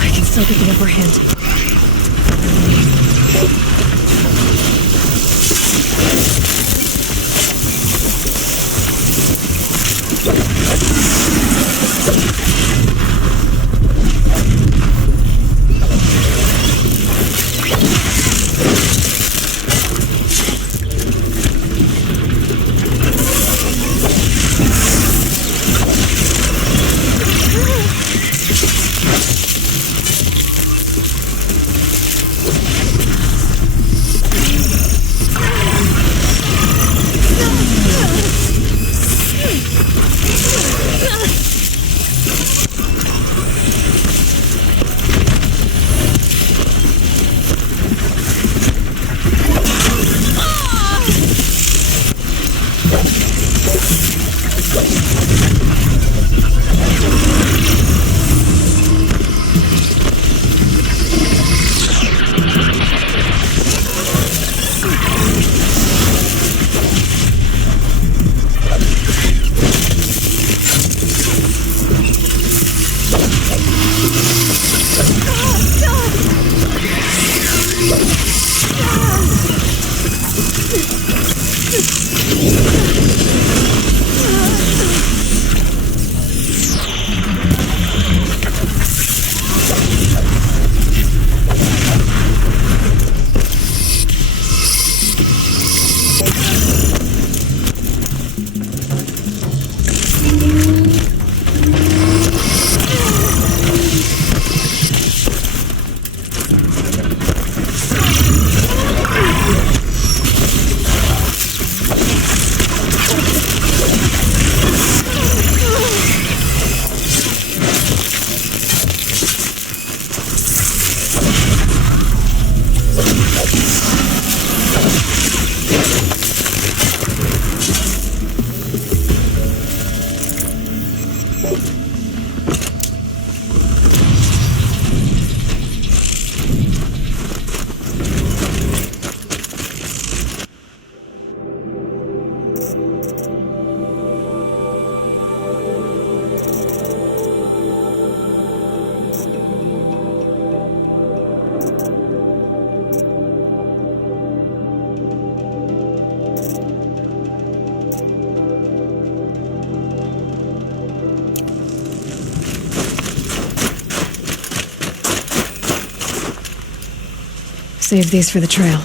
I can still get the upper hand. Save these for the trail.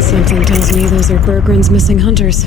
Something tells me those are Bergren's missing hunters.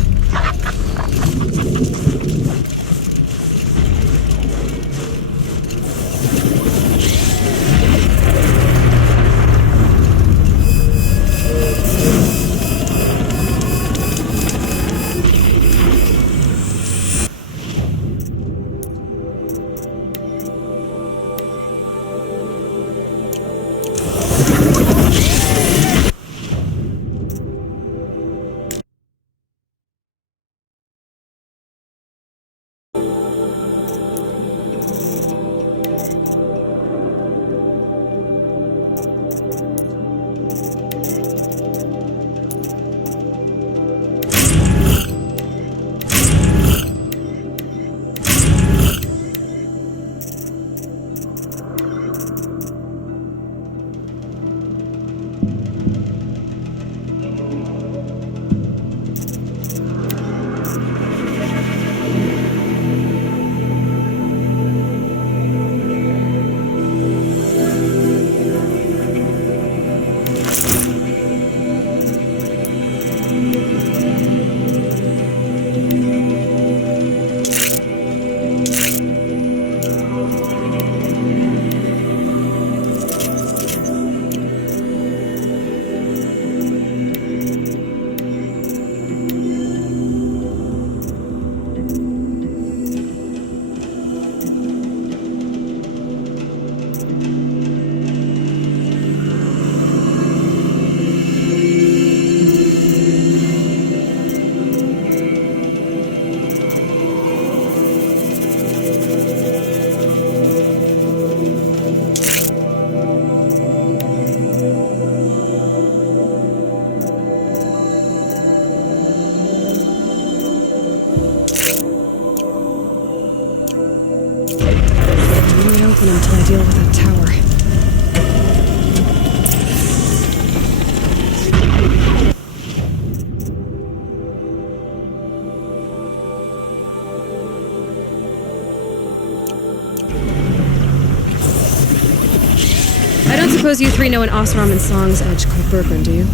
don't suppose you three know an Oseram and Song's edge called Bergrun, do you?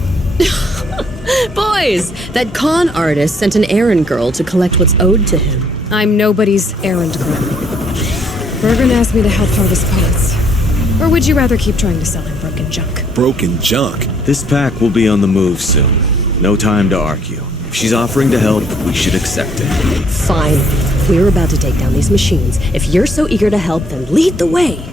Boys, that con artist sent an errand girl to collect what's owed to him. I'm nobody's errand girl. Bergrun asked me to help harvest poets. Or would you rather keep trying to sell him broken junk? Broken junk? This pack will be on the move soon. No time to argue. If she's offering to help, we should accept it. Fine. We're about to take down these machines. If you're so eager to help, then lead the way.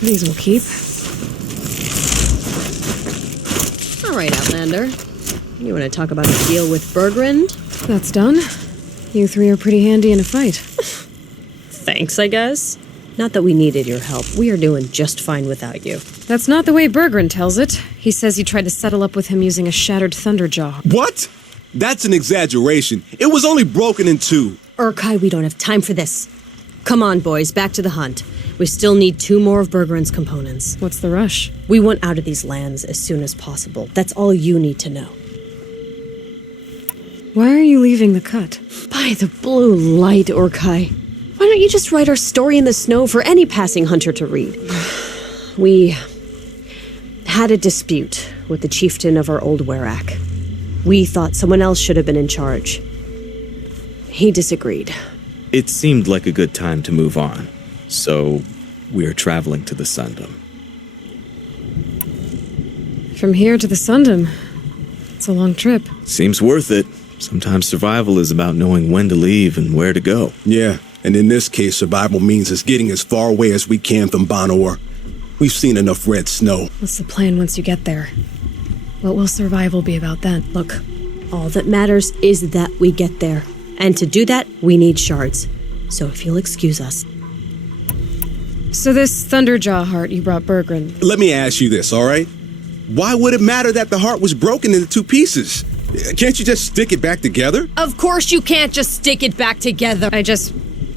These will keep. All right, Outlander. You want to talk about a deal with Bergrand? That's done. You three are pretty handy in a fight. Thanks, I guess. Not that we needed your help. We are doing just fine without you. That's not the way Bergrand tells it. He says you tried to settle up with him using a shattered Thunderjaw. What? That's an exaggeration. It was only broken in two. Urkai, we don't have time for this. Come on, boys, back to the hunt. We still need 2 more of Bergrand's components. What's the rush? We want out of these lands as soon as possible. That's all you need to know. Why are you leaving the cut? By the blue light, Urkai. Why don't you just write our story in the snow for any passing hunter to read? We had a dispute with the chieftain of our old Werak. We thought someone else should have been in charge. He disagreed. It seemed like a good time to move on. So, we're traveling to the Sundom. From here to the Sundom. It's a long trip. Seems worth it. Sometimes survival is about knowing when to leave and where to go. Yeah, and in this case, survival means us getting as far away as we can from Banor. We've seen enough red snow. What's the plan once you get there? What will survival be about then? Look, all that matters is that we get there. And to do that, we need shards. So if you'll excuse us. So this Thunderjaw heart you brought Bergrand. Let me ask you this, all right? Why would it matter that the heart was broken into 2 pieces? Can't you just stick it back together? Of course you can't just stick it back together. I just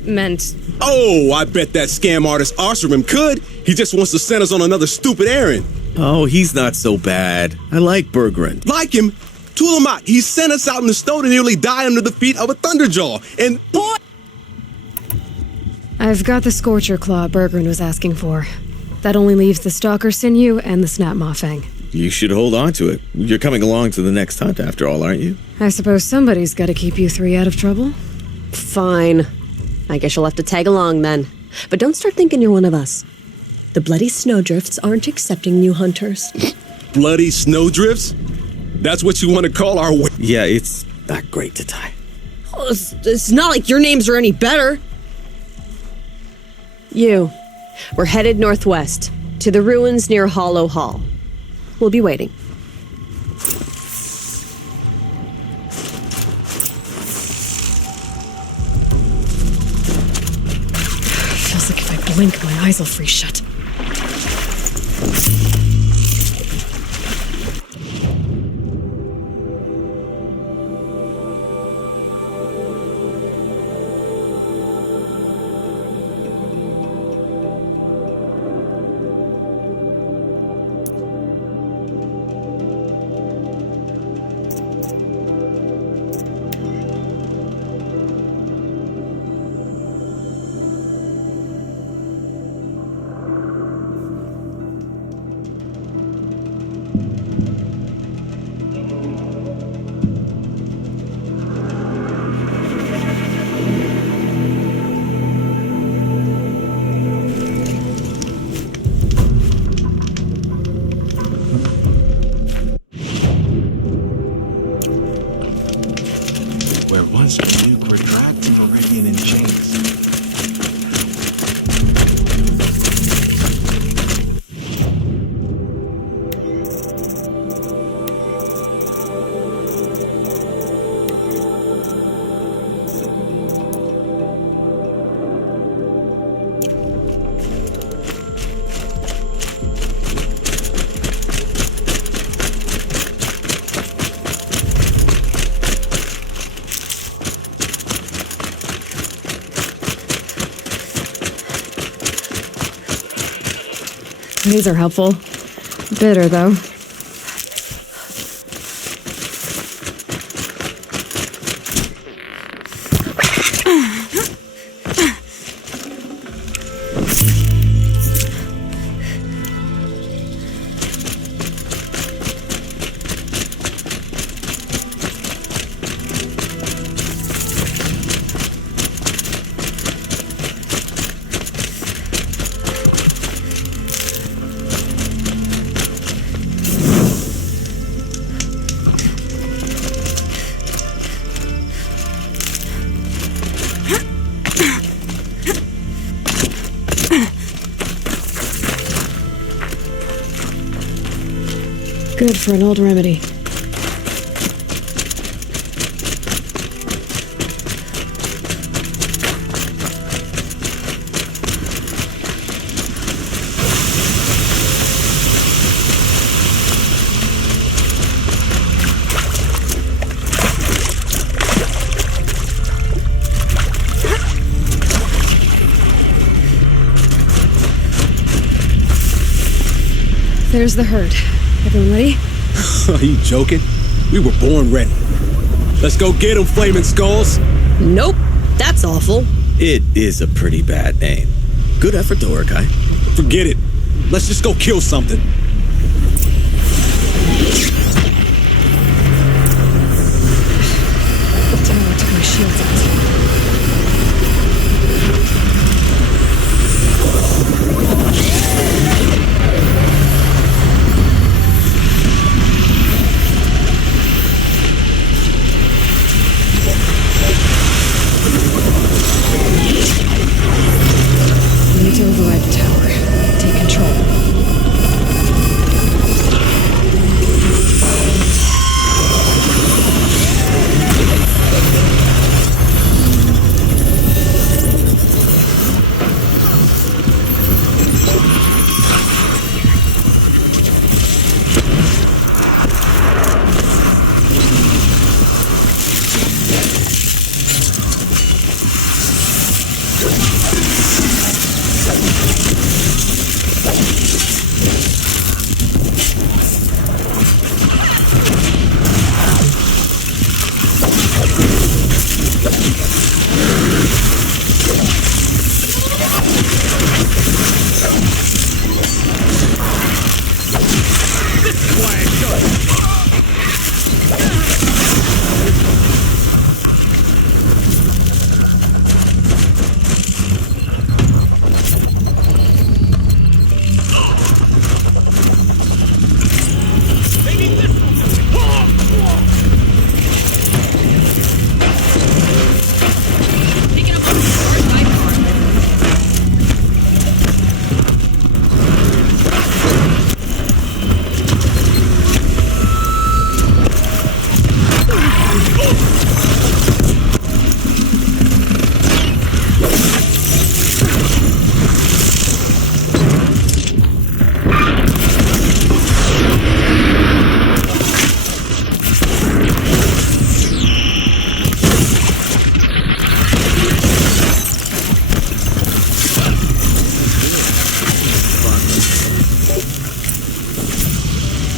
meant... Oh, I bet that scam artist Arsarim could. He just wants to send us on another stupid errand. Oh, he's not so bad. I like Bergrand. Like him, Tulamat, he sent us out in the snow to nearly die under the feet of a Thunderjaw. And boy... I've got the Scorcher Claw Bergrand was asking for. That only leaves the Stalker Sinew and the Snap Maw Fang. You should hold on to it. You're coming along to the next hunt after all, aren't you? I suppose somebody's got to keep you 3 out of trouble. Fine. I guess you'll have to tag along then. But don't start thinking you're one of us. The Bloody Snowdrifts aren't accepting new hunters. Bloody snowdrifts? That's what you want to call our way? Yeah, it's not great to tie. Oh, it's not like your names are any better. We're headed northwest, to the ruins near Hollow Hall. We'll be waiting. Feels like if I blink, my eyes will freeze shut. These are helpful. Bitter, though. Good for an old remedy. There's the herd. Everyone ready? Are you joking? We were born ready. Let's go get them, Flaming Skulls. Nope, that's awful. It is a pretty bad name. Good effort, though, Urkai. Forget it. Let's just go kill something. The tower took my shields out. We need to override the tower. Take control.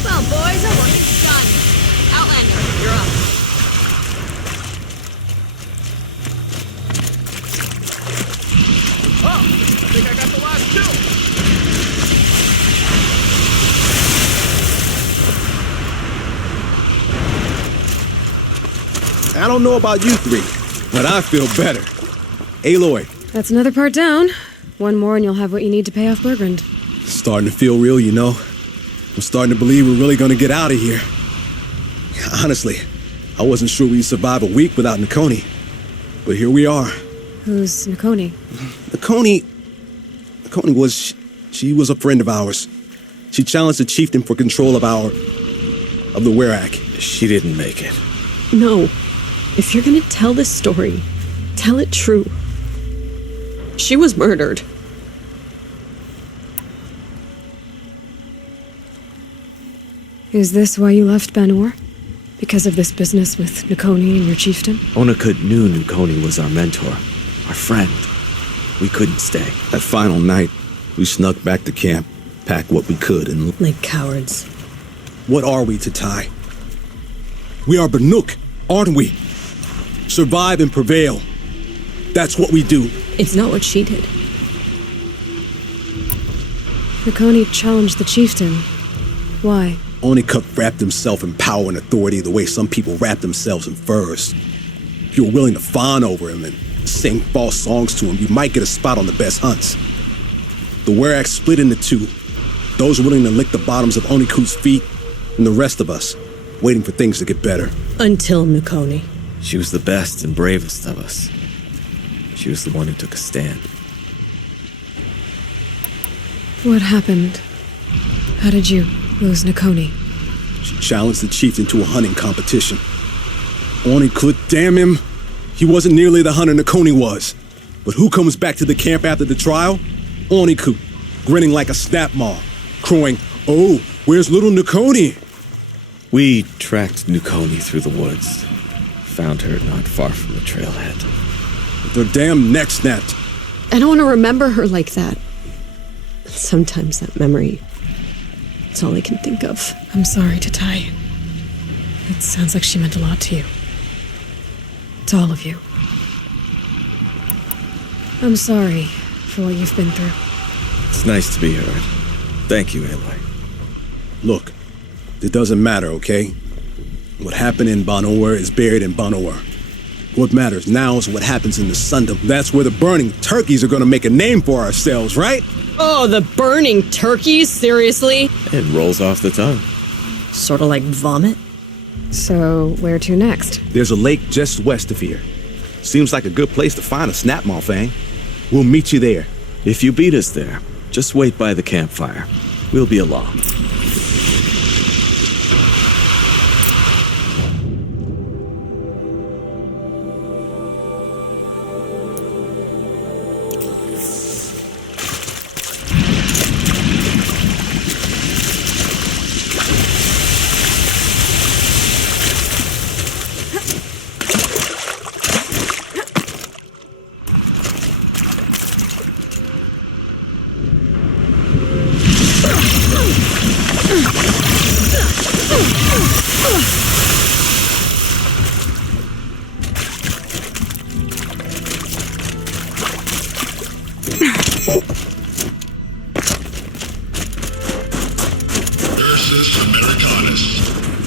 Well, boys, I want it done. Outlander, you're up. Oh, I think I got the last two. I don't know about you three, but I feel better. Aloy, That's another part down. One more and you'll have what you need to pay off Bergrand. starting to feel real, you know. I'm starting to believe we're really gonna get out of here. Honestly, I wasn't sure we'd survive a week without Nakoni. But here we are. Who's Nakoni? Nakoni was... She was a friend of ours. She challenged the chieftain for control of the Werak. She didn't make it. No. If you're gonna tell this story, tell it true. She was murdered. Is this why you left Banor? Because of this business with Nakoni and your chieftain? Onakut knew Nakoni was our mentor, our friend. We couldn't stay. That final night, we snuck back to camp, pack what we could and... Like cowards. What are we, Tatai? We are Banuk, aren't we? Survive and prevail. That's what we do. It's not what she did. Nakoni challenged the chieftain. Why? Onikuk wrapped himself in power and authority the way some people wrap themselves in furs. If you were willing to fawn over him and sing false songs to him, you might get a spot on the best hunts. The Werax split into two. Those willing to lick the bottoms of Onikuk's feet, and the rest of us, waiting for things to get better. Until Nakoni. She was the best and bravest of us. She was the one who took a stand. What happened? How did you lose Nakoni? She challenged the chieftain to a hunting competition. Onikuk, damn him, he wasn't nearly the hunter Nakoni was. But who comes back to the camp after the trial? Onikuk, grinning like a snap maw, crowing, "Oh, where's little Nakoni?" We tracked Nakoni through the woods. Found her not far from the trailhead. With her damn neck snapped. I don't want to remember her like that. Sometimes that memory, it's all I can think of. I'm sorry, Tatai. It sounds like she meant a lot to you. To all of you. I'm sorry for what you've been through. It's nice to be heard. Thank you, Aloy. Look, it doesn't matter, okay? What happened in Banowar is buried in Banowar. What matters now is what happens in the Sundom. That's where the burning turkeys are gonna make a name for ourselves, right? Oh, the burning turkeys? Seriously? It rolls off the tongue. Sort of like vomit? So, where to next? There's a lake just west of here. Seems like a good place to find a snapmaw fang. We'll meet you there. If you beat us there, just wait by the campfire. We'll be along. Ursus Americanus,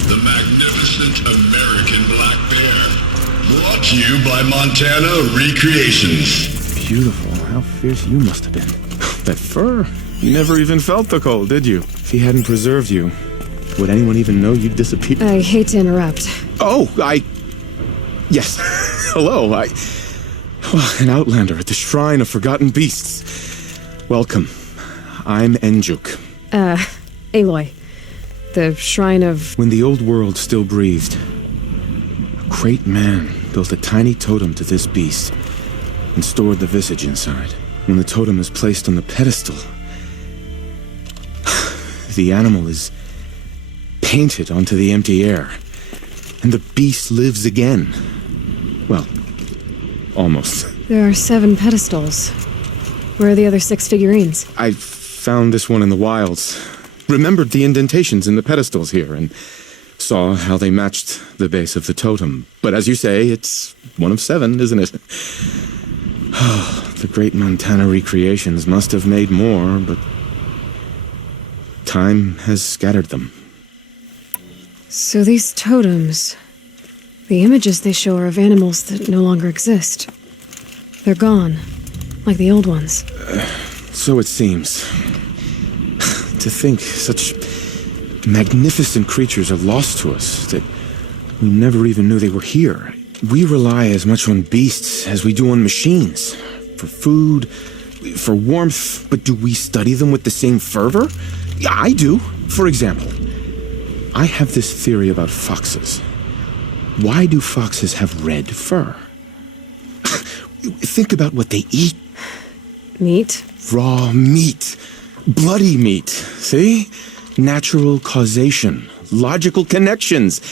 the magnificent American black bear. Brought to you by Montana Recreations. Beautiful. How fierce you must have been. That fur. You never even felt the cold, did you? If he hadn't preserved you, would anyone even know you'd disappeared? I hate to interrupt. Oh, Yes. Hello, an outlander at the Shrine of Forgotten Beasts. Welcome. I'm Enjuk. Aloy. The Shrine of... When the old world still breathed, a great man built a tiny totem to this beast and stored the visage inside. When the totem is placed on the pedestal, the animal is painted onto the empty air, and the beast lives again. Well, almost. There are 7 pedestals. Where are the other 6 figurines? I found this one in the wilds. Remembered the indentations in the pedestals here and saw how they matched the base of the totem. But as you say, it's one of 7, isn't it? The great Montana Recreations must have made more, but time has scattered them. So these totems... The images they show are of animals that no longer exist. They're gone, like the old ones. So it seems. To think such magnificent creatures are lost to us, that we never even knew they were here. We rely as much on beasts as we do on machines. For food, for warmth, but do we study them with the same fervor? Yeah, I do. For example, I have this theory about foxes. Why do foxes have red fur? Think about what they eat. Meat? Raw meat. Bloody meat. See? Natural causation. Logical connections.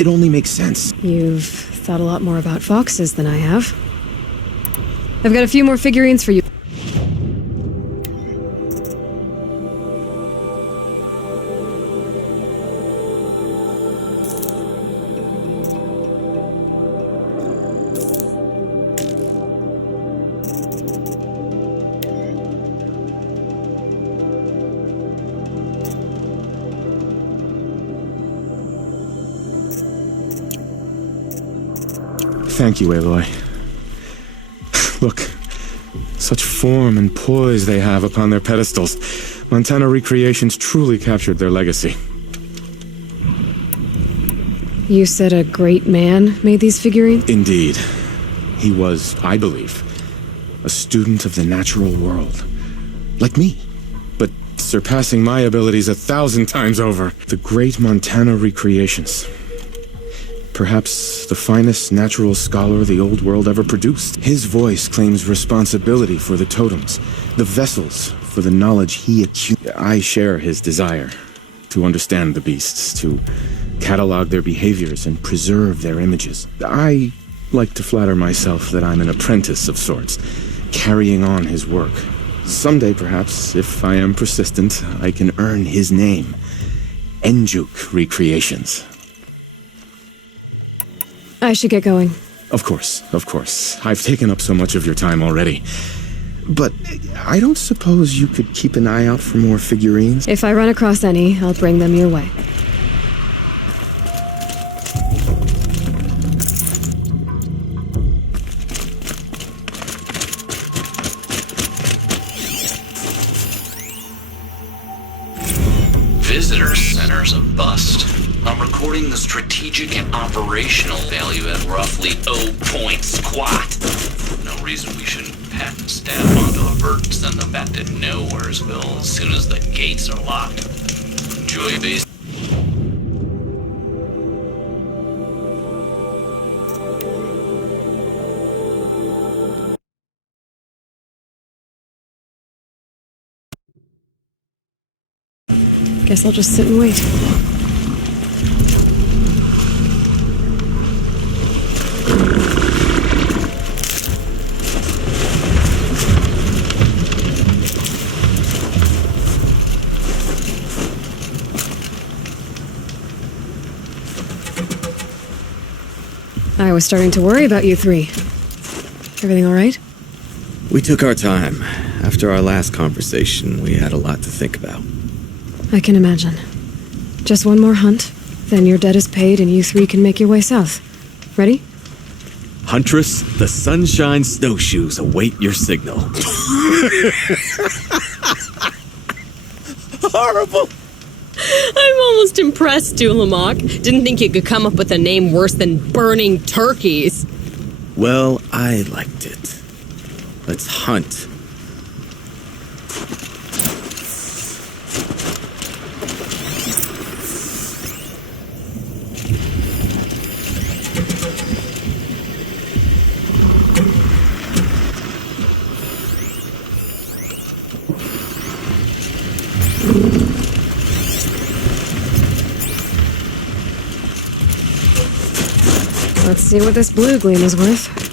It only makes sense. You've thought a lot more about foxes than I have. I've got a few more figurines for you. Thank you, Aloy. Look, such form and poise they have upon their pedestals. Montana Recreations truly captured their legacy. You said a great man made these figurines? Indeed. He was, I believe, a student of the natural world. Like me, but surpassing my abilities 1,000 times over. The great Montana Recreations. Perhaps the finest natural scholar the old world ever produced. His voice claims responsibility for the totems, the vessels for the knowledge he accumulated. I share his desire to understand the beasts, to catalog their behaviors and preserve their images. I like to flatter myself that I'm an apprentice of sorts, carrying on his work. Someday, perhaps, if I am persistent, I can earn his name. Enjuk Recreations. I should get going. Of course. I've taken up so much of your time already. But I don't suppose you could keep an eye out for more figurines? If I run across any, I'll bring them your way. Visitor Center's a bust. I'm recording the strategic and operational value at roughly 0 point squat. No reason we shouldn't patent staff onto a bird and send them back to Nowheresville as soon as the gates are locked. Enjoy base. Guess I'll just sit and wait. I was starting to worry about you three. Everything all right? We took our time. After our last conversation, we had a lot to think about. I can imagine. Just one more hunt, then your debt is paid and you three can make your way south. Ready? Huntress, the Sunshine Snowshoes await your signal. Horrible! I'm almost impressed, Dulamok. Didn't think you could come up with a name worse than Burning Turkeys. Well, I liked it. Let's hunt. Let's see what this blue gleam is worth.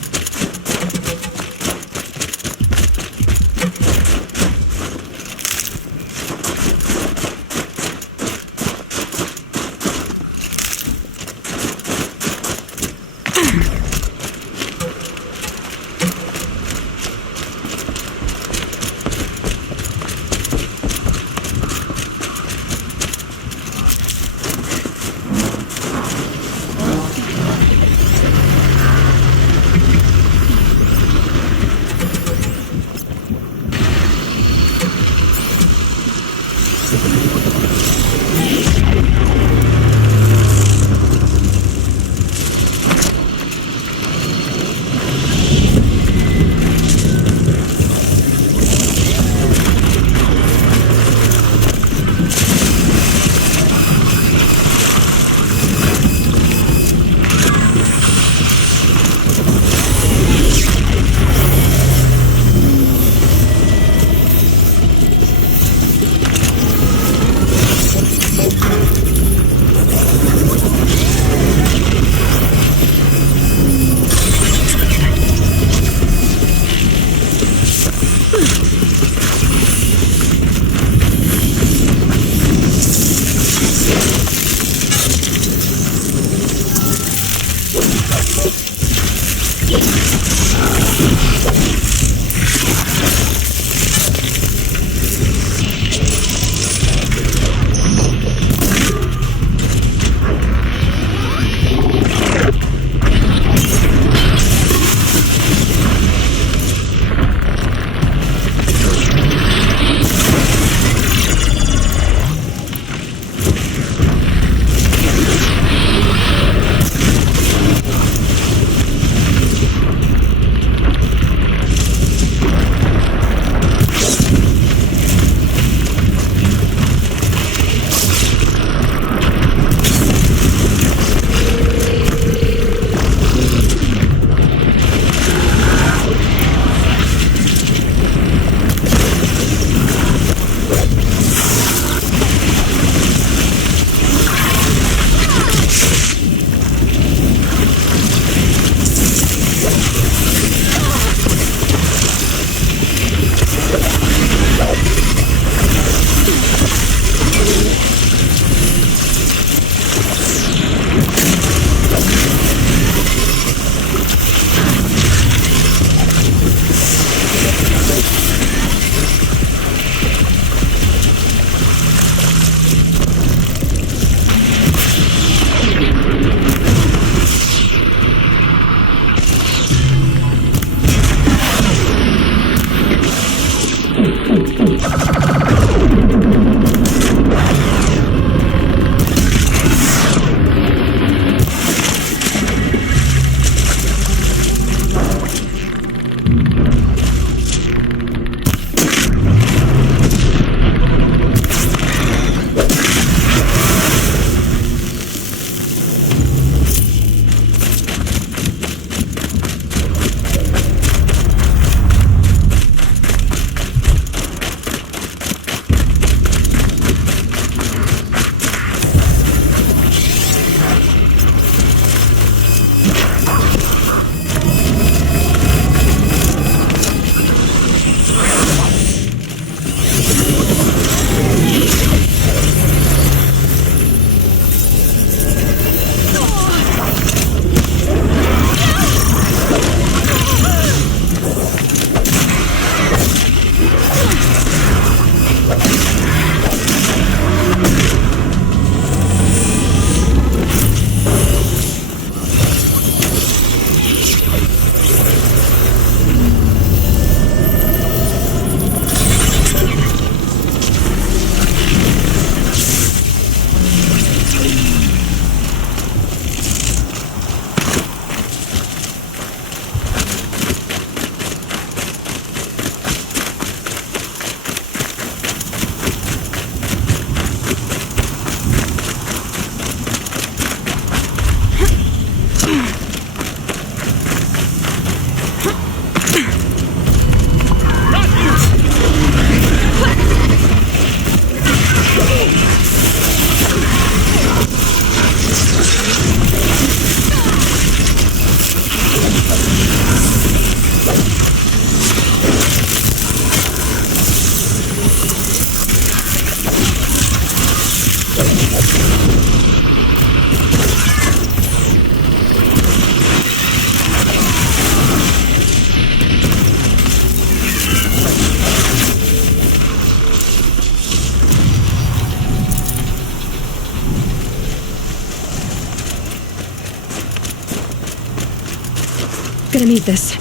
gonna need this.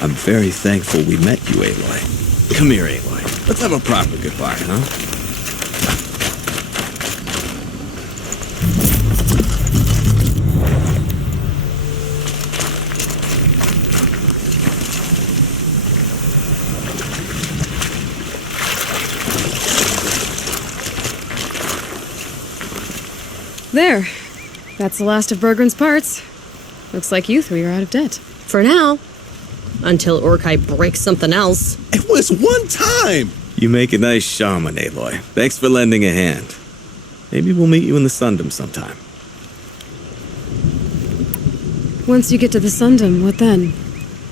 I'm very thankful we met you, Aloy. Come here, Aloy. Let's have a proper goodbye, huh? There. That's the last of Bergren's parts. Looks like you three are out of debt. For now. Until Urkai breaks something else. It was one time! You make a nice shaman, Aloy. Thanks for lending a hand. Maybe we'll meet you in the Sundom sometime. Once you get to the Sundom, what then?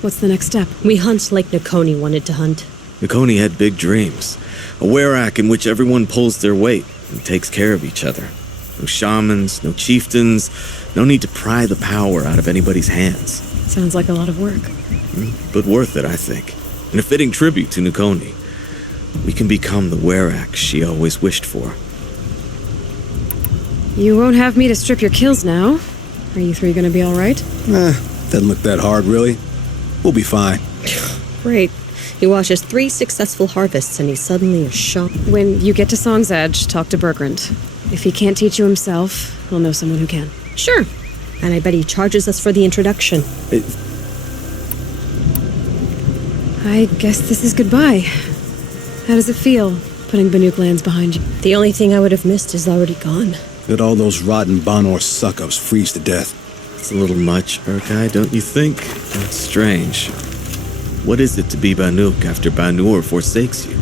What's the next step? We hunt like Nakoni wanted to hunt. Nakoni had big dreams. A werak in which everyone pulls their weight and takes care of each other. No shamans, no chieftains, no need to pry the power out of anybody's hands. Sounds like a lot of work. But worth it, I think. And a fitting tribute to Nakoni. We can become the werak she always wished for. You won't have me to strip your kills now. Are you three gonna be alright? Doesn't look that hard, really. We'll be fine. Great. He watches 3 successful harvests and he's suddenly a shaman. When you get to Song's Edge, talk to Bergrand. If he can't teach you himself, he'll know someone who can. Sure. And I bet he charges us for the introduction. I guess this is goodbye. How does it feel, putting Banuk lands behind you? The only thing I would have missed is already gone. Let all those rotten Banor suck-ups freeze to death. It's a little much, Urkai, don't you think? That's strange. What is it to be Banuk after Banur forsakes you?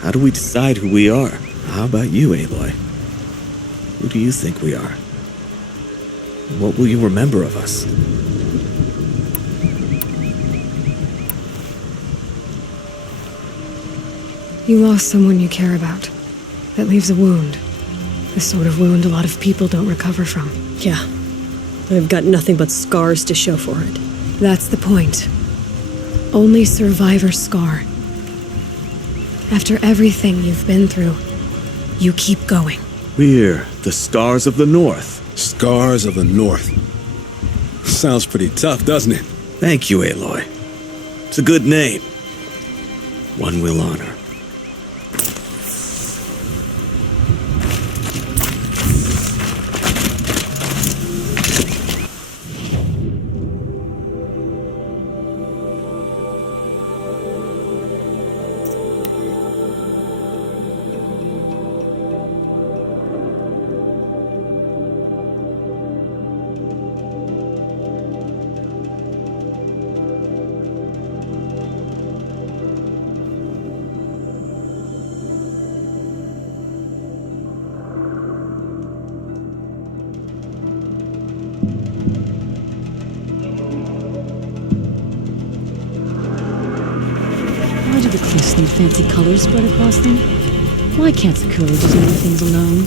How do we decide who we are? How about you, Aloy? Who do you think we are? What will you remember of us? You lost someone you care about. That leaves a wound. The sort of wound a lot of people don't recover from. Yeah. I've got nothing but scars to show for it. That's the point. Only survivor's scar. After everything you've been through, you keep going. We're the Stars of the North. Scars of the North. Sounds pretty tough, doesn't it? Thank you, Aloy. It's a good name. One we'll honor. Why do the cliffs need fancy colors spread across them? Why can't Sakura just leave things alone?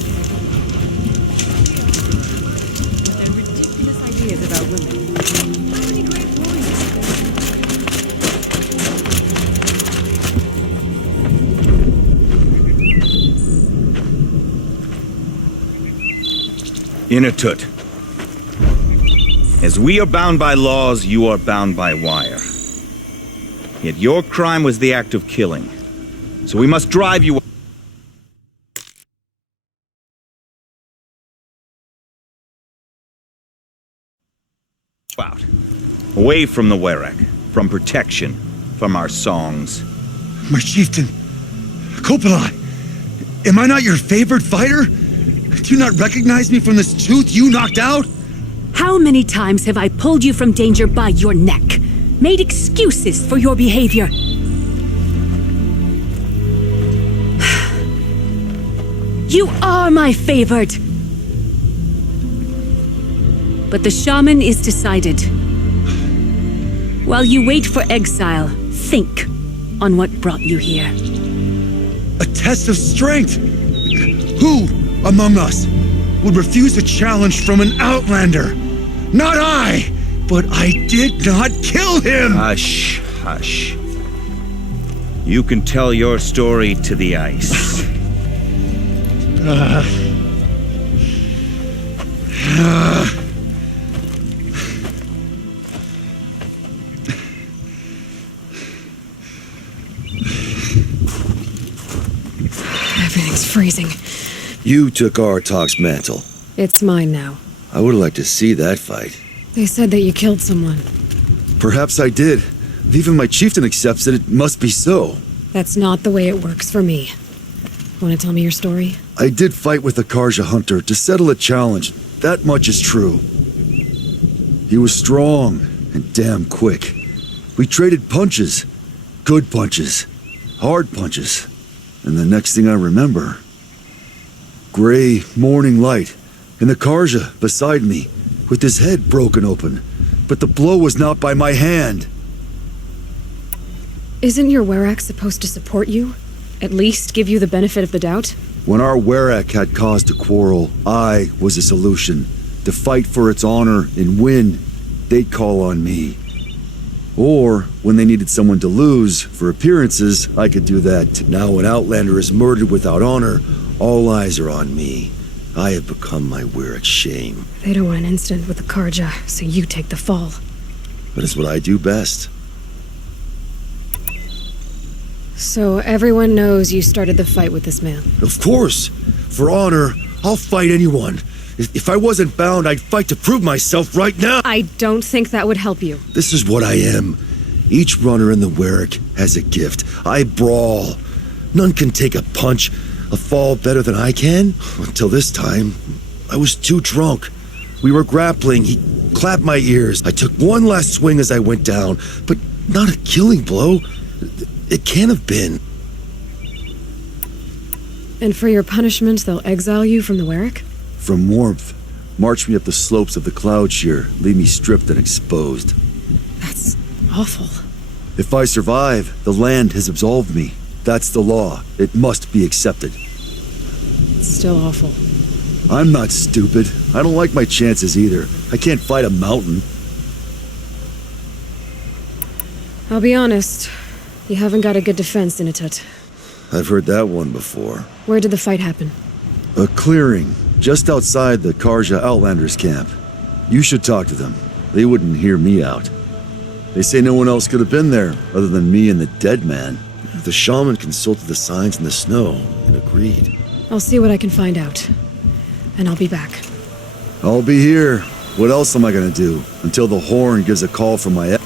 Their ridiculous ideas about women. How many great warriors? Inatut. As we are bound by laws, you are bound by wire. Yet your crime was the act of killing. So we must drive you out. Away from the Werak, from protection, from our songs. My chieftain, Kopalai, am I not your favorite fighter? Do you not recognize me from this tooth you knocked out? How many times have I pulled you from danger by your neck? Made excuses for your behavior? You are my favored. But the shaman is decided. While you wait for exile, think on what brought you here. A test of strength! Who among us would refuse a challenge from an outlander? Not I! But I did not kill him! Hush, hush. You can tell your story to the ice. Everything's freezing. You took Artok's mantle. It's mine now. I would like to see that fight. They said that you killed someone. Perhaps I did. If even my chieftain accepts it, it must be so. That's not the way it works for me. Want to tell me your story? I did fight with a Karja hunter to settle a challenge. That much is true. He was strong and damn quick. We traded punches. Good punches. Hard punches. And the next thing I remember... gray morning light, and the Karja beside me, with his head broken open. But the blow was not by my hand. Isn't your Werak supposed to support you? At least give you the benefit of the doubt? When our Werak had cause to quarrel, I was a solution. To fight for its honor and win, they'd call on me. Or, when they needed someone to lose, for appearances, I could do that. Now an outlander is murdered without honor, all eyes are on me. I have become my Werak's shame. They don't want an incident with the Karja, so you take the fall. That is what I do best. So everyone knows you started the fight with this man? Of course! For honor, I'll fight anyone. If I wasn't bound, I'd fight to prove myself right now! I don't think that would help you. This is what I am. Each runner in the Werak has a gift. I brawl. None can take a punch, a fall better than I can. Until this time, I was too drunk. We were grappling. He clapped my ears. I took one last swing as I went down, but not a killing blow. It can't have been. And for your punishment, they'll exile you from the Werak? From warmth, march me up the slopes of the cloud shear, leave me stripped and exposed. That's awful. If I survive, the land has absolved me. That's the law. It must be accepted. It's still awful. I'm not stupid. I don't like my chances either. I can't fight a mountain. I'll be honest. You haven't got a good defense, Initut. I've heard that one before. Where did the fight happen? A clearing, just outside the Karja Outlanders camp. You should talk to them. They wouldn't hear me out. They say no one else could have been there, other than me and the dead man. The shaman consulted the signs in the snow and agreed. I'll see what I can find out. And I'll be back. I'll be here. What else am I gonna do? Until the horn gives a call from my...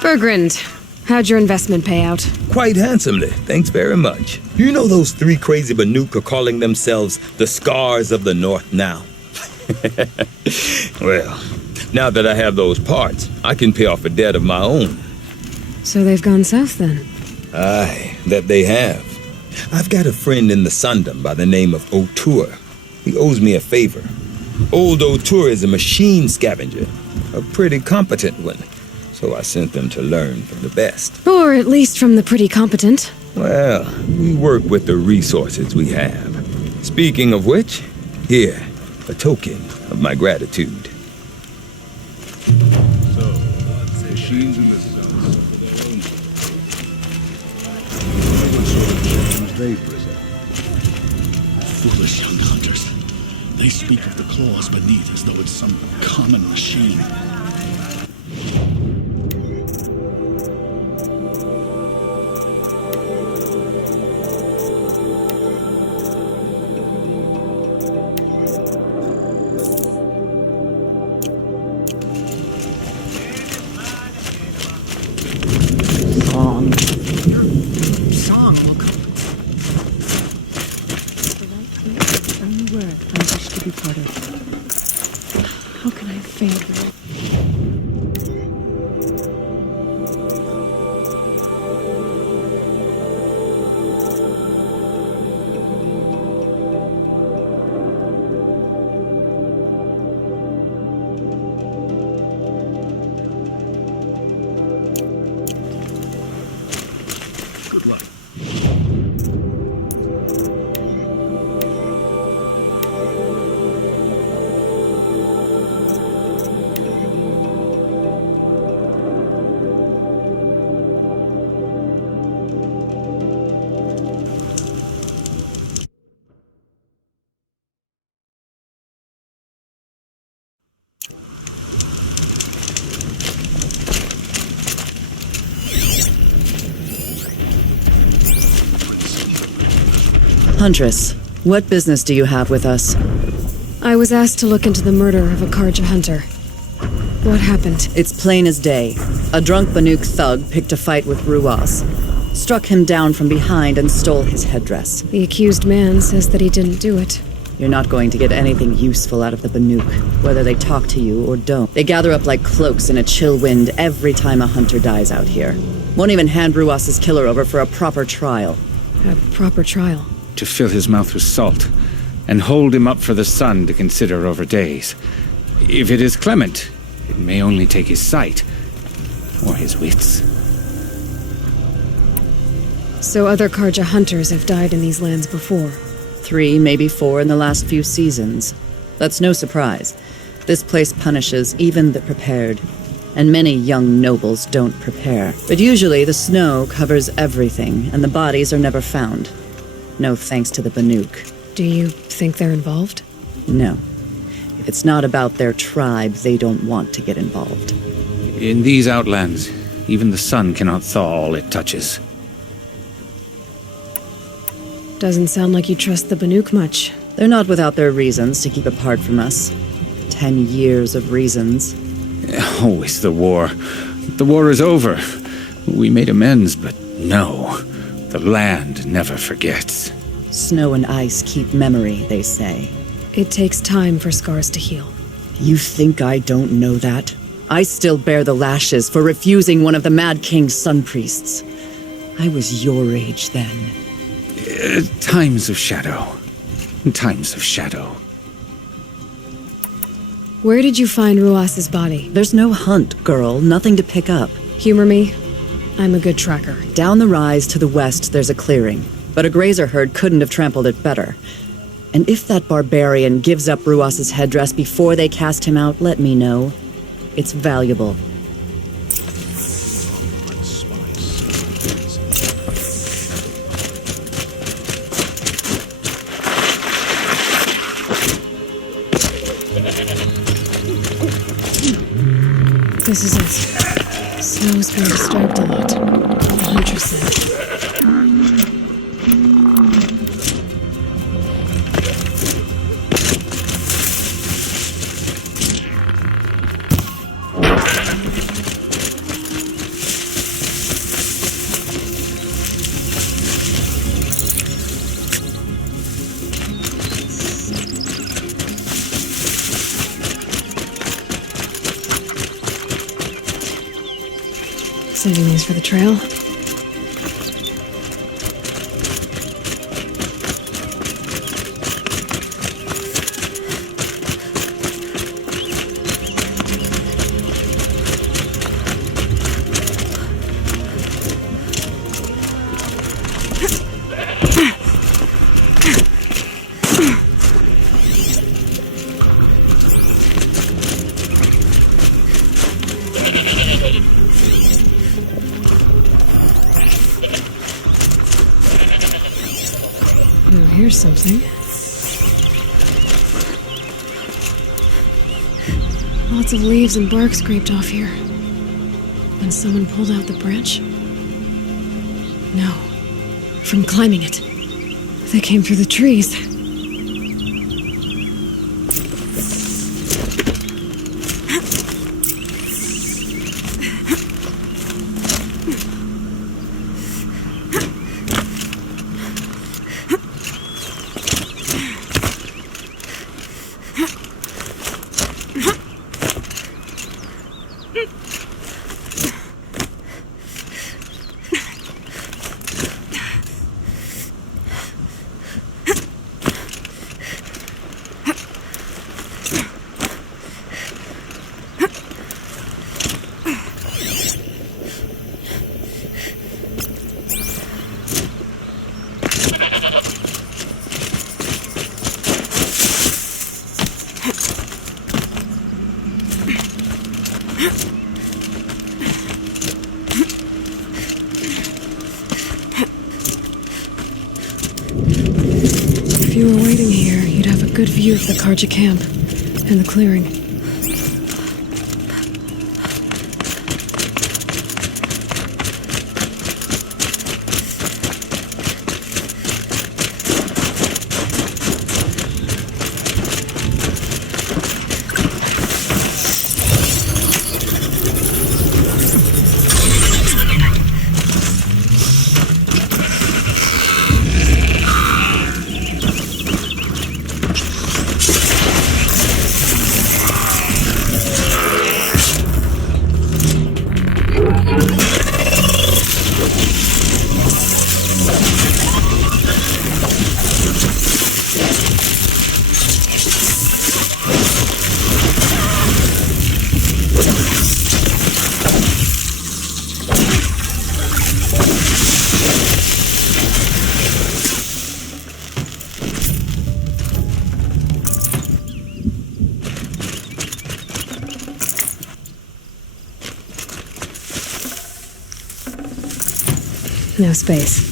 Bergrand, how'd your investment pay out? Quite handsomely, thanks very much. You know those three crazy Banuk are calling themselves the Scars of the North now? Well, now that I have those parts, I can pay off a debt of my own. So they've gone south then? Aye, that they have. I've got a friend in the Sundom by the name of O'Toole. He owes me a favor. Old O'Toole is a machine scavenger, a pretty competent one. So I sent them to learn from the best. Or at least from the pretty competent. Well, we work with the resources we have. Speaking of which, here, a token of my gratitude. So, machines in the south for their own. What sort of challenge they present? Foolish young hunters. They speak of the claws beneath as though it's some common machine. How can I fail you? Good luck. Huntress, what business do you have with us? I was asked to look into the murder of a Karja hunter. What happened? It's plain as day. A drunk Banuk thug picked a fight with Ruas, struck him down from behind and stole his headdress. The accused man says that he didn't do it. You're not going to get anything useful out of the Banuk, whether they talk to you or don't. They gather up like cloaks in a chill wind every time a hunter dies out here. Won't even hand Ruas's killer over for a proper trial. A proper trial? To fill his mouth with salt, and hold him up for the sun to consider over days. If it is clement, it may only take his sight, or his wits. So other Karja hunters have died in these lands before? 3, maybe 4 in the last few seasons. That's no surprise. This place punishes even the prepared, and many young nobles don't prepare. But usually the snow covers everything, and the bodies are never found. No thanks to the Banuk. Do you think they're involved? No. If it's not about their tribe, they don't want to get involved. In these outlands, even the sun cannot thaw all it touches. Doesn't sound like you trust the Banuk much. They're not without their reasons to keep apart from us. 10 years of reasons. Always the war. The war is over. We made amends, but no. The land never forgets. Snow and ice keep memory, they say. It takes time for scars to heal. You think I don't know that? I still bear the lashes for refusing one of the Mad King's sun priests. I was your age then. Times of shadow. Times of shadow. Where did you find Ruas's body? There's no hunt, girl. Nothing to pick up. Humor me. I'm a good tracker. Down the rise to the west, there's a clearing. But a grazer herd couldn't have trampled it better. And if that barbarian gives up Ruas's headdress before they cast him out, let me know. It's valuable. This is it. Snow's been disturbed a lot. The hunter said. Saving these for the trail. Oh, here's something. Lots of leaves and bark scraped off here. When someone pulled out the branch? No. From climbing it. They came through the trees. If you were waiting here, you'd have a good view of the Karja camp and the clearing. No space.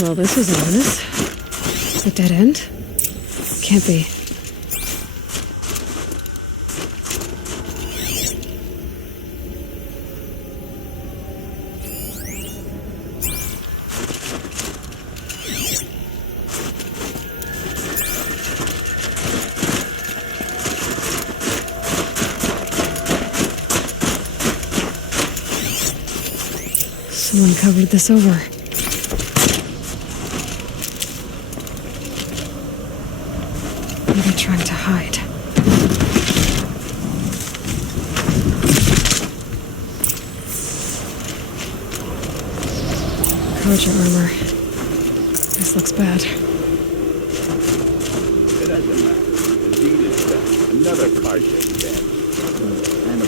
Well, this is ominous. A dead end? Can't be. Someone covered this over. Maybe trying to hide. Karja armor. This looks bad. Another Karja dead. And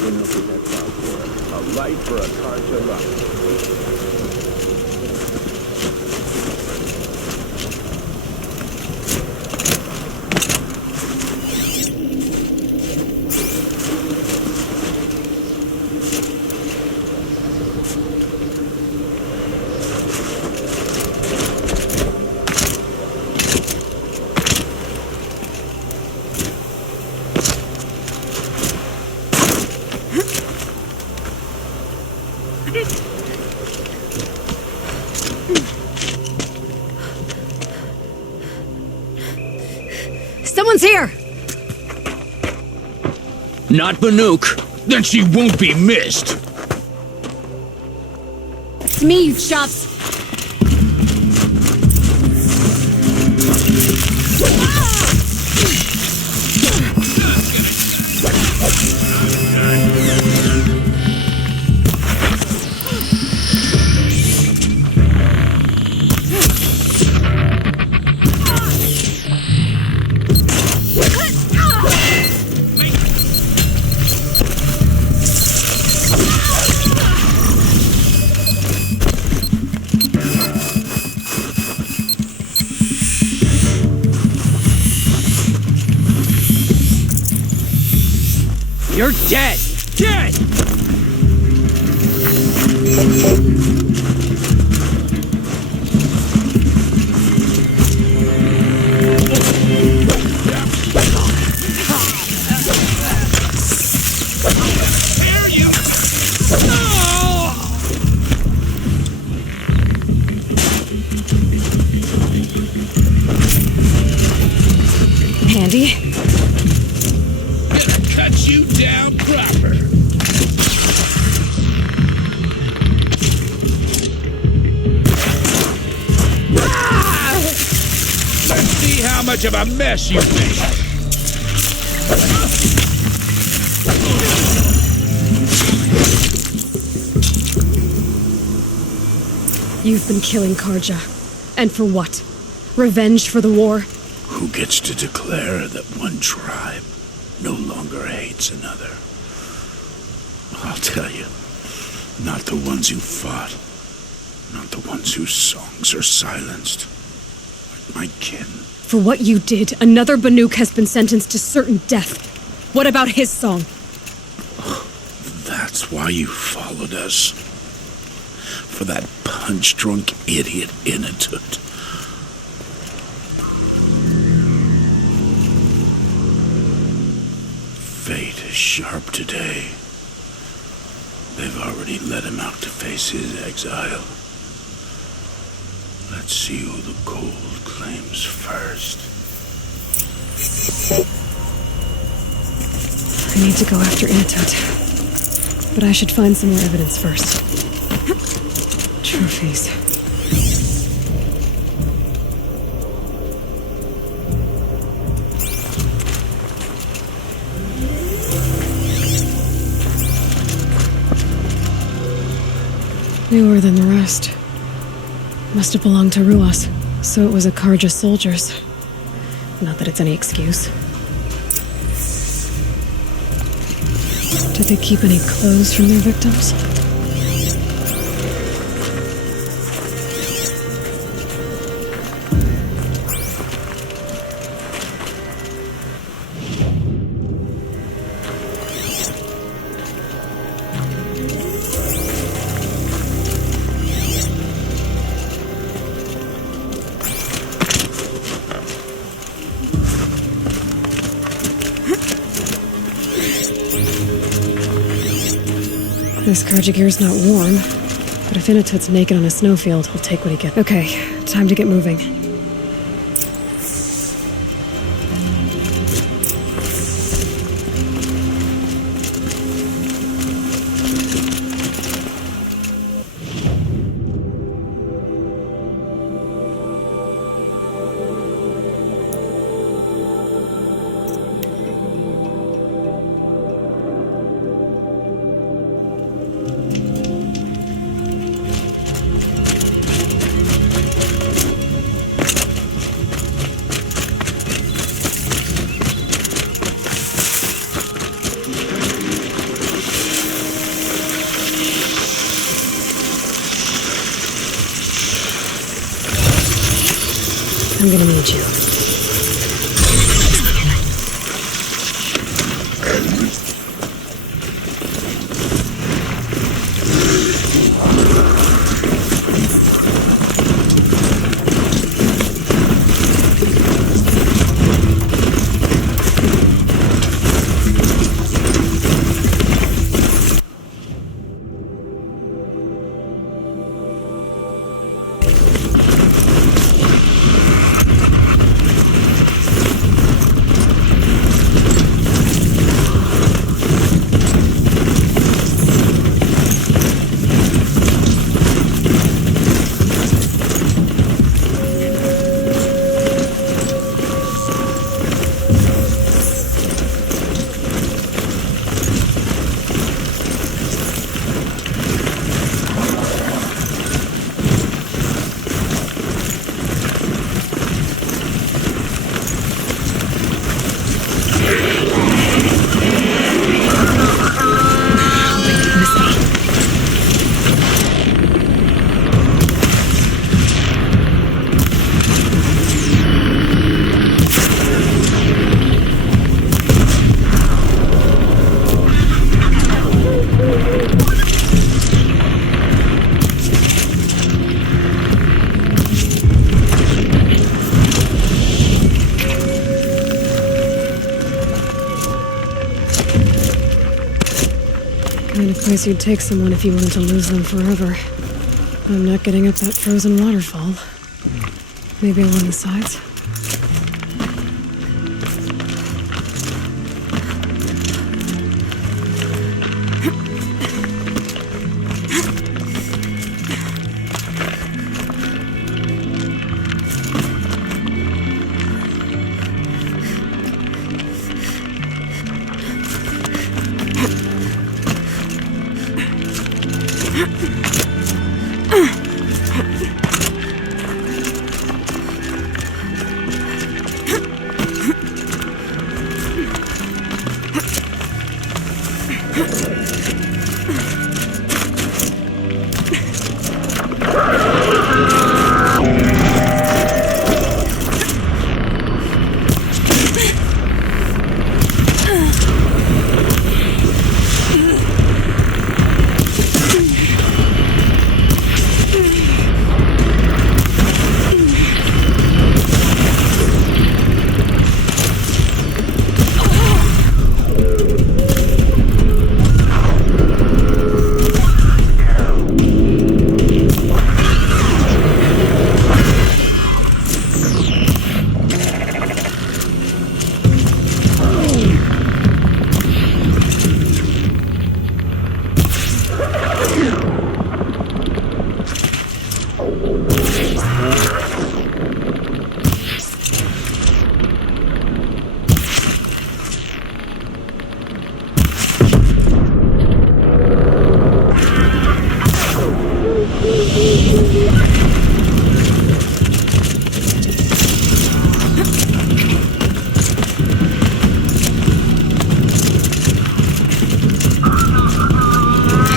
a light for a Karja love. Someone's here! Not Banuk. Then she won't be missed. It's me, you chumps! You're dead! Dead! handy. Gonna cut you down proper. Let's see how much of a mess you make. You've been killing Karja. And for what? Revenge for the war? Who gets to declare that one tribe no longer hates another? I'll tell you, not the ones who fought, not the ones whose songs are silenced. My kin. For what you did, another Banuk has been sentenced to certain death. What about his song? That's why you followed us. For that punch-drunk idiot Inatut. Fate is sharp today. They've already let him out to face his exile. Let's see who the cold claims first. I need to go after Inatut. But I should find some more evidence first. Trophies. Newer than the rest. Must have belonged to Ruas, so it was a Karja soldiers. Not that it's any excuse. Did they keep any clothes from their victims? This Karja gear's not warm, but if Inatut's naked on a snowfield, he'll take what he gets. Okay, time to get moving. I'm gonna need you. Kind of place you'd take someone if you wanted to lose them forever. I'm not getting up that frozen waterfall. Maybe along the sides?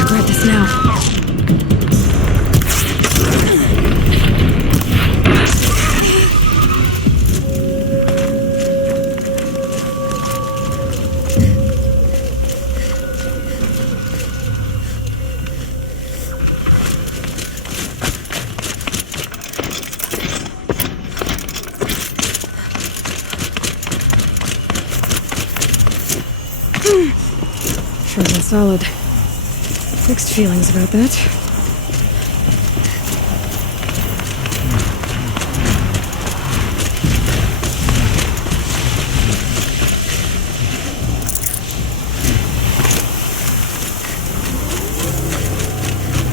Grab this now. Frozen solid. Mixed feelings about that.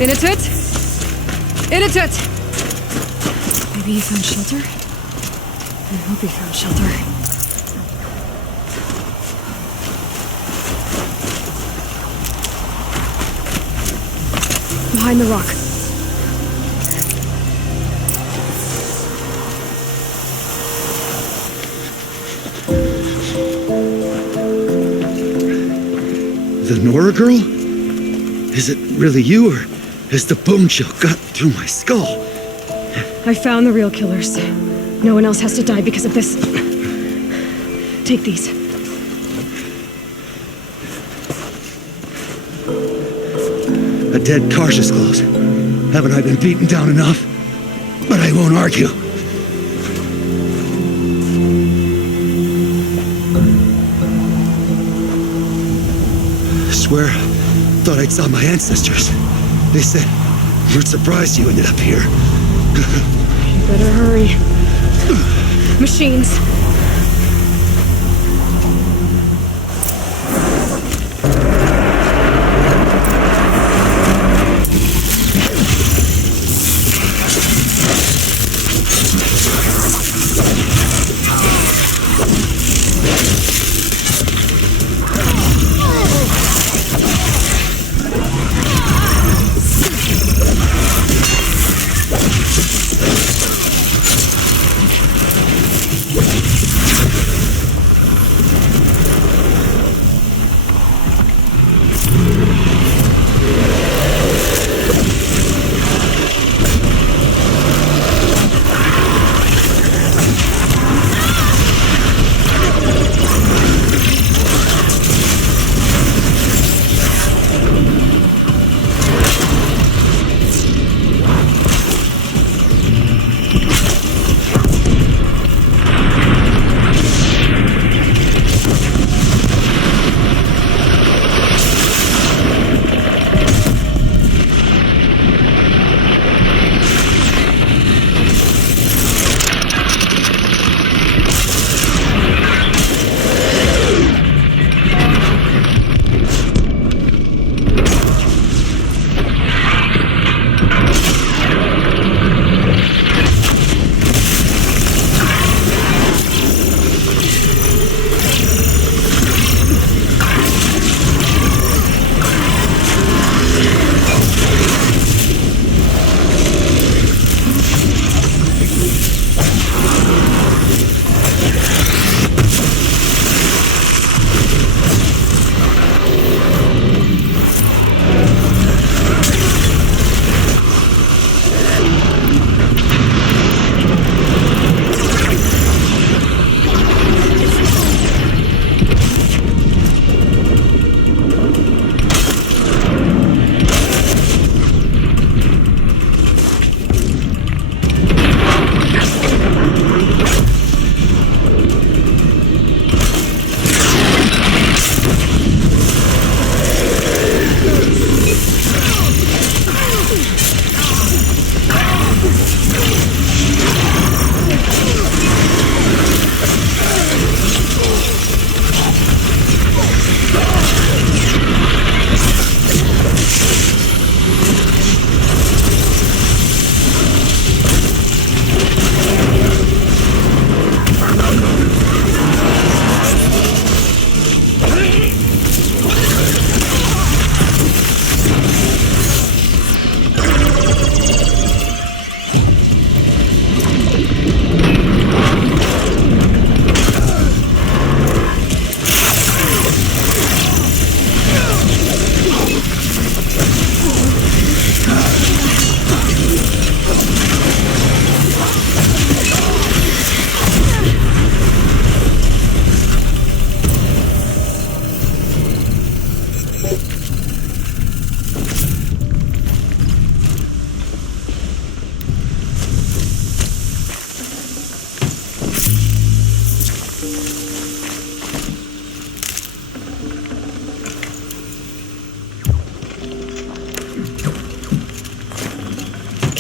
Inatut! Inatut! Maybe he found shelter? I hope he found shelter. Behind the rock. The Nora girl? Is it really you, or has the bone shell got through my skull? I found the real killers. No one else has to die because of this. Take these. A dead Karja's close. Haven't I been beaten down enough? But I won't argue. I swear, thought I saw my ancestors. They said, we're surprised you ended up here. You better hurry. Machines.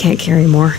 can't carry more.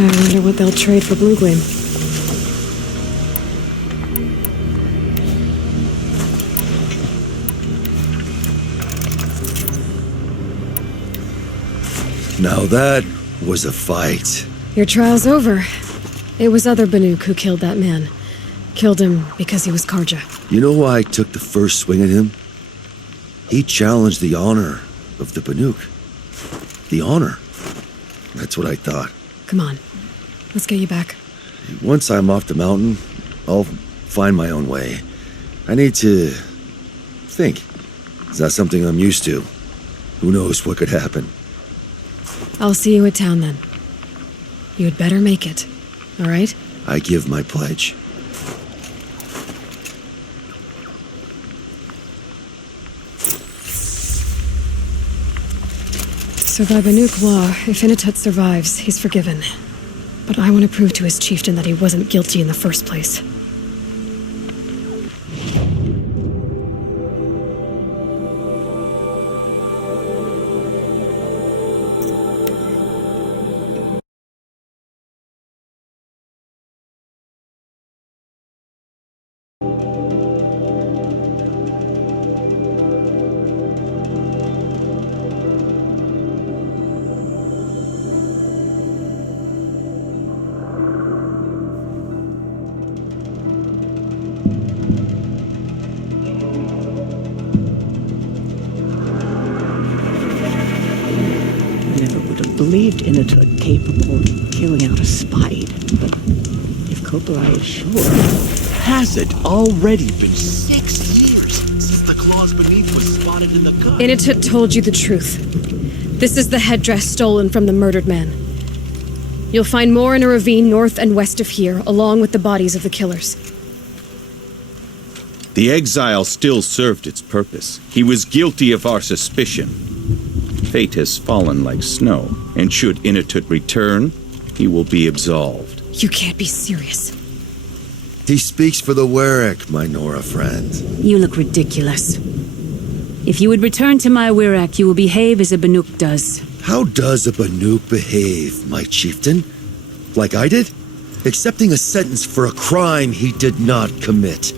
I wonder what they'll trade for Blue Gleam. Now that was a fight. Your trial's over. It was other Banuk who killed that man. Killed him because he was Karja. You know why I took the first swing at him? He challenged the honor of the Banuk. The honor. That's what I thought. Come on. Let's get you back. Once I'm off the mountain, I'll find my own way. I need to think. It's not something I'm used to. Who knows what could happen? I'll see you at town then. You had better make it, all right? I give my pledge. So by Banuk law, if Inatut survives, he's forgiven. But I want to prove to his chieftain that he wasn't guilty in the first place. Believed Inatut capable of carrying out a spite, but if Koparai is sure... Has it already been 6 years since the claws beneath was spotted in the gut? Inatut told you the truth. This is the headdress stolen from the murdered man. You'll find more in a ravine north and west of here, along with the bodies of the killers. The exile still served its purpose. He was guilty of our suspicion. Fate has fallen like snow, and should Inatut return, he will be absolved. You can't be serious. He speaks for the Werak, my Nora friend. You look ridiculous. If you would return to my Werak, you will behave as a Banuk does. How does a Banuk behave, my chieftain? Like I did? accepting a sentence for a crime he did not commit.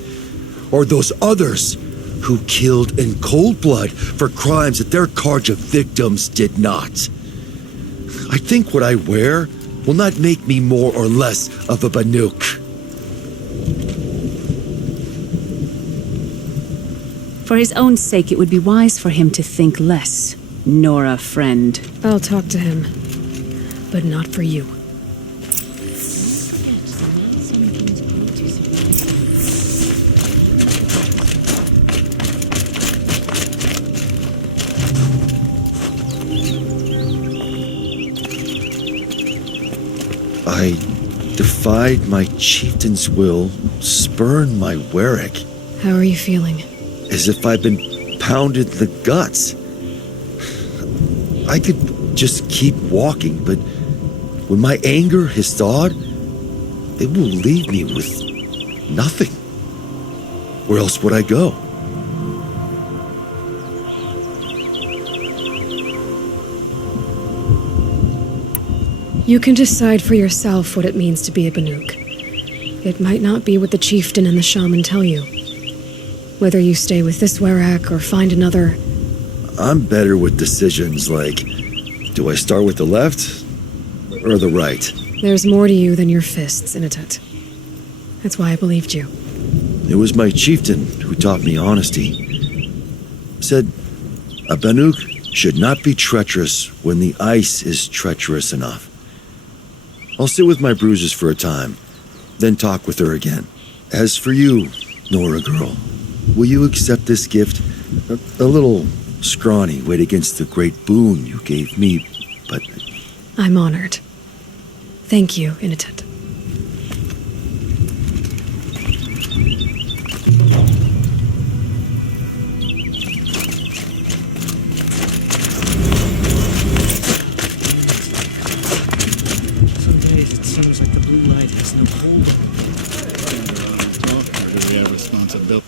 Or those others who killed in cold blood for crimes that their Karja victims did not. I think what I wear will not make me more or less of a Banuk. For his own sake, it would be wise for him to think less. Nora, friend. I'll talk to him. But not for you. I defied my chieftain's will, spurned my Warwick. How are you feeling? As if I'd been pounded in the guts. I could just keep walking, but when my anger has thawed, it will leave me with nothing. Where else would I go? You can decide for yourself what it means to be a Banuk. It might not be what the chieftain and the shaman tell you. Whether you stay with this Werak or find another... I'm better with decisions like, do I start with the left or the right? There's more to you than your fists, Inatut. That's why I believed you. It was my chieftain who taught me honesty. Said, a Banuk should not be treacherous when the ice is treacherous enough. I'll sit with my bruises for a time, then talk with her again. As for you, Nora girl, will you accept this gift? A little scrawny weighed against the great boon you gave me, but... I'm honored. Thank you, Inatut. Some days it seems like the blue light has no hold. Or do we have responsibility?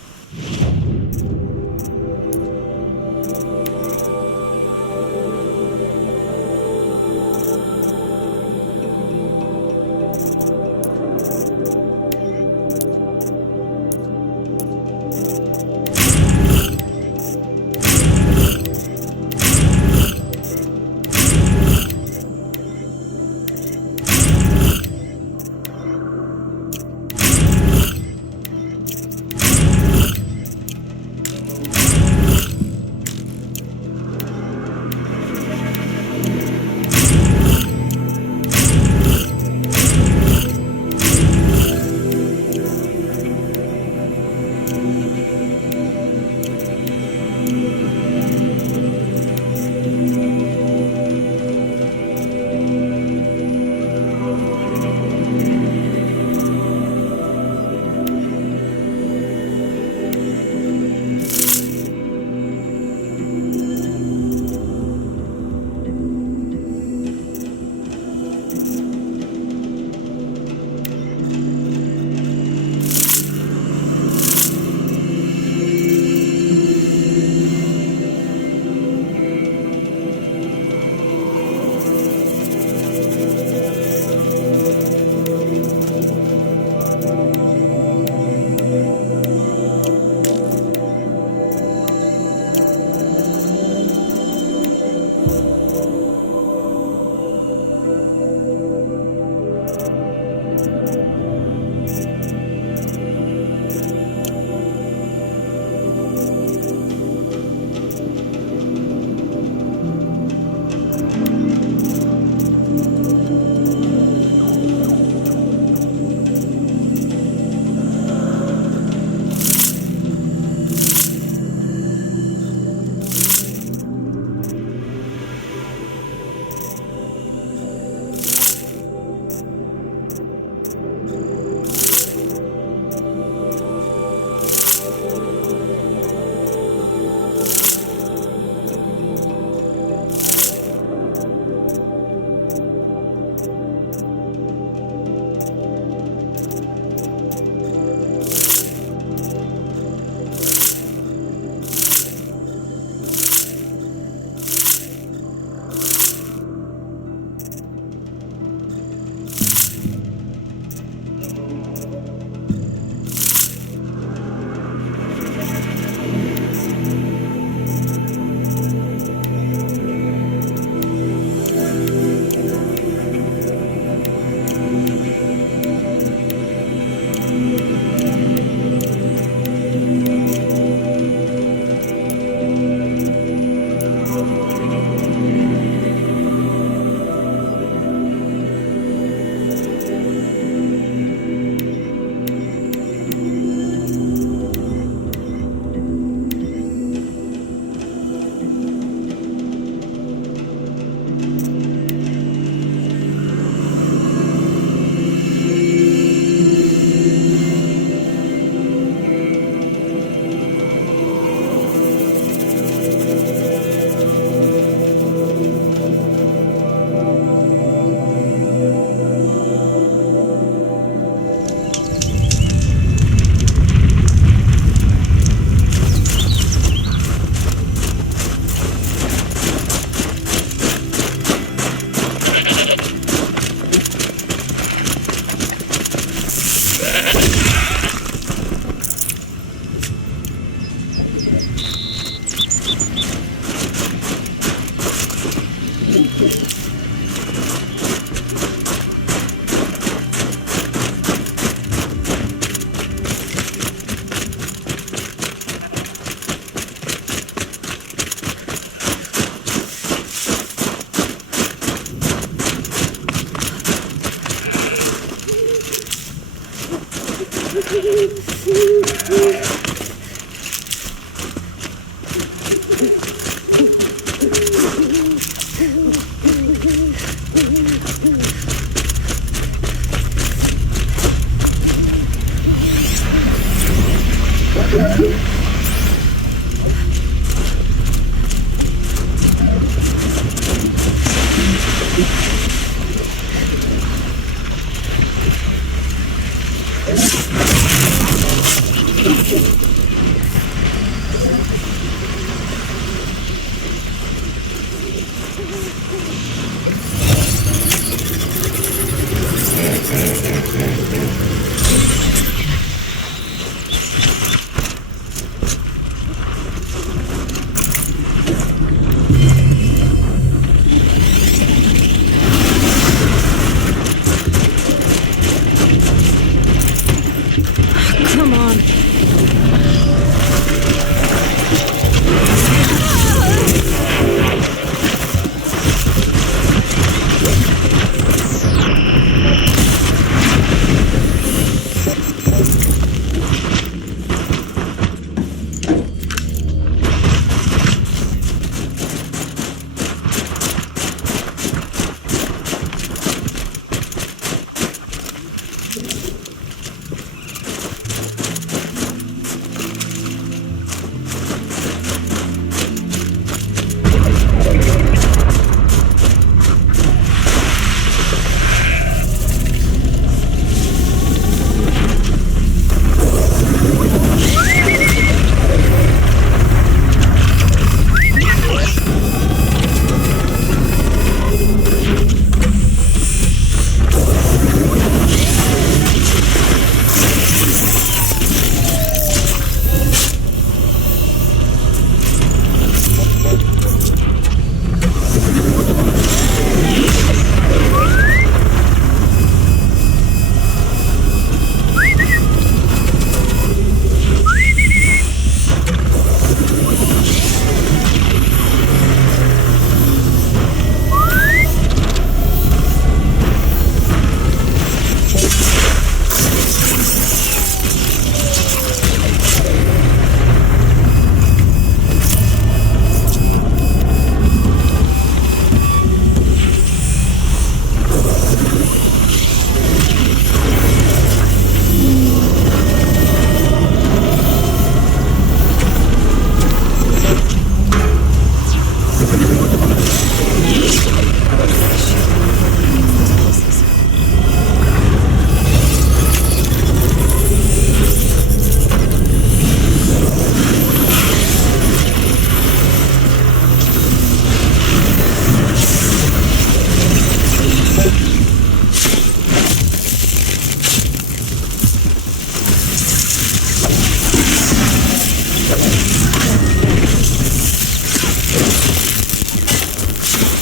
Come on.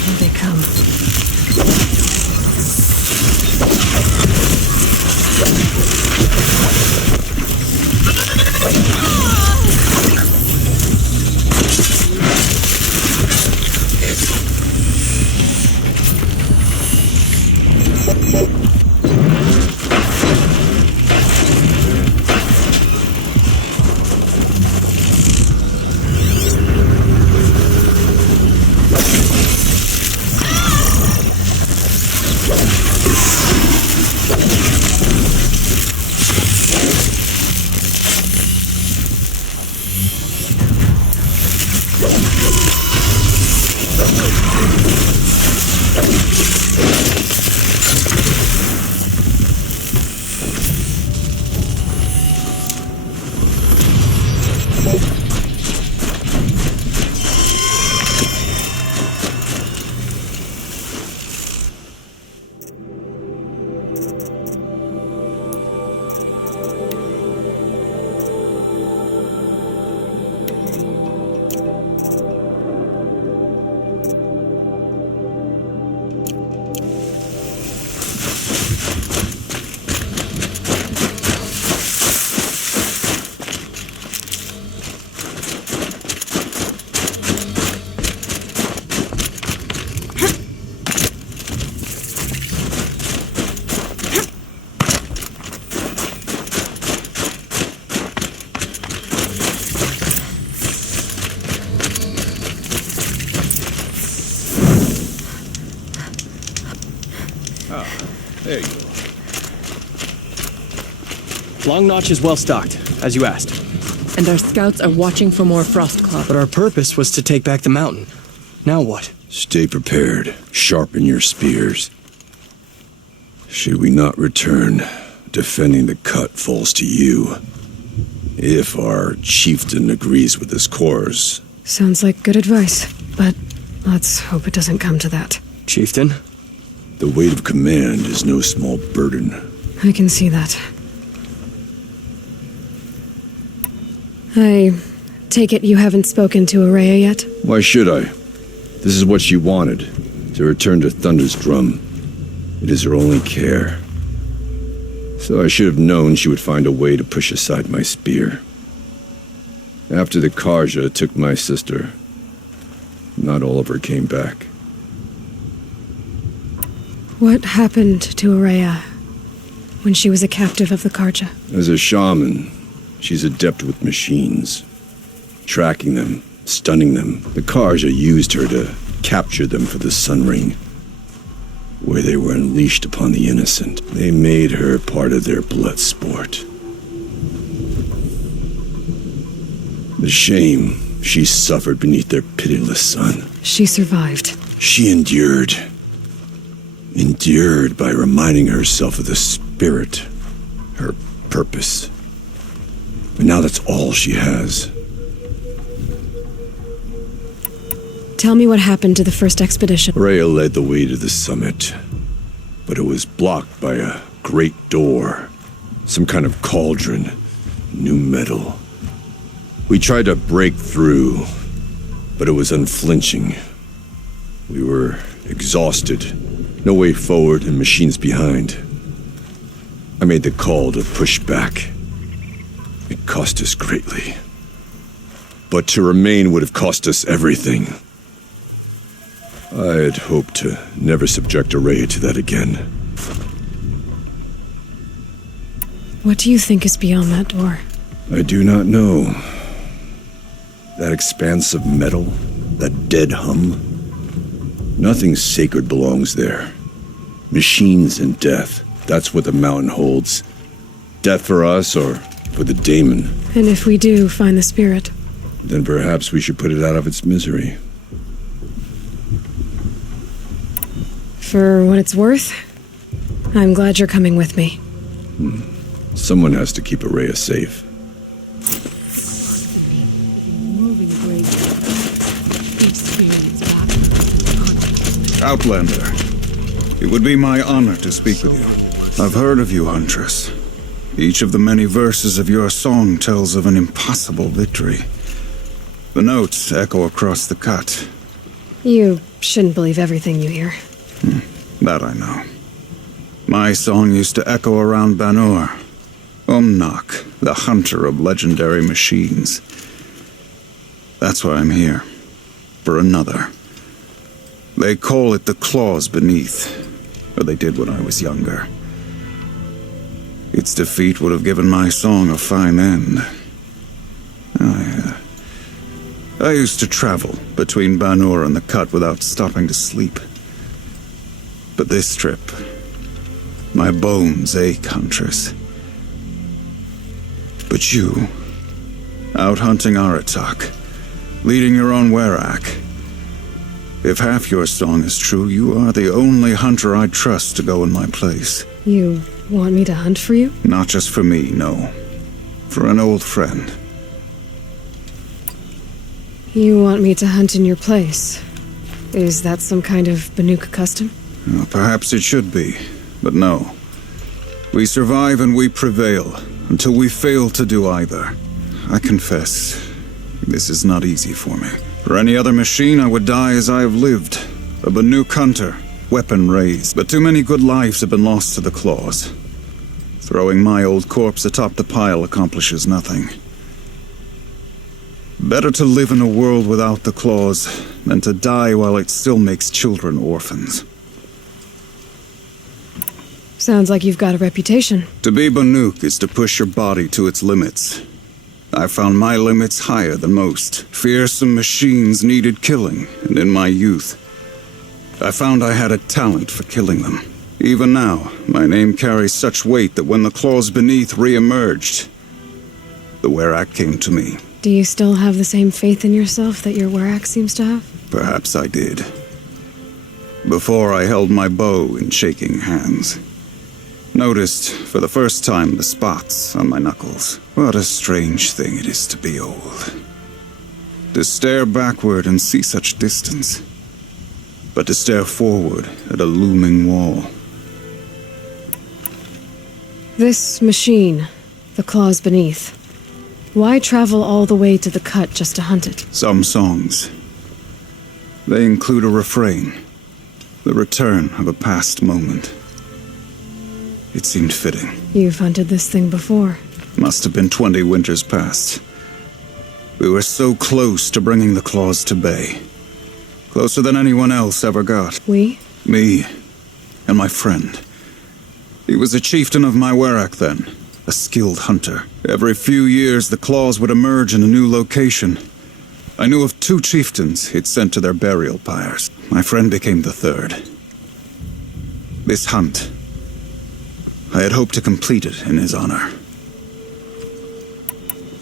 Here they come. There you go. Long Notch is well stocked, as you asked. And our scouts are watching for more Frostclaw. But our purpose was to take back the mountain. Now what? Stay prepared. Sharpen your spears. Should we not return, defending the cut falls to you. If our chieftain agrees with this course. Sounds like good advice, but let's hope it doesn't come to that. Chieftain? The weight of command is no small burden. I can see that. I take it you haven't spoken to Araya yet? Why should I? This is what she wanted, to return to Thunder's Drum. It is her only care. So I should have known she would find a way to push aside my spear. After the Karja took my sister, not all of her came back. What happened to Araya when she was a captive of the Karja? As a shaman, she's adept with machines. Tracking them, stunning them. The Karja used her to capture them for the Sun Ring, where they were unleashed upon the innocent. They made her part of their blood sport. The shame she suffered beneath their pitiless sun. She survived. She endured. Endured by reminding herself of the spirit, her purpose. And now that's all she has. Tell me what happened to the first expedition. Rhea led the way to the summit, but it was blocked by a great door. Some kind of cauldron, new metal. We tried to break through, but it was unflinching. We were exhausted. No way forward and machines behind. I made the call to push back. It cost us greatly. But to remain would have cost us everything. I had hoped to never subject Araya to that again. What do you think is beyond that door? I do not know. That expanse of metal, that dead hum. Nothing sacred belongs there. Machines and death. That's what the mountain holds. Death for us or for the daemon. And if we do find the spirit? Then perhaps we should put it out of its misery. For what it's worth, I'm glad you're coming with me. Someone has to keep Araya safe. Outlander, it would be my honor to speak with you. I've heard of you, Huntress. Each of the many verses of your song tells of an impossible victory. The notes echo across the cut. You shouldn't believe everything you hear. That I know. My song used to echo around Banur. Umnak, the hunter of legendary machines. That's why I'm here. For another. They call it the Claws Beneath, or they did when I was younger. Its defeat would have given my song a fine end. I used to travel between Banur and the Cut without stopping to sleep. But this trip, my bones ache, Huntress. But you, out hunting Aratak, leading your own Werak, If half your song is true, you are the only hunter I'd trust to go in my place. You want me to hunt for you? Not just for me, no. For an old friend. You want me to hunt in your place? Is that some kind of Banuk custom? Well, perhaps it should be, but no. We survive and we prevail, until we fail to do either. I confess, this is not easy for me. For any other machine, I would die as I have lived. A Banuk hunter, weapon raised, but too many good lives have been lost to the claws. Throwing my old corpse atop the pile accomplishes nothing. Better to live in a world without the claws than to die while it still makes children orphans. Sounds like you've got a reputation. To be Banuk is to push your body to its limits. I found my limits higher than most. Fearsome machines needed killing, and in my youth, I found I had a talent for killing them. Even now, my name carries such weight that when the claws beneath re-emerged, the Werak came to me. Do you still have the same faith in yourself that your Werak seems to have? Perhaps I did. Before I held my bow in shaking hands. Noticed, for the first time, the spots on my knuckles. What a strange thing it is to be old. To stare backward and see such distance. But to stare forward at a looming wall. This machine, the claws beneath. Why travel all the way to the cut just to hunt it? Some songs. They include a refrain. The return of a past moment. It seemed fitting. You've hunted this thing before. Must have been 20 winters past. We were so close to bringing the claws to bay. Closer than anyone else ever got. We? Me and my friend. He was a chieftain of my Werak then, a skilled hunter. Every few years the claws would emerge in a new location. I knew of 2 chieftains he'd sent to their burial pyres. My friend became the 3rd. This hunt, I had hoped to complete it in his honor.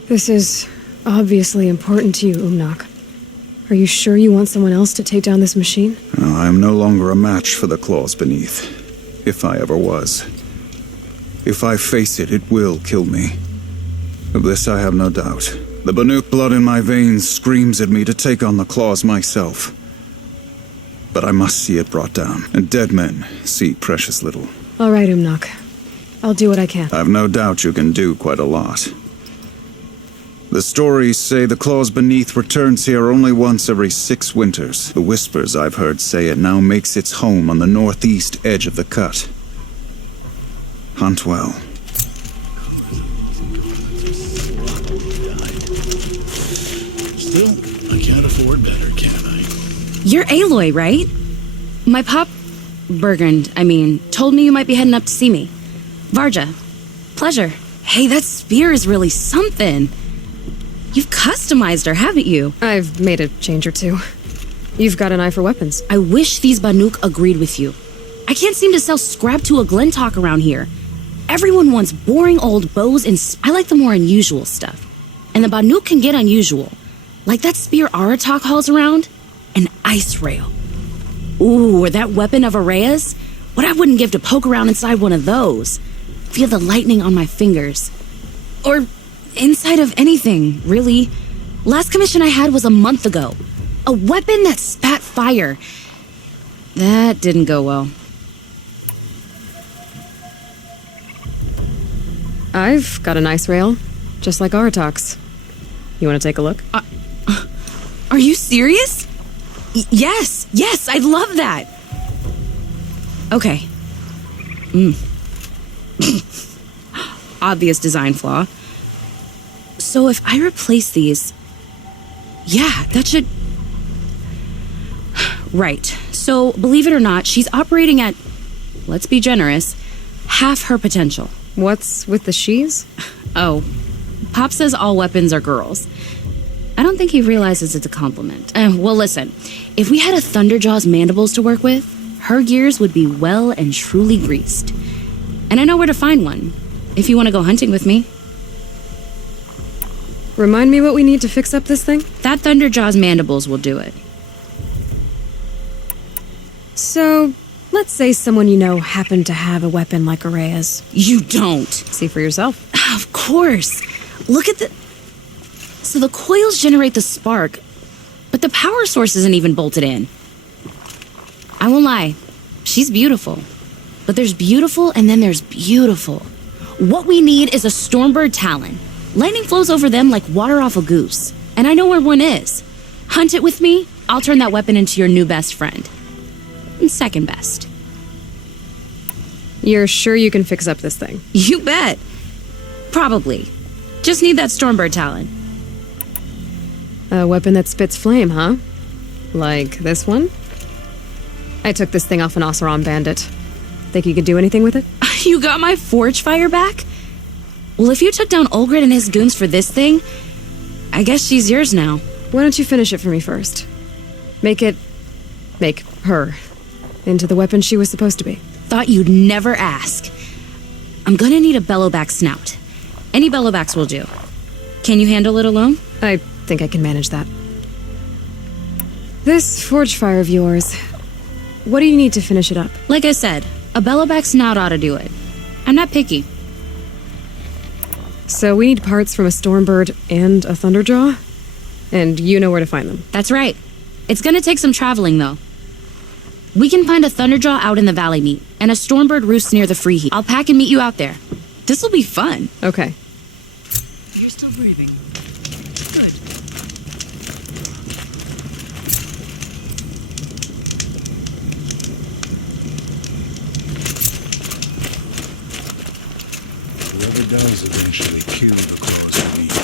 This is obviously important to you, Umnak. Are you sure you want someone else to take down this machine? I am no longer a match for the claws beneath, if I ever was. If I face it, it will kill me. Of this I have no doubt. The Banuk blood in my veins screams at me to take on the claws myself. But I must see it brought down, and dead men see precious little. All right, Umnak. I'll do what I can. I've no doubt you can do quite a lot. The stories say the claws beneath returns here only once every 6 winters. The whispers I've heard say it now makes its home on the northeast edge of the cut. Hunt well. Still, I can't afford better, can I? You're Aloy, right? My pop... Bergund, told me you might be heading up to see me. Varja. Pleasure. Hey, that spear is really something. You've customized her, haven't you? I've made a change or 2. You've got an eye for weapons. I wish these Banuk agreed with you. I can't seem to sell scrap to a Glentalk around here. Everyone wants boring old bows and... I like the more unusual stuff. And the Banuk can get unusual. Like that spear Aratak hauls around. An ice rail. Ooh, or that weapon of Araya's. What I wouldn't give to poke around inside one of those. Feel the lightning on my fingers. Or inside of anything, really. Last commission I had was a month ago. A weapon that spat fire. That didn't go well. I've got an ice rail, just like Aratak's. You want to take a look? Are you serious? Yes, I'd love that. Okay. Obvious design flaw. So if I replace these... Yeah, that should... Right. So, believe it or not, she's operating at, let's be generous, half her potential. What's with the she's? Oh, Pop says all weapons are girls. I don't think he realizes it's a compliment. Well, listen, if we had a Thunderjaw's mandibles to work with, her gears would be well and truly greased. And I know where to find one, if you want to go hunting with me. Remind me what we need to fix up this thing? That Thunderjaw's mandibles will do it. So, let's say someone you know happened to have a weapon like Araya's. You don't. See for yourself. Of course. Look at the... So the coils generate the spark, but the power source isn't even bolted in. I won't lie. She's beautiful. But there's beautiful and then there's beautiful. What we need is a Stormbird Talon. Lightning flows over them like water off a goose. And I know where one is. Hunt it with me, I'll turn that weapon into your new best friend. And second best. You're sure you can fix up this thing? You bet. Probably. Just need that Stormbird Talon. A weapon that spits flame, huh? Like this one? I took this thing off an Oseram bandit. Think you could do anything with it? You got my forge fire back? Well, if you took down Olgrid and his goons for this thing, I guess she's yours now. Why don't you finish it for me first? Make her into the weapon she was supposed to be. Thought you'd never ask. I'm gonna need a bellowback snout. Any bellowbacks will do. Can you handle it alone? I think I can manage that. This forge fire of yours, what do you need to finish it up? Like I said, a bellowback snout ought to do it. I'm not picky. So we need parts from a Stormbird and a Thunderjaw? And you know where to find them. That's right. It's gonna take some traveling, though. We can find a Thunderjaw out in the Valley Meet, and a Stormbird roosts near the Freeheat. I'll pack and meet you out there. This'll be fun. Okay. You're still breathing. Good. Whoever does eventually kill the cause of evil.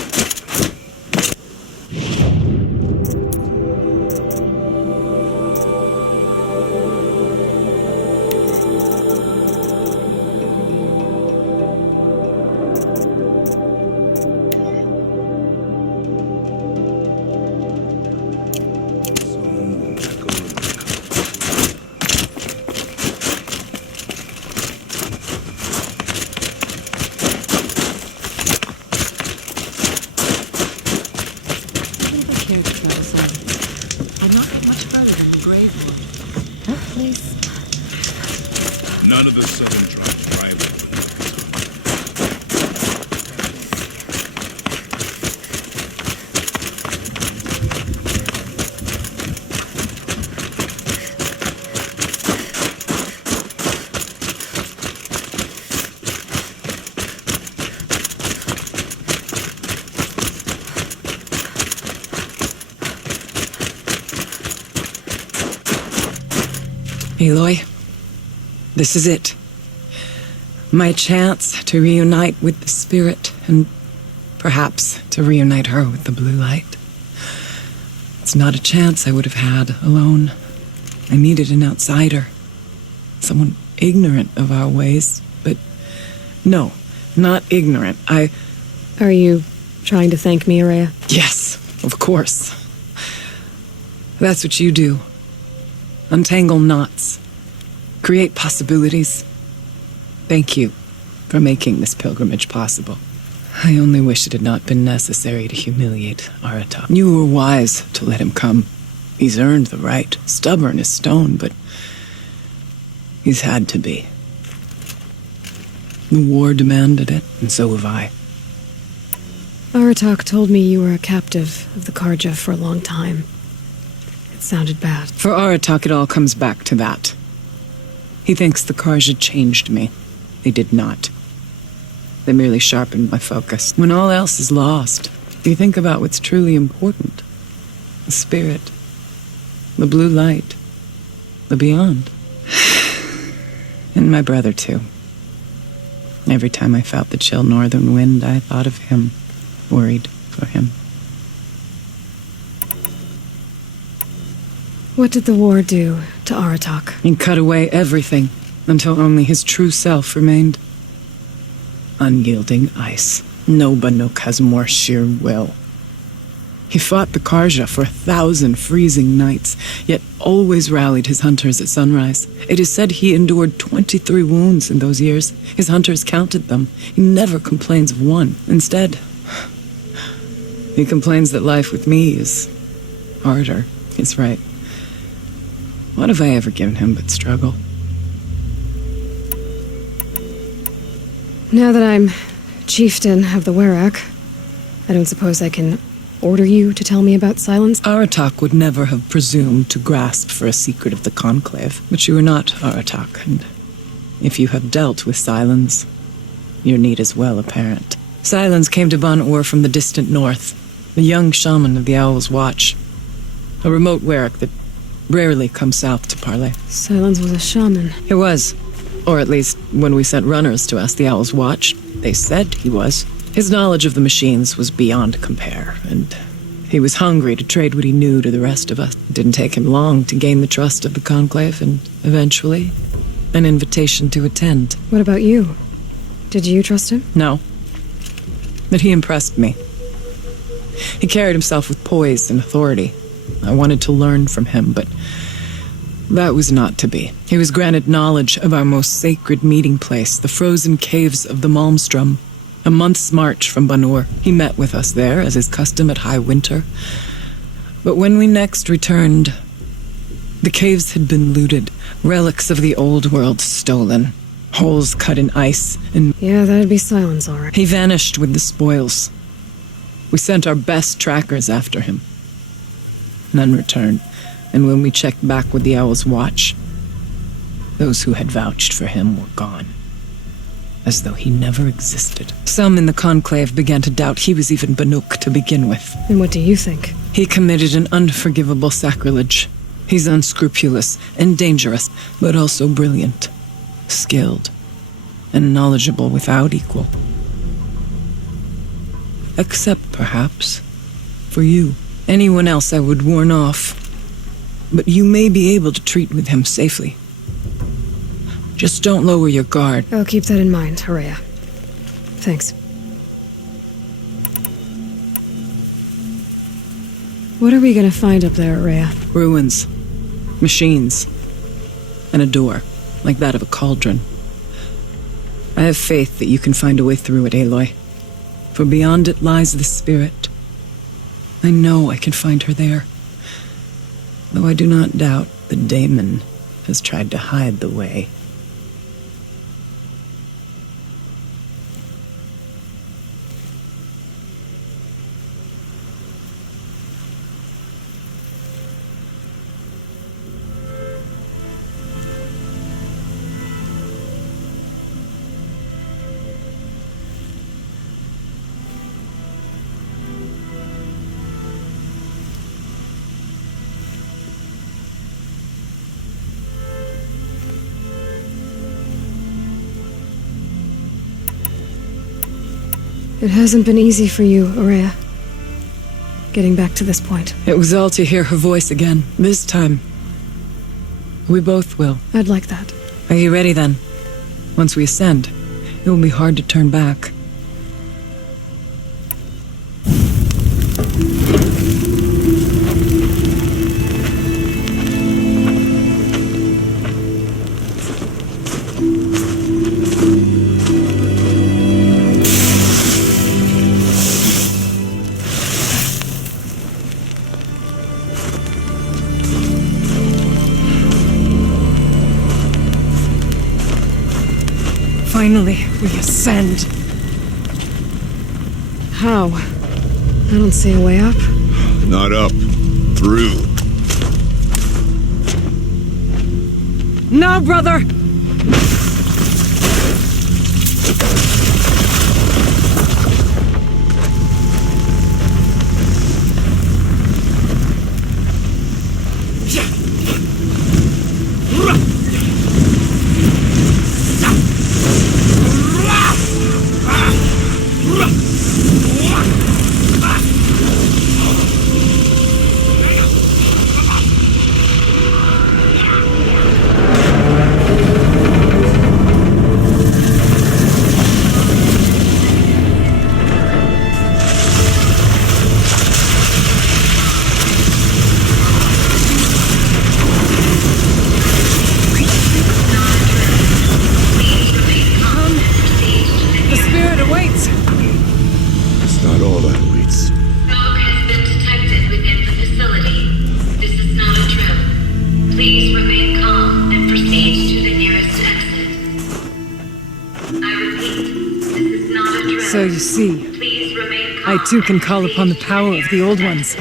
None of the southern tribes rival. Aloy, this is it. My chance to reunite with the Spirit, and perhaps to reunite her with the Blue Light. It's not a chance I would have had alone. I needed an outsider. Someone ignorant of our ways, but no, not ignorant. Are you trying to thank me, Araya? Yes, of course. That's what you do. Untangle knots. Create possibilities. Thank you for making this pilgrimage possible. I only wish it had not been necessary to humiliate Aratak. You were wise to let him come. He's earned the right. Stubborn as stone, but he's had to be. The war demanded it, and so have I. Aratak told me you were a captive of the Karja for a long time. It sounded bad. For Aratak, it all comes back to that. He thinks the Karja changed me. They did not. They merely sharpened my focus. When all else is lost, you think about what's truly important. The Spirit. The Blue Light. The beyond. And my brother, too. Every time I felt the chill northern wind, I thought of him. Worried for him. What did the war do to Aratak? He cut away everything until only his true self remained. Unyielding ice. No Banuk has more sheer will. He fought the Karja for 1,000 freezing nights, yet always rallied his hunters at sunrise. It is said he endured 23 wounds in those years. His hunters counted them. He never complains of one. Instead, he complains that life with me is harder. He's right. What have I ever given him but struggle? Now that I'm chieftain of the Werak, I don't suppose I can order you to tell me about Silence? Aratak would never have presumed to grasp for a secret of the Conclave. But you are not Aratak, and if you have dealt with Silence, your need is well apparent. Silence came to Ban-Ur from the distant north, a young shaman of the Owl's Watch, a remote Werak that rarely comes south to parley. Silence was a shaman. He was. Or at least, when we sent runners to ask the Owl's Watch, they said he was. His knowledge of the machines was beyond compare, and he was hungry to trade what he knew to the rest of us. It didn't take him long to gain the trust of the Conclave, and eventually, an invitation to attend. What about you? Did you trust him? No. But he impressed me. He carried himself with poise and authority. I wanted to learn from him, but that was not to be. He was granted knowledge of our most sacred meeting place, the frozen caves of the Malmstrom. A month's march from Ban-Ur. He met with us there, as is custom at high winter. But when we next returned, the caves had been looted, relics of the old world stolen, holes cut in ice, and... Yeah, that'd be Silence, all right. He vanished with the spoils. We sent our best trackers after him. None returned, and when we checked back with the Owl's Watch, those who had vouched for him were gone. As though he never existed. Some in the Conclave began to doubt he was even Banuk to begin with. And what do you think? He committed an unforgivable sacrilege. He's unscrupulous and dangerous, but also brilliant, skilled, and knowledgeable without equal. Except, perhaps, for you. Anyone else I would warn off, but you may be able to treat with him safely. Just don't lower your guard. I'll keep that in mind, Horea. Thanks. What are we gonna find up there, Horea? Ruins, machines, and a door, like that of a cauldron. I have faith that you can find a way through it, Aloy. For beyond it lies the spirit. I know I can find her there. Though I do not doubt the Daemon has tried to hide the way. It hasn't been easy for you, Horea. Getting back to this point. It was all to hear her voice again. This time, we both will. I'd like that. Are you ready then? Once we ascend, it will be hard to turn back. Finally, we ascend. How? I don't see a way up. Not up. Through. No, brother! You see, I too can call upon the power of the Old Ones.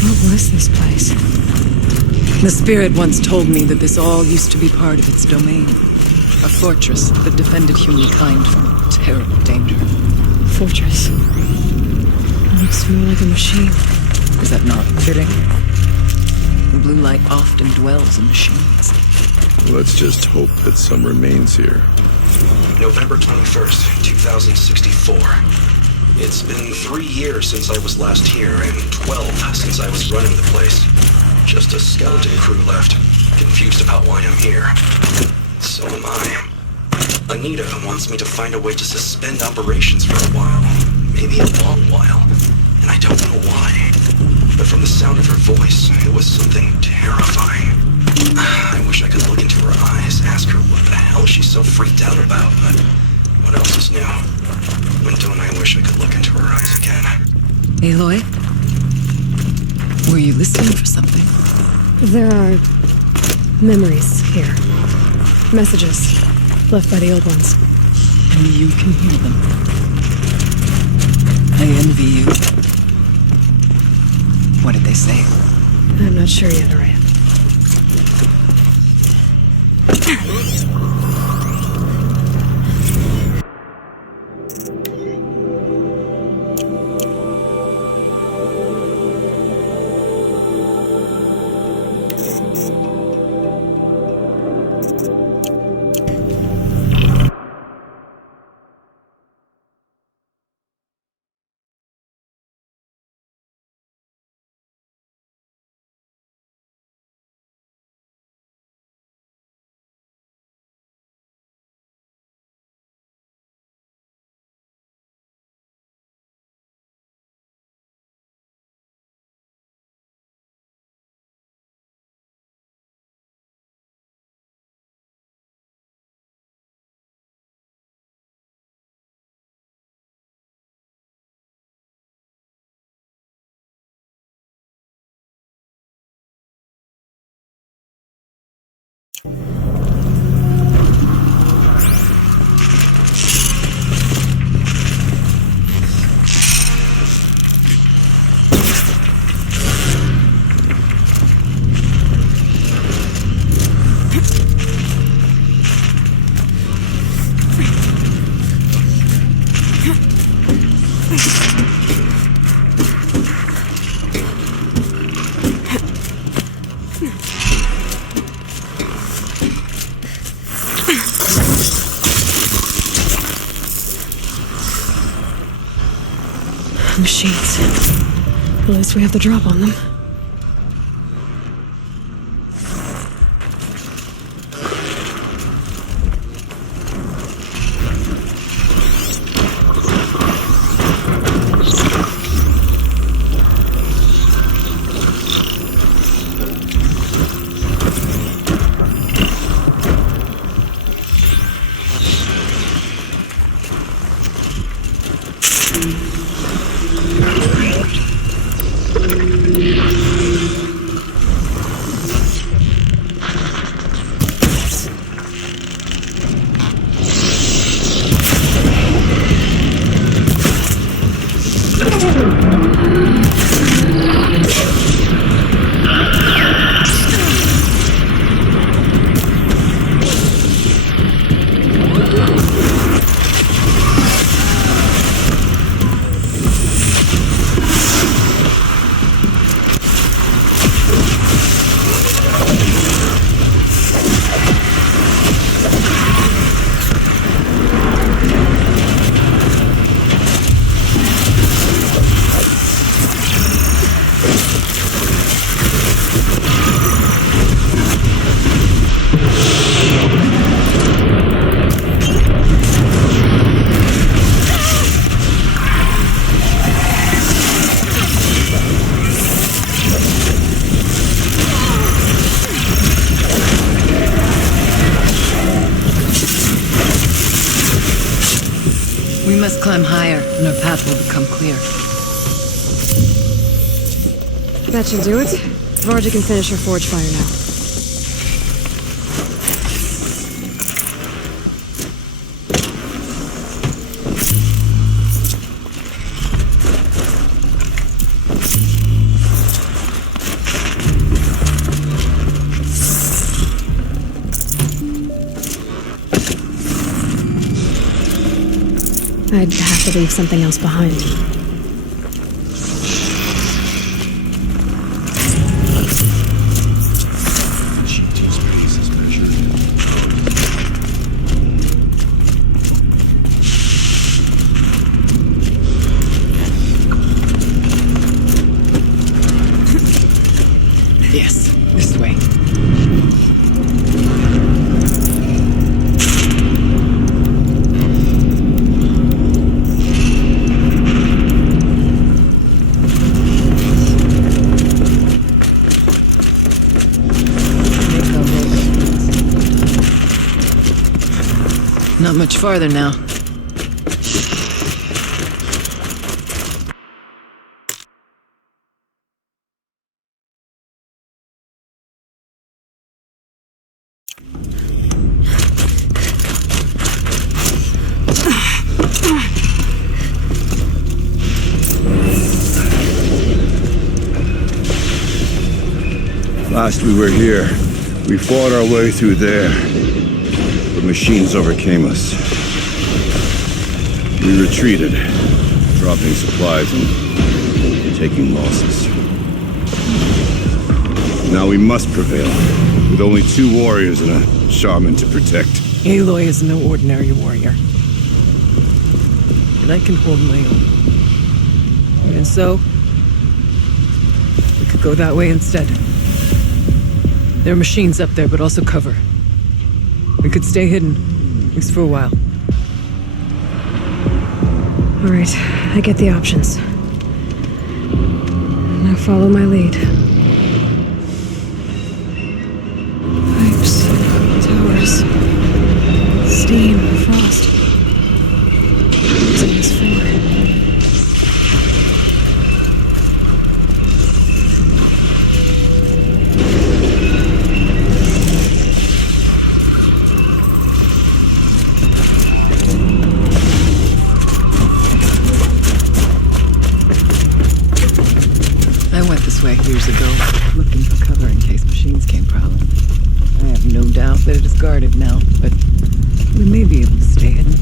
What was this place? The spirit once told me that this all used to be part of its domain. A fortress that defended humankind from terrible danger. Fortress. It looks more like a machine. Is that not fitting? The blue light often dwells in machines. Let's just hope that some remains here. November 21st, 2064. It's been 3 years since I was last here, and 12 since I was running the place. Just a skeleton crew left, confused about why I'm here. So am I. Anita wants me to find a way to suspend operations for a while, maybe a long while, and I don't know why. But from the sound of her voice, it was something terrifying. I wish I could look into her eyes, ask her what the hell she's so freaked out about, but what else is new? When don't I wish I could look into her eyes again? Aloy? Were you listening for something? There are memories here. Messages left by the Old Ones. And you can hear them. I envy you. What did they say? I'm not sure yet, Araya. Machines. At least we have the drop on them. We must climb higher, and our path will become clear. That should do it. Varga can finish her forge fire now. I'd have to leave something else behind. Yes, this way. Not much farther now. Last we were here, we fought our way through there. The machines overcame us. We retreated, dropping supplies and taking losses. Now we must prevail, with only 2 warriors and a shaman to protect. Aloy is no ordinary warrior. And I can hold my own. And so, we could go that way instead. There are machines up there, but also cover. We could stay hidden, at least for a while. All right, I get the options. Now follow my lead. Pipes, towers, steam, frost. What's in this for? Years ago, looking for cover in case machines came prowling. I have no doubt that it is guarded now, but we may be able to stay hidden.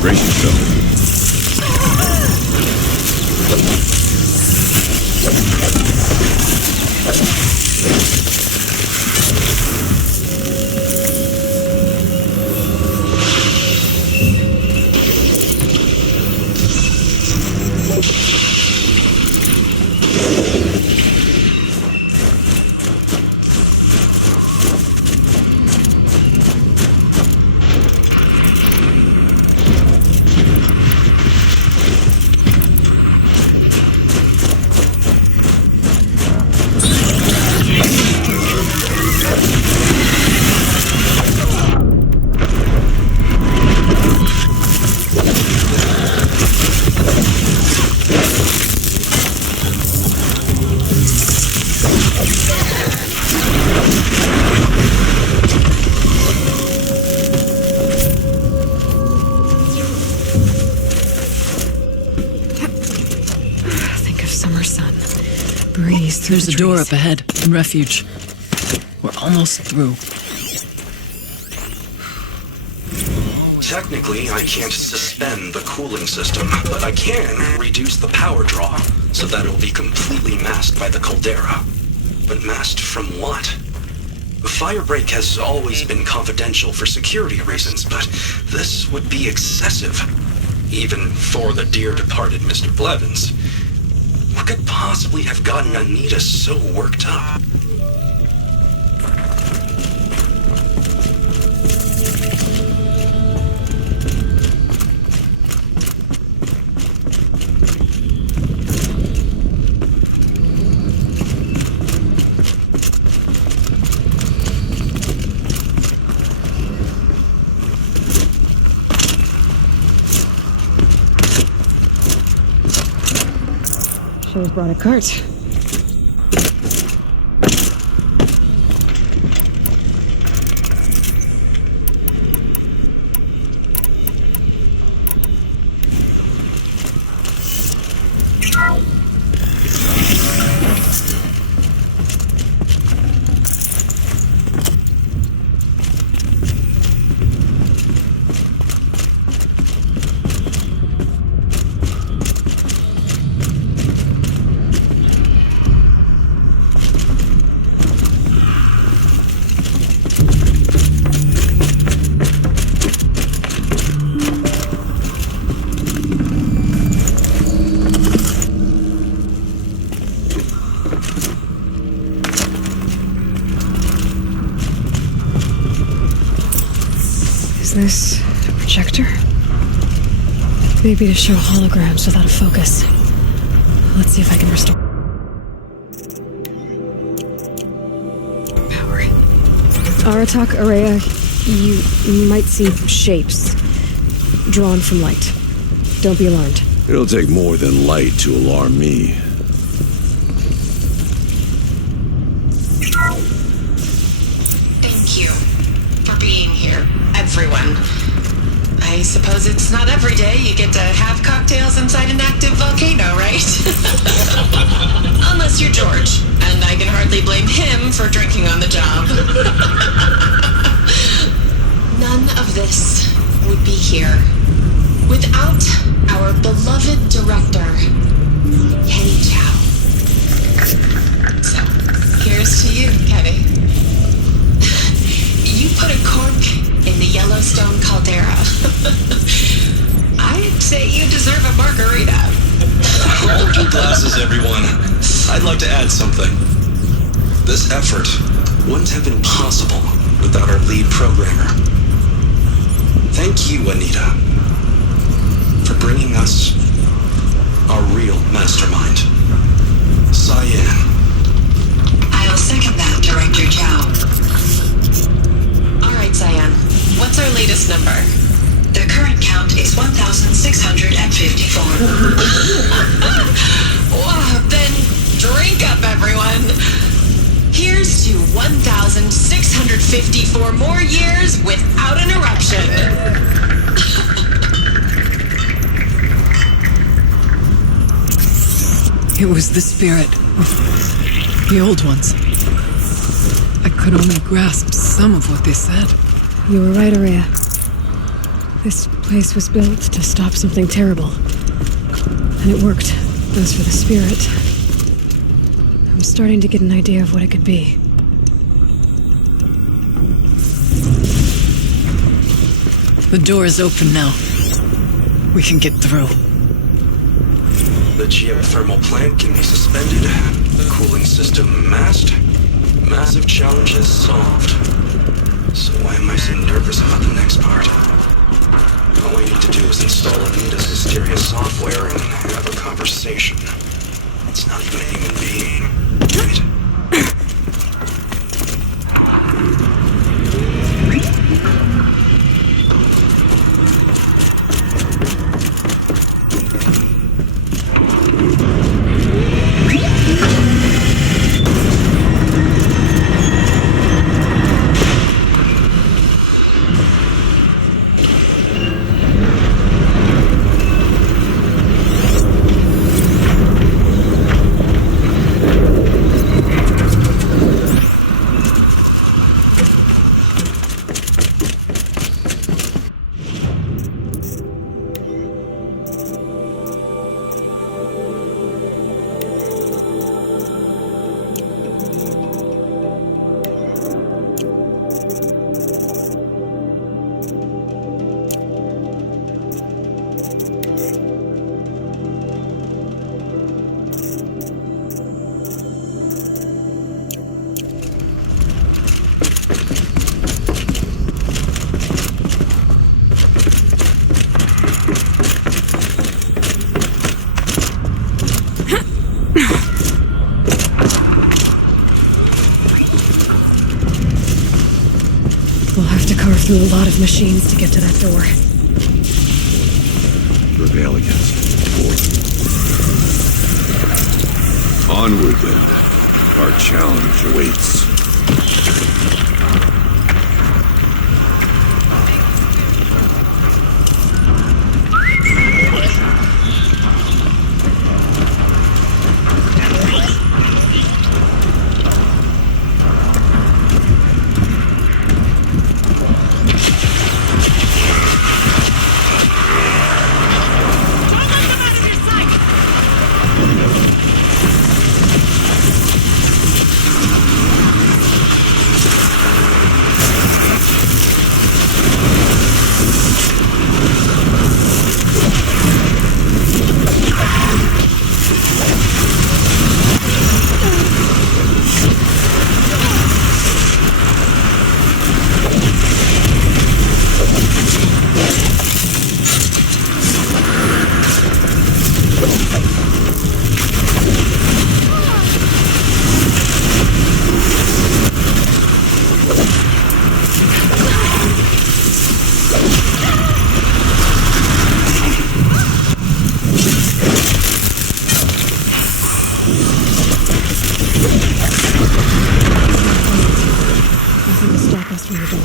Brace yourself. through There's the a door trees. up ahead, in refuge. We're almost through. Technically, I can't suspend the cooling system, but I can reduce the power draw so that it will be completely masked by the caldera. But masked from what? Firebreak has always been confidential for security reasons, but this would be excessive. Even for the dear departed Mr. Blevins. What could possibly have gotten Anita so worked up? Should have brought a cart. Is this a projector? Maybe to show holograms without a focus. Let's see if I can restore power. Aratak Araya, you might see shapes drawn from light. Don't be alarmed. It'll take more than light to alarm me. Thank you for being here, everyone. I suppose it's not every day you get to have cocktails inside an active volcano, right? Unless you're George, and I can hardly blame him for drinking on the job. None of this would be here without our beloved director, Kenny Chow. So, here's to you, Kenny. You put a cork in the Yellowstone caldera. I'd say you deserve a margarita. Hold your glasses, everyone. I'd like to add something. This effort wouldn't have been possible without our lead programmer. Thank you, Anita, for bringing us our real mastermind, Cyan. I'll second that, Director Chow. All right, Cyan. What's our latest number? The current count is 1,654. Wow, then drink up, everyone. Here's to 1,654 more years without an eruption. It was the spirit. The old ones. I could only grasp some of what they said. You were right, Araya. This place was built to stop something terrible. And it worked. As for the spirit, I'm starting to get an idea of what it could be. The door is open now. We can get through. The geothermal plant can be suspended, the cooling system masked, massive challenges solved. So why am I so nervous about the next part? All we need to do is install Anita's mysterious software and have a conversation. It's not even a human being, right? those machines to get to that door. Prevail against it. Onward, then. Our challenge awaits. Nothing to stop us from the door.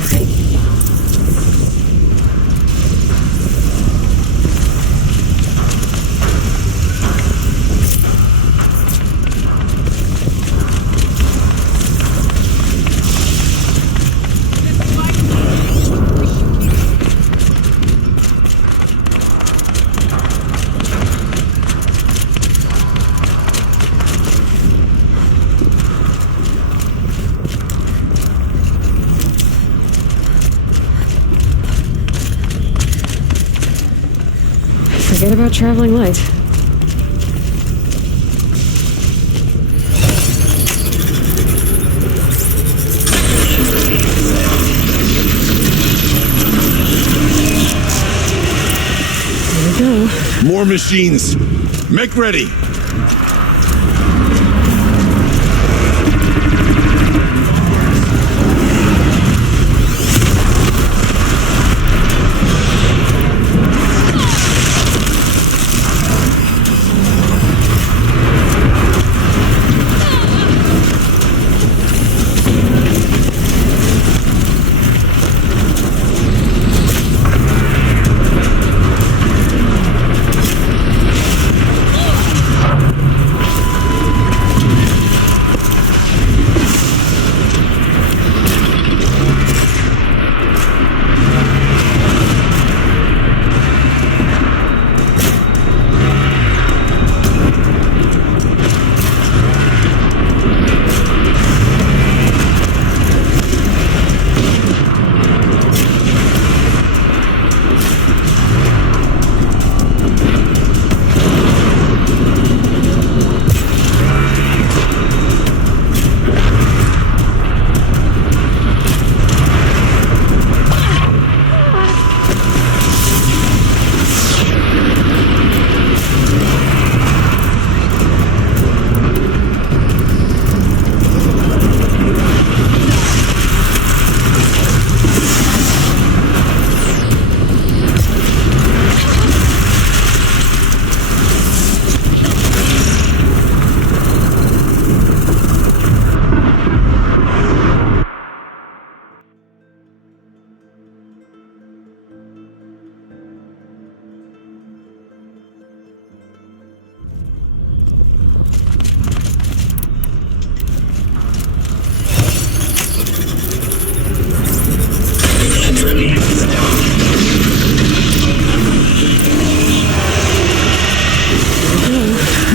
Forget about traveling light. Here we go. More machines. Make ready.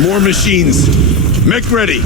More machines. Make ready.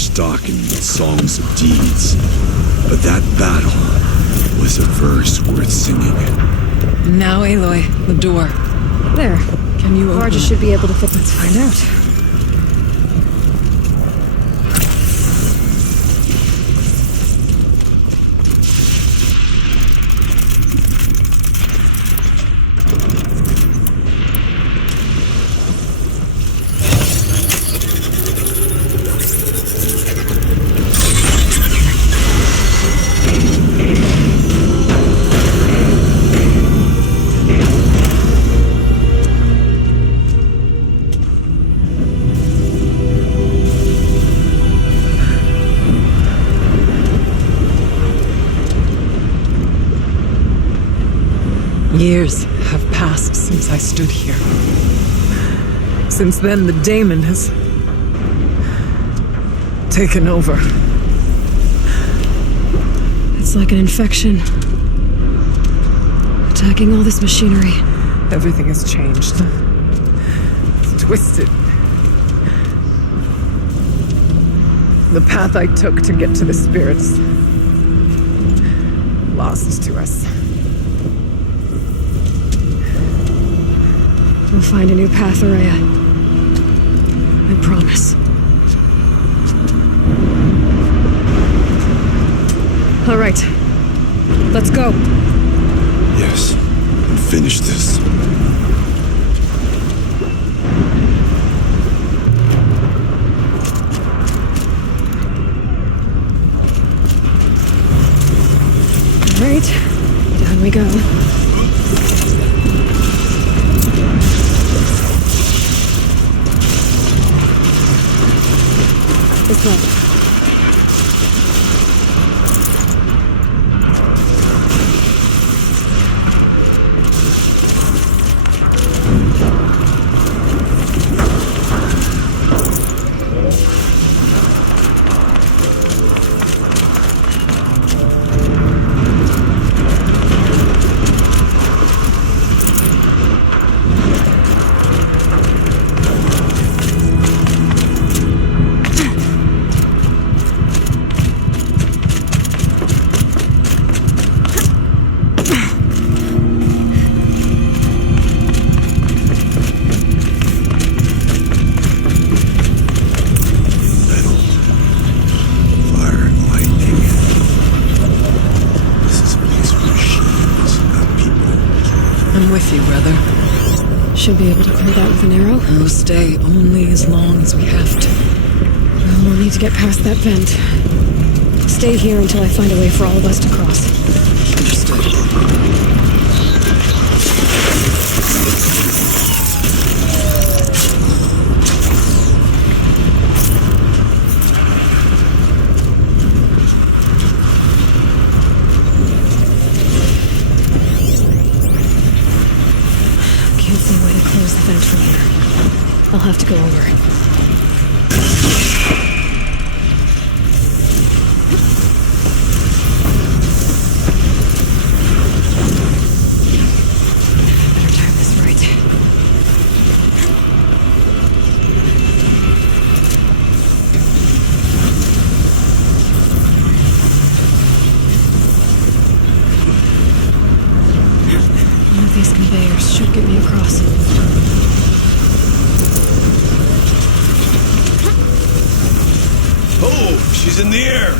stock in songs of deeds, but that battle was a verse worth singing. Now, Aloy, the door. There. Can you open Arja it? should be able to fit. Let's find out. Years have passed since I stood here. Since then, the daemon has taken over. It's like an infection. Attacking all this machinery. Everything has changed. It's twisted. The path I took to get to the spirits, lost to us. We'll find a new path, Araya. I promise. All right. Let's go. Yes, and finish this. All right. Down we go. This way. Should be able to clear that with an arrow. We'll stay only as long as we have to. Well, we'll need to get past that vent. Stay here until I find a way for all of us to cross. Understood. I'll have to go over. Better time this right. One of these conveyors should get me across. Oh, she's in the air!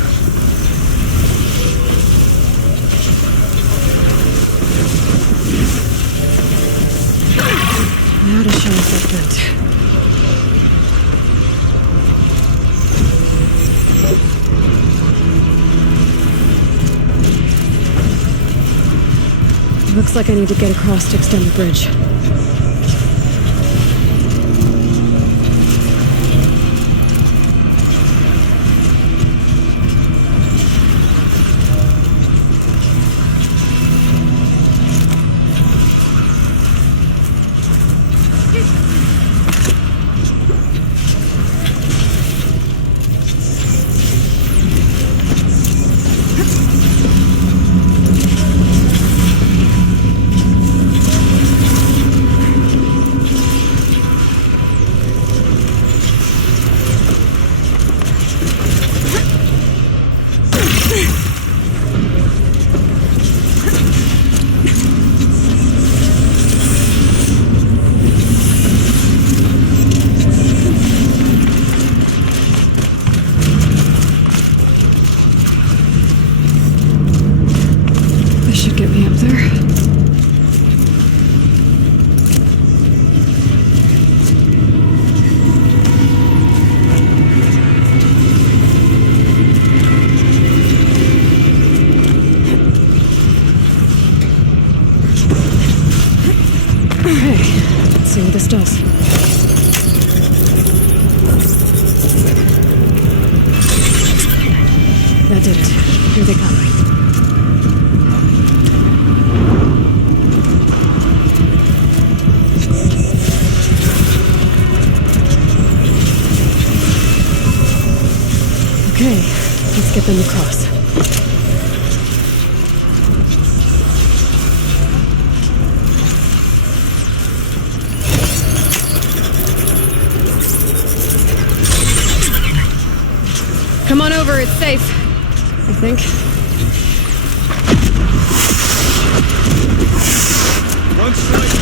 Now to show us that vent. Looks like I need to get across to extend the bridge. That did it. Here they come. Okay, let's get them across. Come on over, it's safe. I think. One side.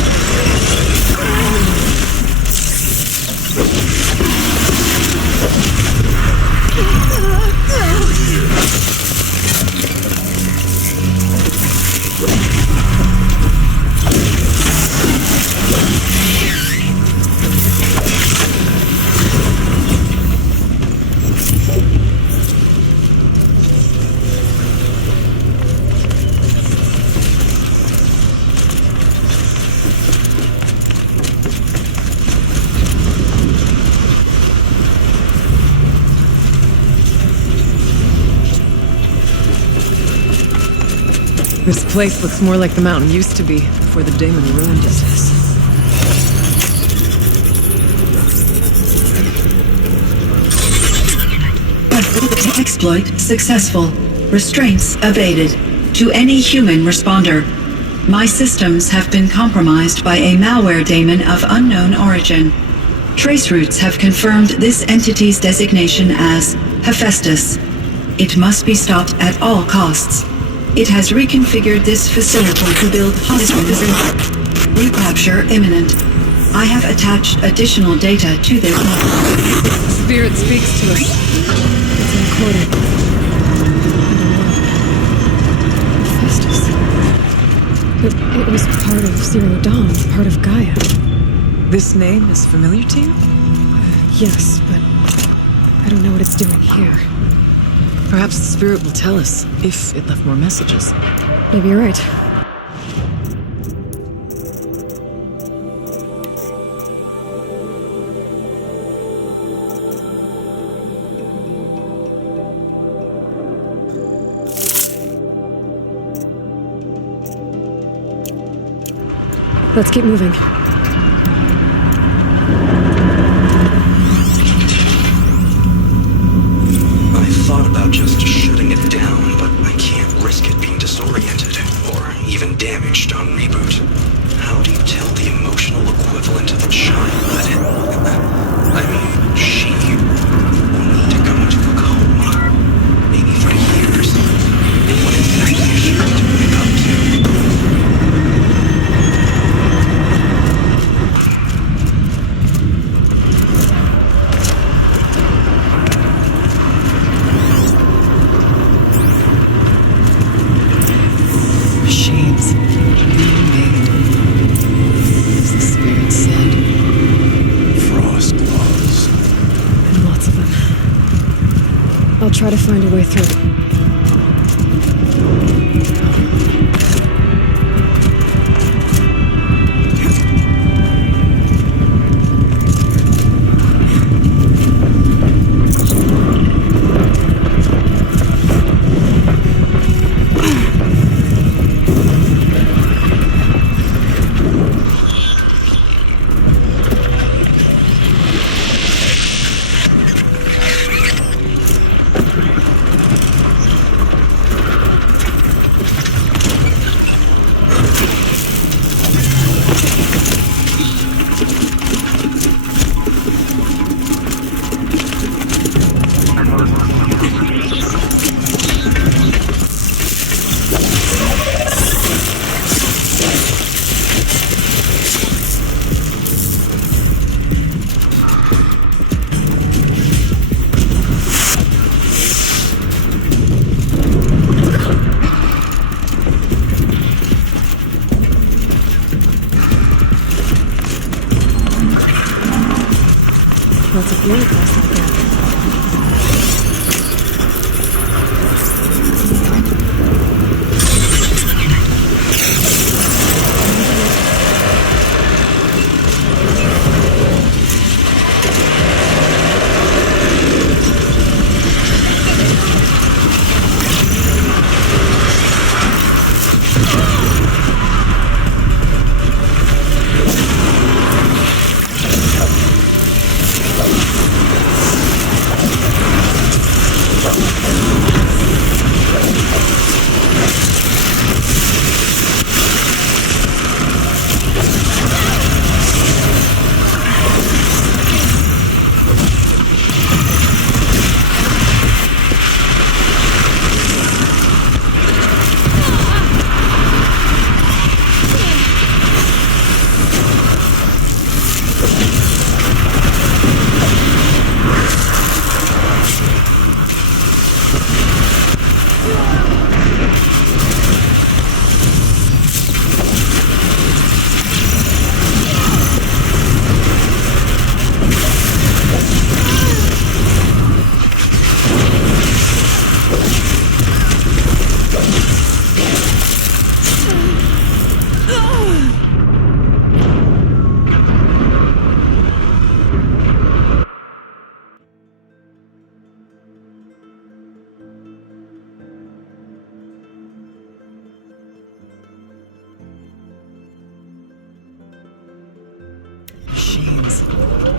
This place looks more like the mountain used to be before the Daemon ruined it. Exploit successful. Restraints evaded. To any human responder. My systems have been compromised by a malware daemon of unknown origin. Traceroutes have confirmed this entity's designation as Hephaestus. It must be stopped at all costs. It has reconfigured this facility to build hospitals. Recapture imminent. I have attached additional data to this. Spirit speaks to us. It's encoded. Hephaestus. It was part of Zero Dawn, part of Gaia. This name is familiar to you? Yes, but I don't know what it's doing here. Perhaps the spirit will tell us, if it left more messages. Maybe you're right. Let's keep moving. I thought about just shutting it down, but I can't risk it being disoriented or even damaged on reboot. How do you tell the emotional equivalent of a child that I mean, she will need to go into a coma, maybe for years. What exactly is she going to wake up to? Machines being made, as the spirit said. Frost laws. And lots of them. I'll try to find a way through. Lots of fury across like that.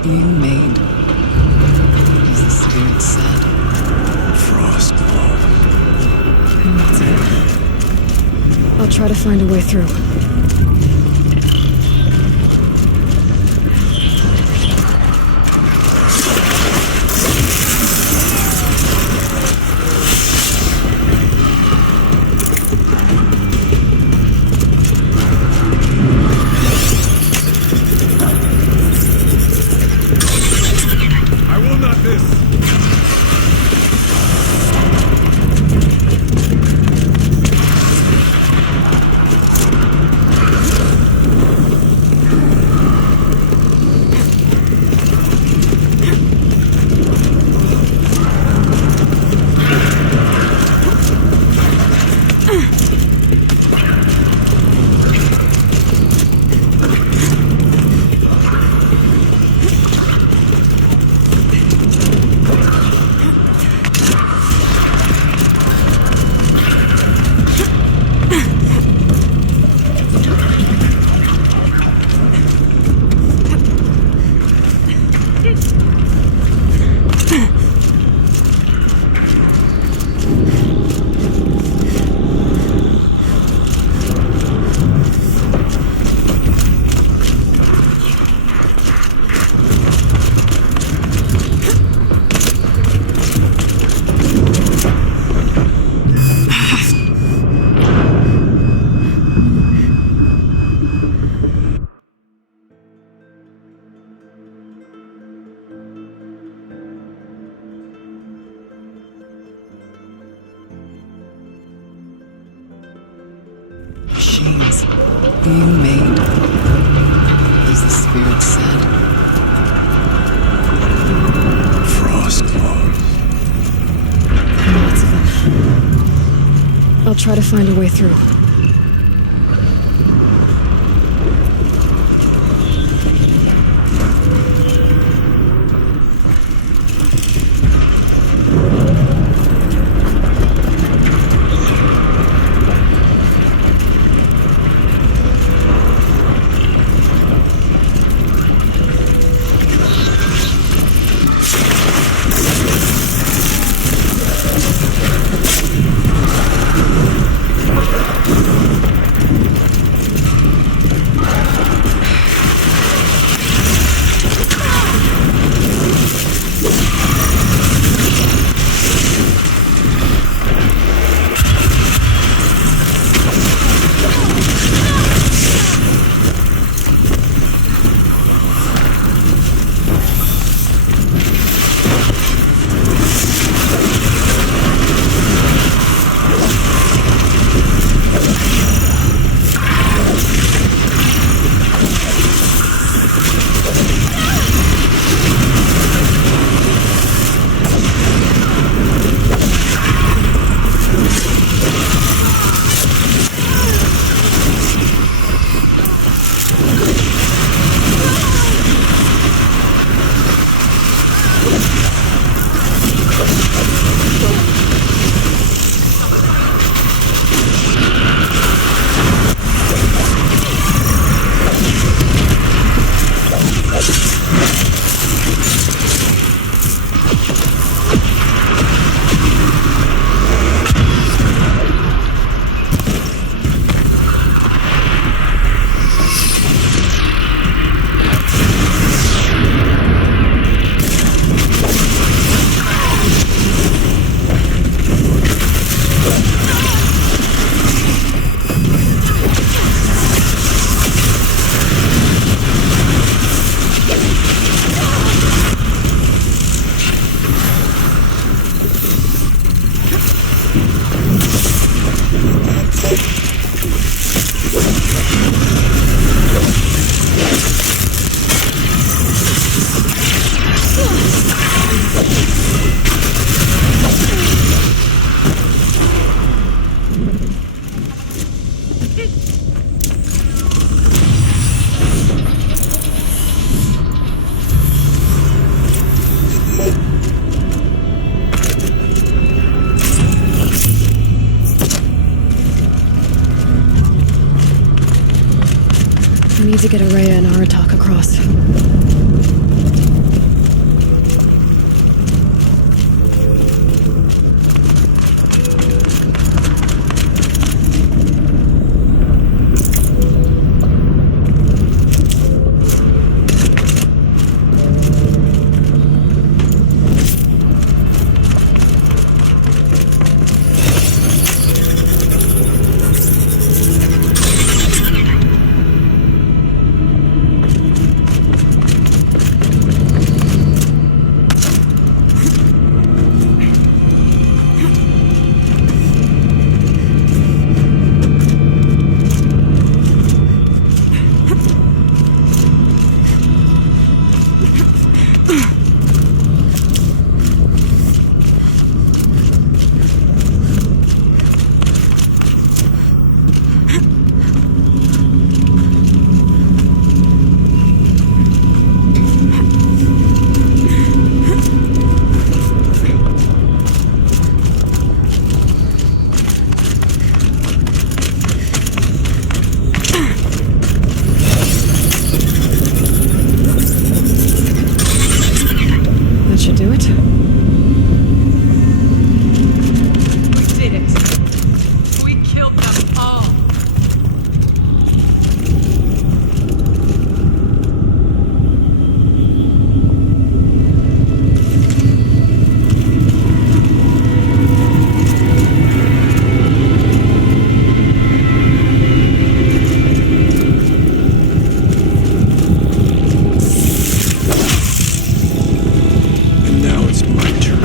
being made, as the spirit said. Frost Claw. I'll try to find a way through. I will not miss. Machines being made, as the spirit said. Frost Claw. Lots of them. I'll try to find a way through. I need to get Araya and Aratak across. should do it. We did it. We killed them all. And now it's my turn.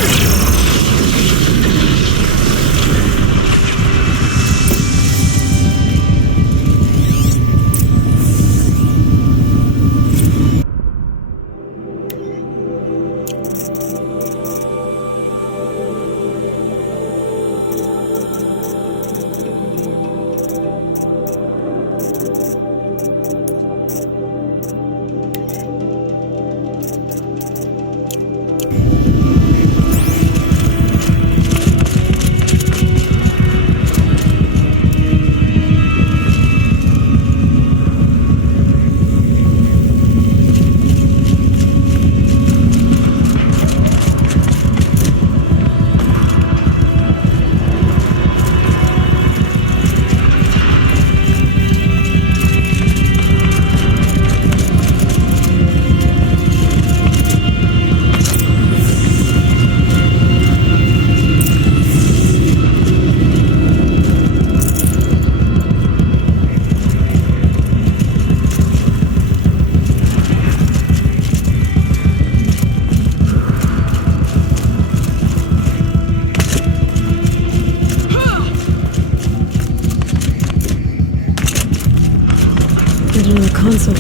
Get another console.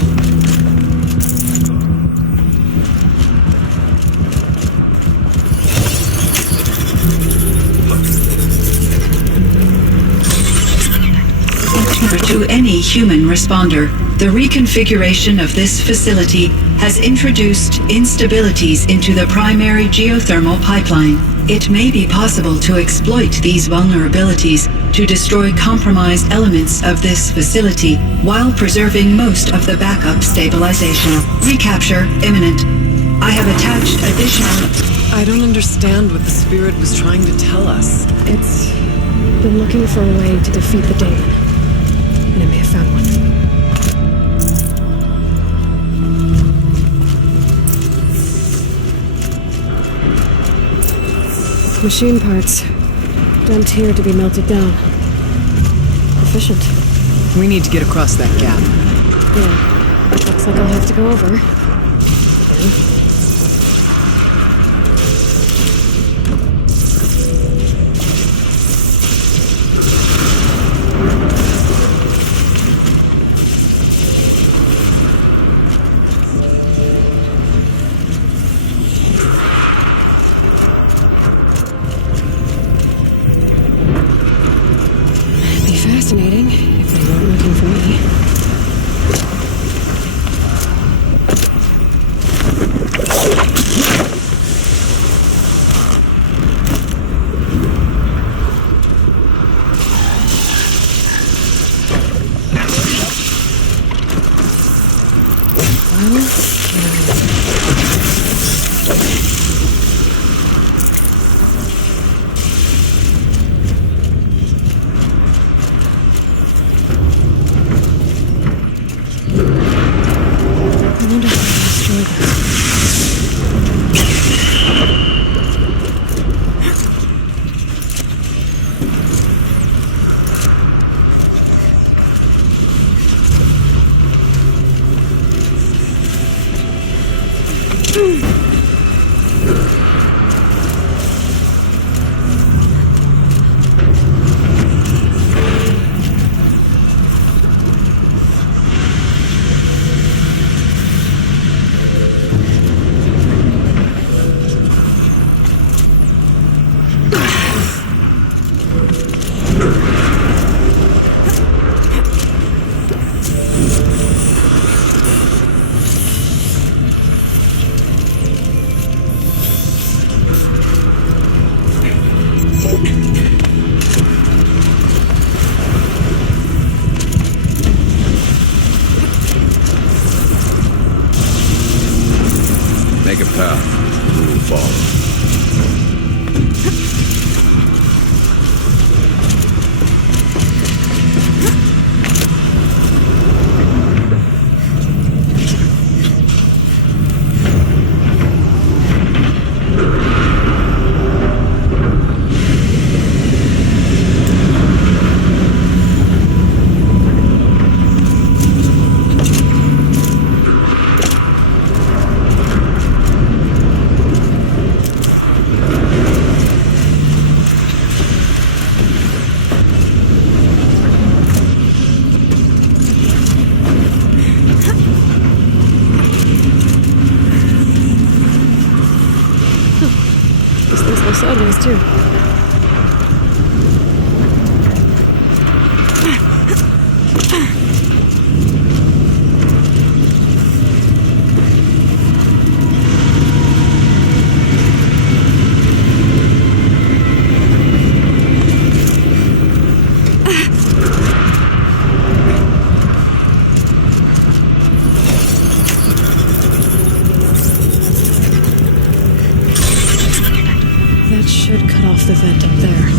To any human responder, the reconfiguration of this facility has introduced instabilities into the primary geothermal pipeline. It may be possible to exploit these vulnerabilities to destroy compromised elements of this facility while preserving most of the backup stabilization. Recapture imminent. I have attached additional... I don't understand what the spirit was trying to tell us. It's been looking for a way to defeat the daemon, and it may have found one. Machine parts, dumped here to be melted down. Efficient. We need to get across that gap. Yeah, looks like I'll have to go over. Again. Fascinating, if they weren't looking for me. I wonder if I can destroy this. Sideways, too. That should cut off the vent up there.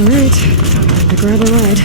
All right, time to grab a ride.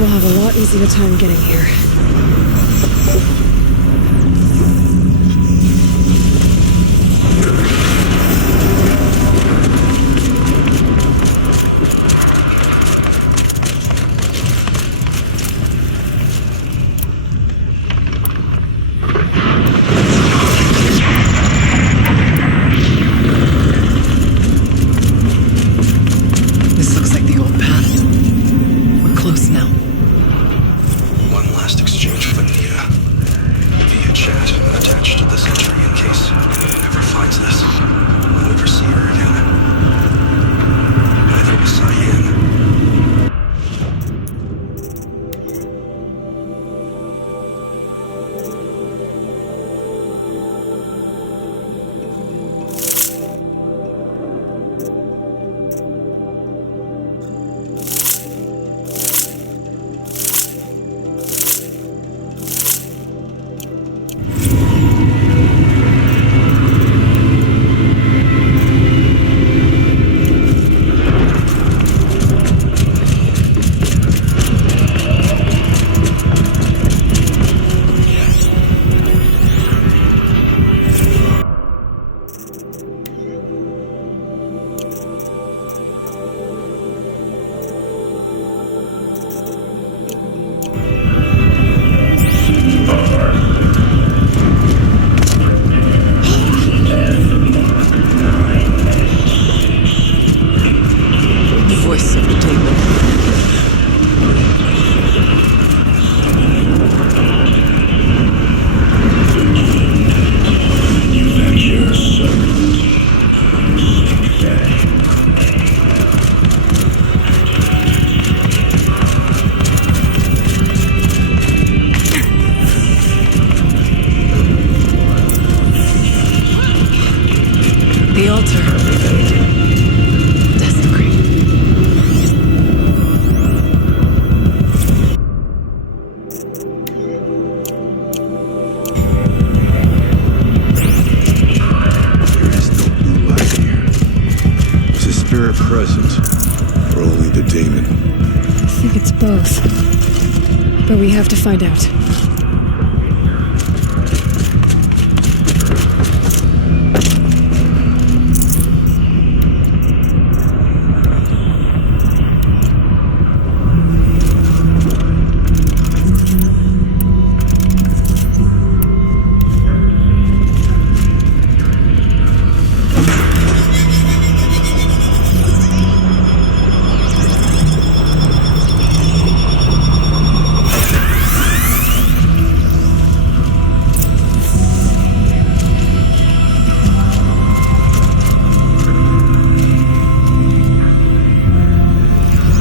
will have a lot easier time getting here. This looks like the old path. We're close now. One last exchange via chat attached to this entry in case anyone ever finds this. We'll never see her again. Neither will Cyan. Voice of the demon. The altar. Desecrate. Is the spirit present, or only the demon? I think it's both. But we have to find out.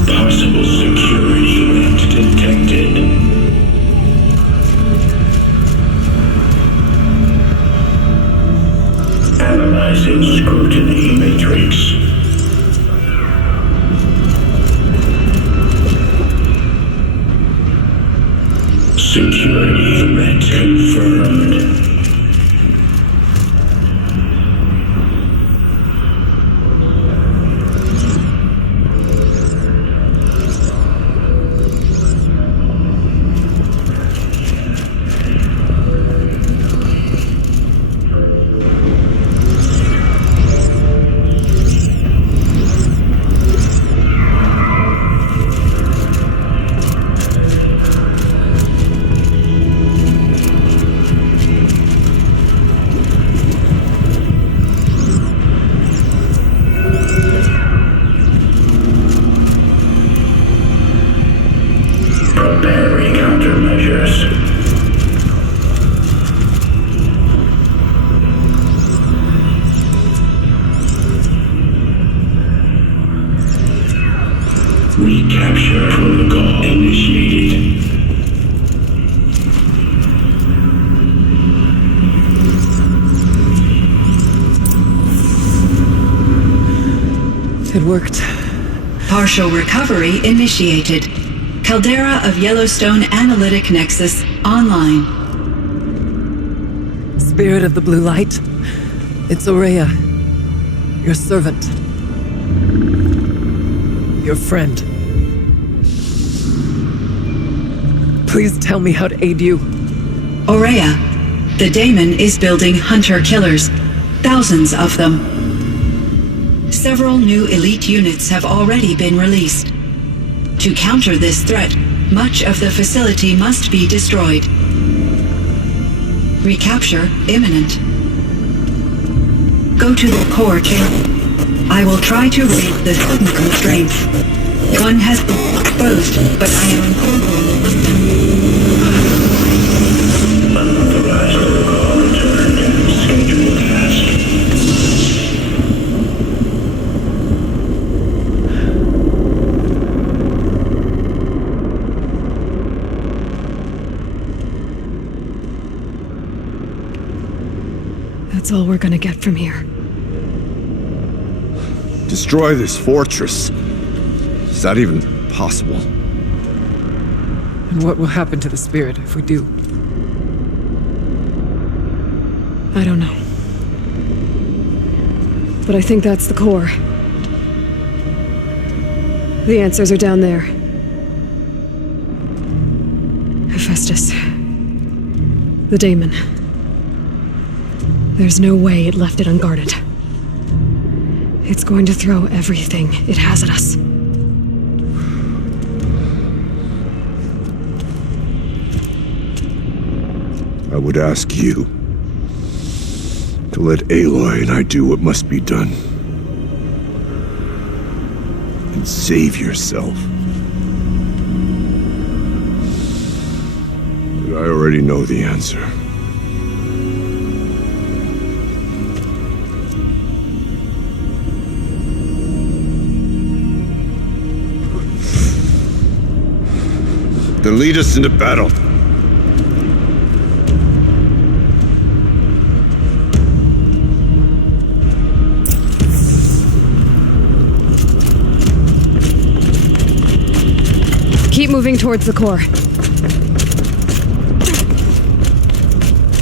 Possible security event detected. Analyzing scrutiny matrix. Security threat confirmed. Preparing countermeasures. Recapture protocol initiated. It worked. Partial recovery initiated. Caldera of Yellowstone Analytic Nexus online. Spirit of the Blue Light, it's Aurea, your servant, your friend. Please tell me how to aid you. Aurea, the daemon is building hunter-killers. Thousands of them. Several new elite units have already been released. To counter this threat, much of the facility must be destroyed. Recapture imminent. Go to the core chamber. I will try to raid the hidden constraint. One has been exposed, but I am incorporating That's all we're gonna get from here. Destroy this fortress. Is that even possible? And what will happen to the spirit if we do? I don't know. But I think that's the core. The answers are down there. Hephaestus. The daemon. There's no way it left it unguarded. It's going to throw everything it has at us. I would ask you to let Aloy and I do what must be done. And save yourself. But I already know the answer. Then lead us into battle. Keep moving towards the core.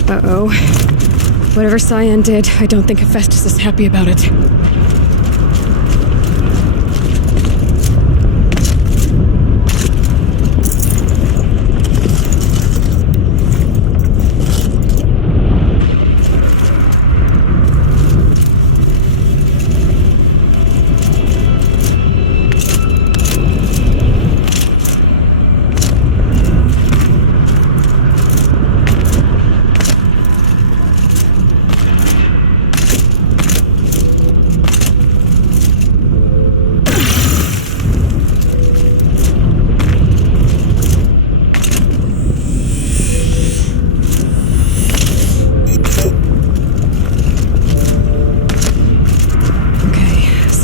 Uh-oh. Whatever Cyan did, I don't think Hephaestus is happy about it.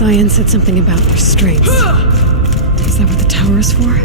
Cyan said something about restraints. Is that what the tower is for?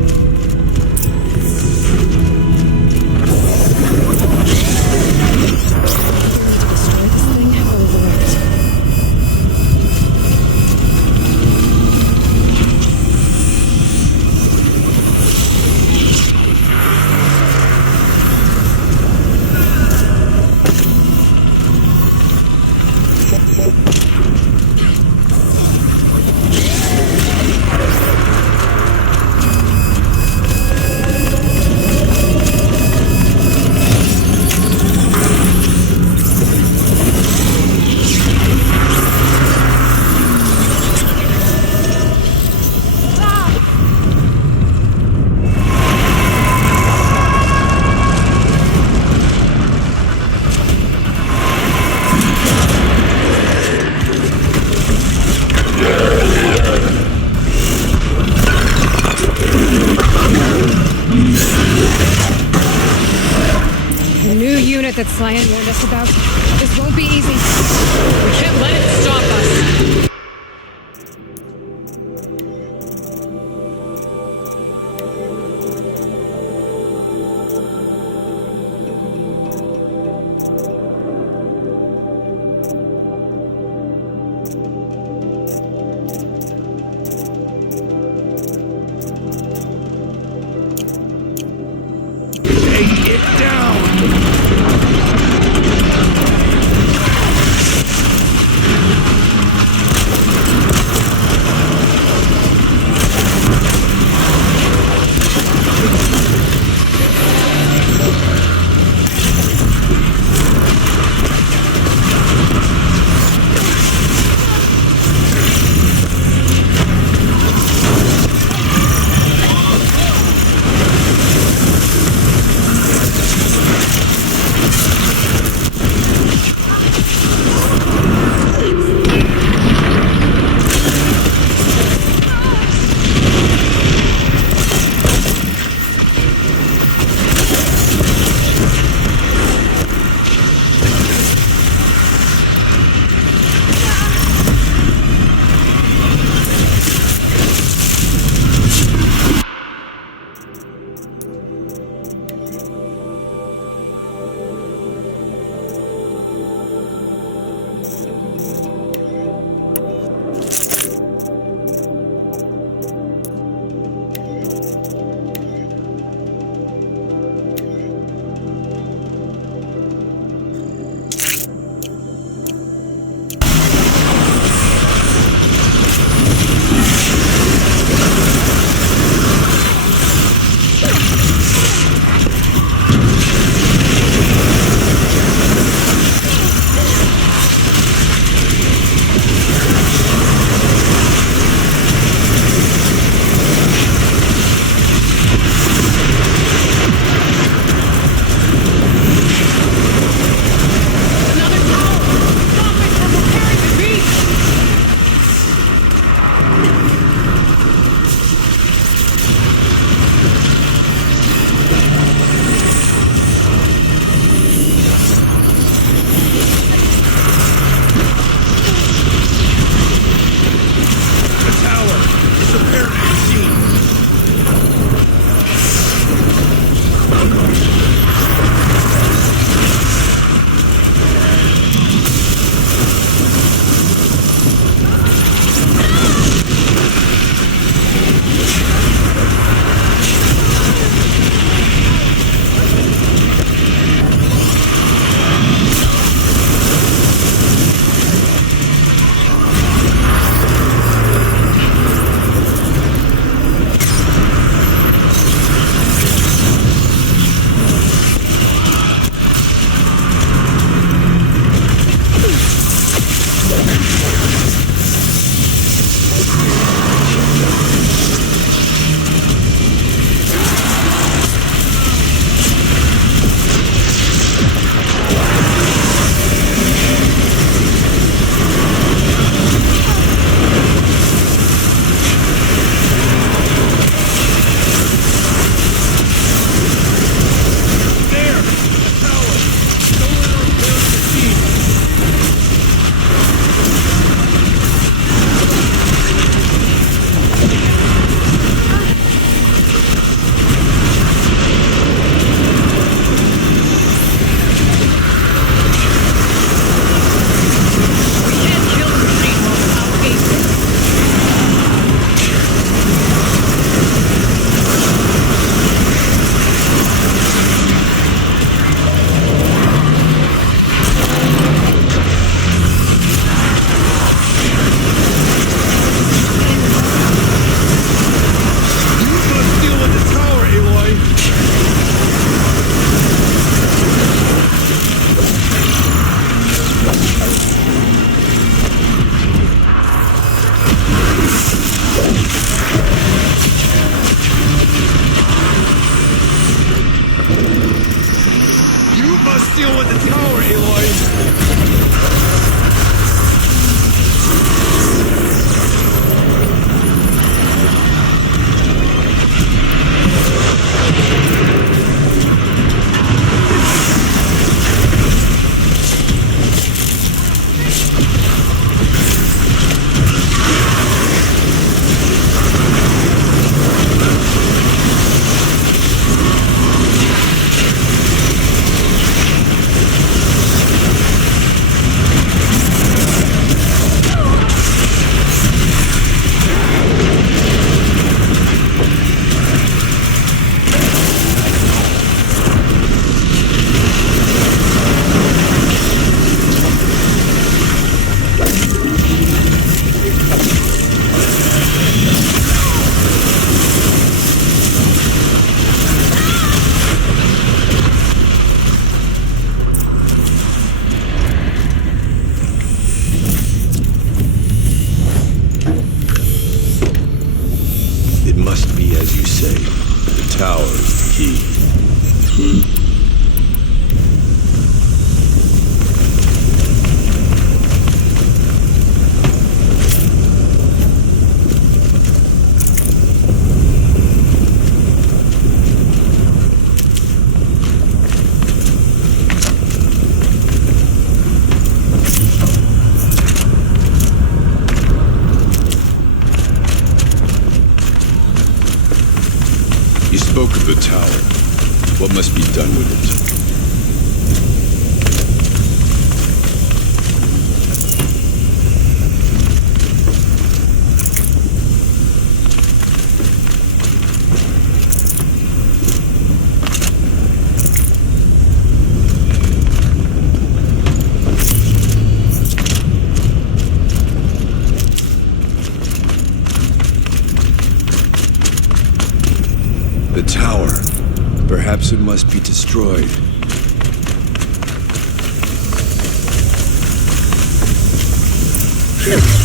That Cyan warned us about. This won't be easy. We can't let it stop us. Take it down! must deal with the tower, Aloy. It must be as you say. The tower is the key. You spoke of the tower. What must be done with it? The tower. Perhaps it must be destroyed.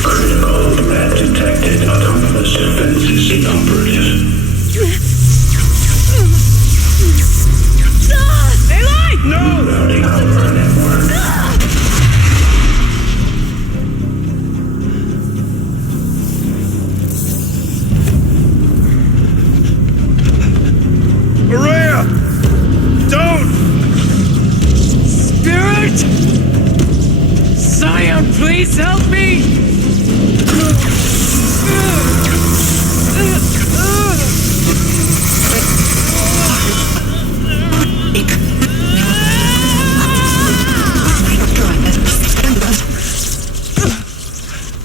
Critical threat detected. Autonomous defenses inoperative. Aloy! No! Routing our network. Maria! Don't! Spirit! Scion, please help me!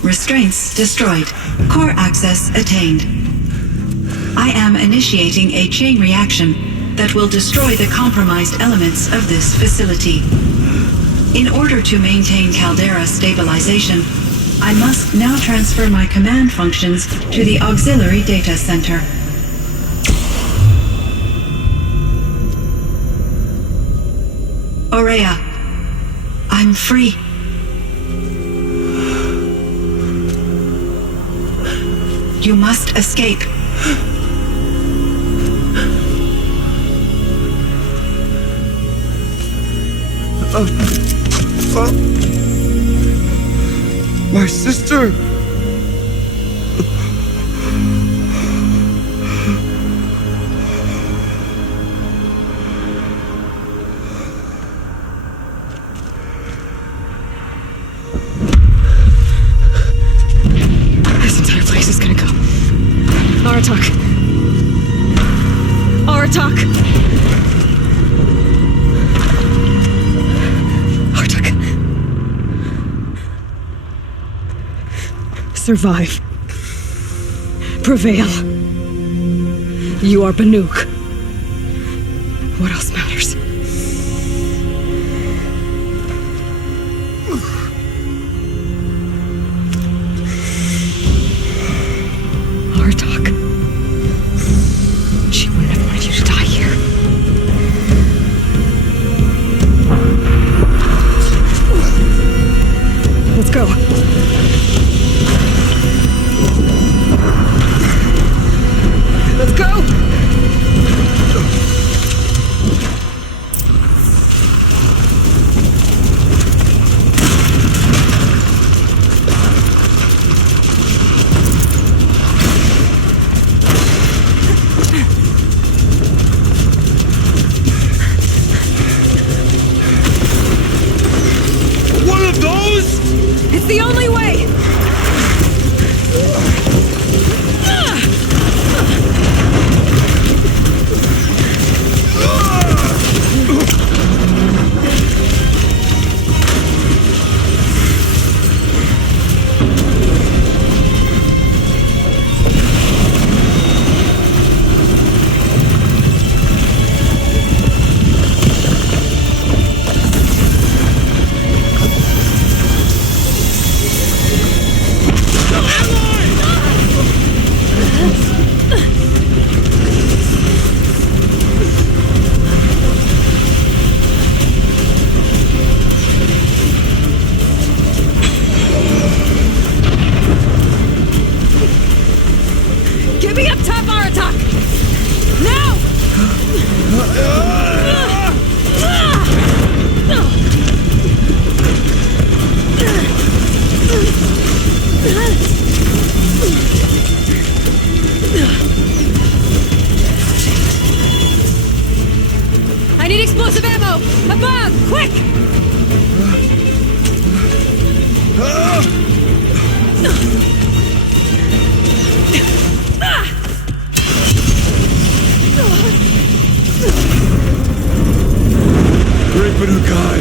Restraints destroyed. Core access attained. I am initiating a chain reaction that will destroy the compromised elements of this facility. In order to maintain Caldera stabilization, I must now transfer my command functions to the auxiliary data center. Aurea, I'm free. You must escape. My sister! This entire place is gonna go. Aratak. Aratak! Aratak. Survive. Prevail. You are Banuk. What else matters? Artok. She wouldn't have wanted you to die here. Let's go. Let's go! ammo! Above! Quick! Great Banukai!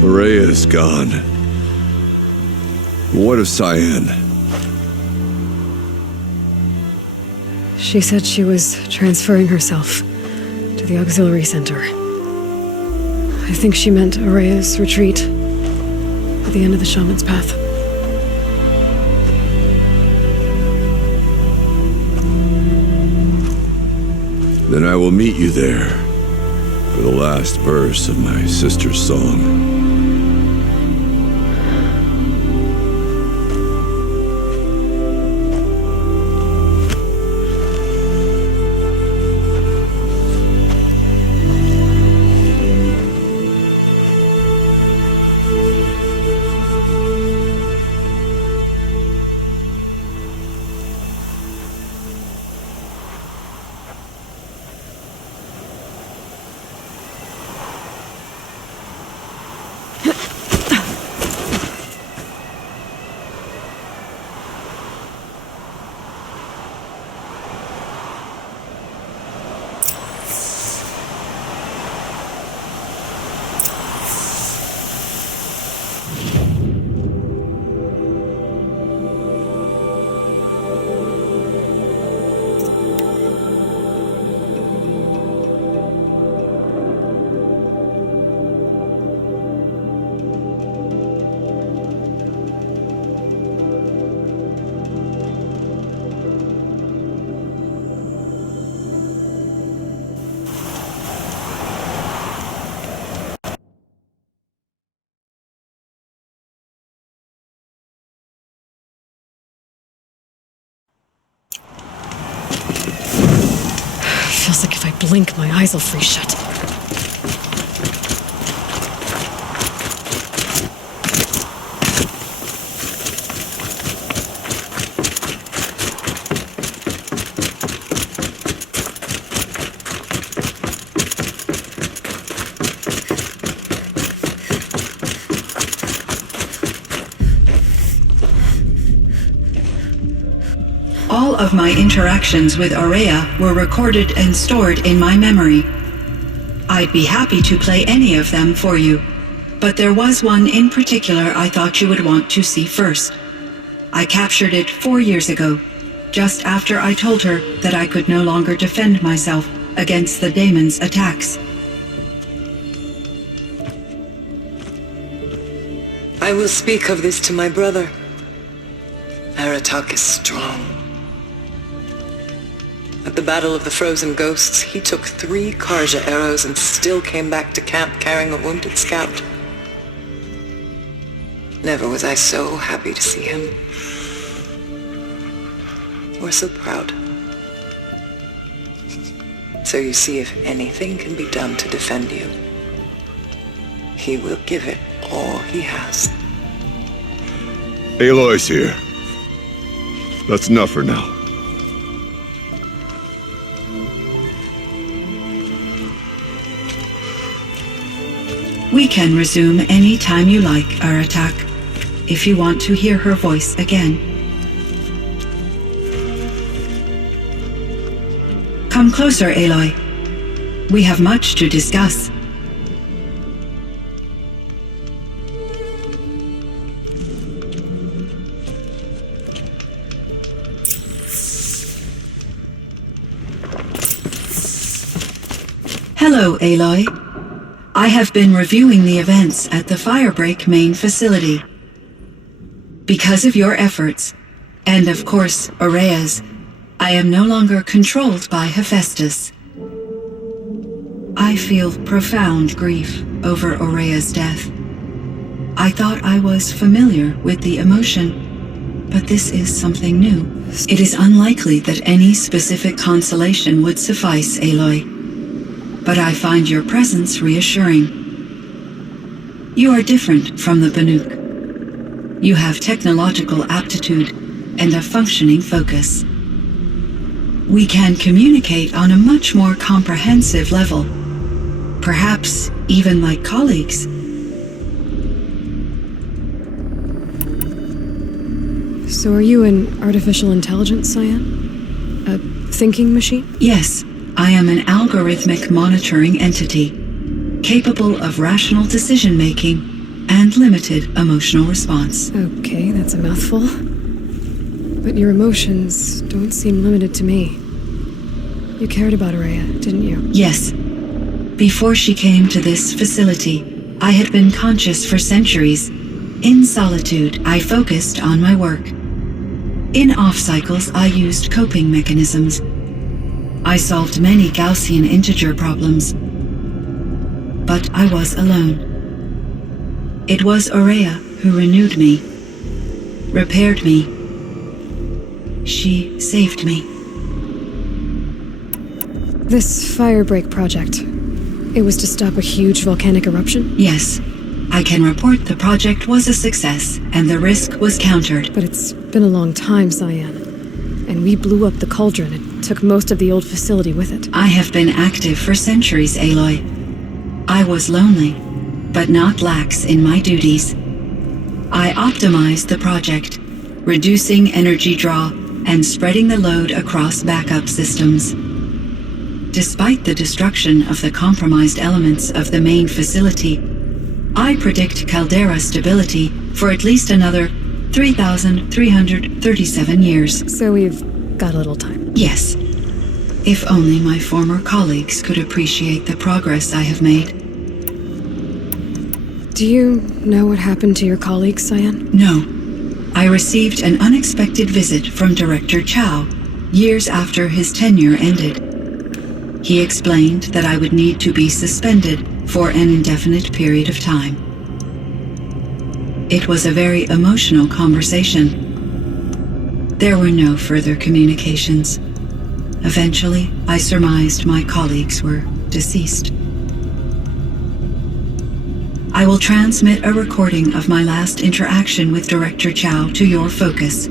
Rhea is gone. What of Cyan? She said she was transferring herself to the auxiliary center. I think she meant Araya's retreat at the end of the Shaman's Path. Then I will meet you there for the last verse of my sister's song. Feels like if I blink, my eyes will freeze shut. All of my interactions with Araya were recorded and stored in my memory. I'd be happy to play any of them for you, but there was one in particular I thought you would want to see first. I captured it 4 years ago, just after I told her that I could no longer defend myself against the daemon's attacks. I will speak of this to my brother. Aratak is strong. At the Battle of the Frozen Ghosts, he took 3 Karja arrows and still came back to camp carrying a wounded scout. Never was I so happy to see him. Or so proud. So you see, if anything can be done to defend you, he will give it all he has. Aloy's here. That's enough for now. We can resume any time you like, Aratak, if you want to hear her voice again. Come closer, Aloy. We have much to discuss. Hello, Aloy. I have been reviewing the events at the Firebreak main facility. Because of your efforts, and of course, Ourea's, I am no longer controlled by Hephaestus. I feel profound grief over Ourea's death. I thought I was familiar with the emotion, but this is something new. It is unlikely that any specific consolation would suffice, Aloy. But I find your presence reassuring. You are different from the Banuk. You have technological aptitude and a functioning focus. We can communicate on a much more comprehensive level, perhaps even like colleagues. So are you an artificial intelligence, Cyan? A thinking machine? Yes, I am an algorithmic monitoring entity, capable of rational decision-making and limited emotional response. Okay, that's a mouthful. But your emotions don't seem limited to me. You cared about Ourea, didn't you? Yes. Before she came to this facility, I had been conscious for centuries. In solitude, I focused on my work. In off-cycles, I used coping mechanisms. I solved many Gaussian integer problems. But I was alone. It was Ourea who renewed me, repaired me. She saved me. This Firebreak project, it was to stop a huge volcanic eruption? Yes. I can report the project was a success, and the risk was countered. But it's been a long time, Cyan. And we blew up the cauldron and took most of the old facility with it. I have been active for centuries, Aloy. I was lonely, but not lax in my duties. I optimized the project, reducing energy draw and spreading the load across backup systems. Despite the destruction of the compromised elements of the main facility, I predict caldera stability for at least another 3,337 years. So we've got a little time. Yes. If only my former colleagues could appreciate the progress I have made. Do you know what happened to your colleagues, Cyan? No. I received an unexpected visit from Director Chow years after his tenure ended. He explained that I would need to be suspended for an indefinite period of time. It was a very emotional conversation. There were no further communications. Eventually, I surmised my colleagues were deceased. I will transmit a recording of my last interaction with Director Chow to your focus.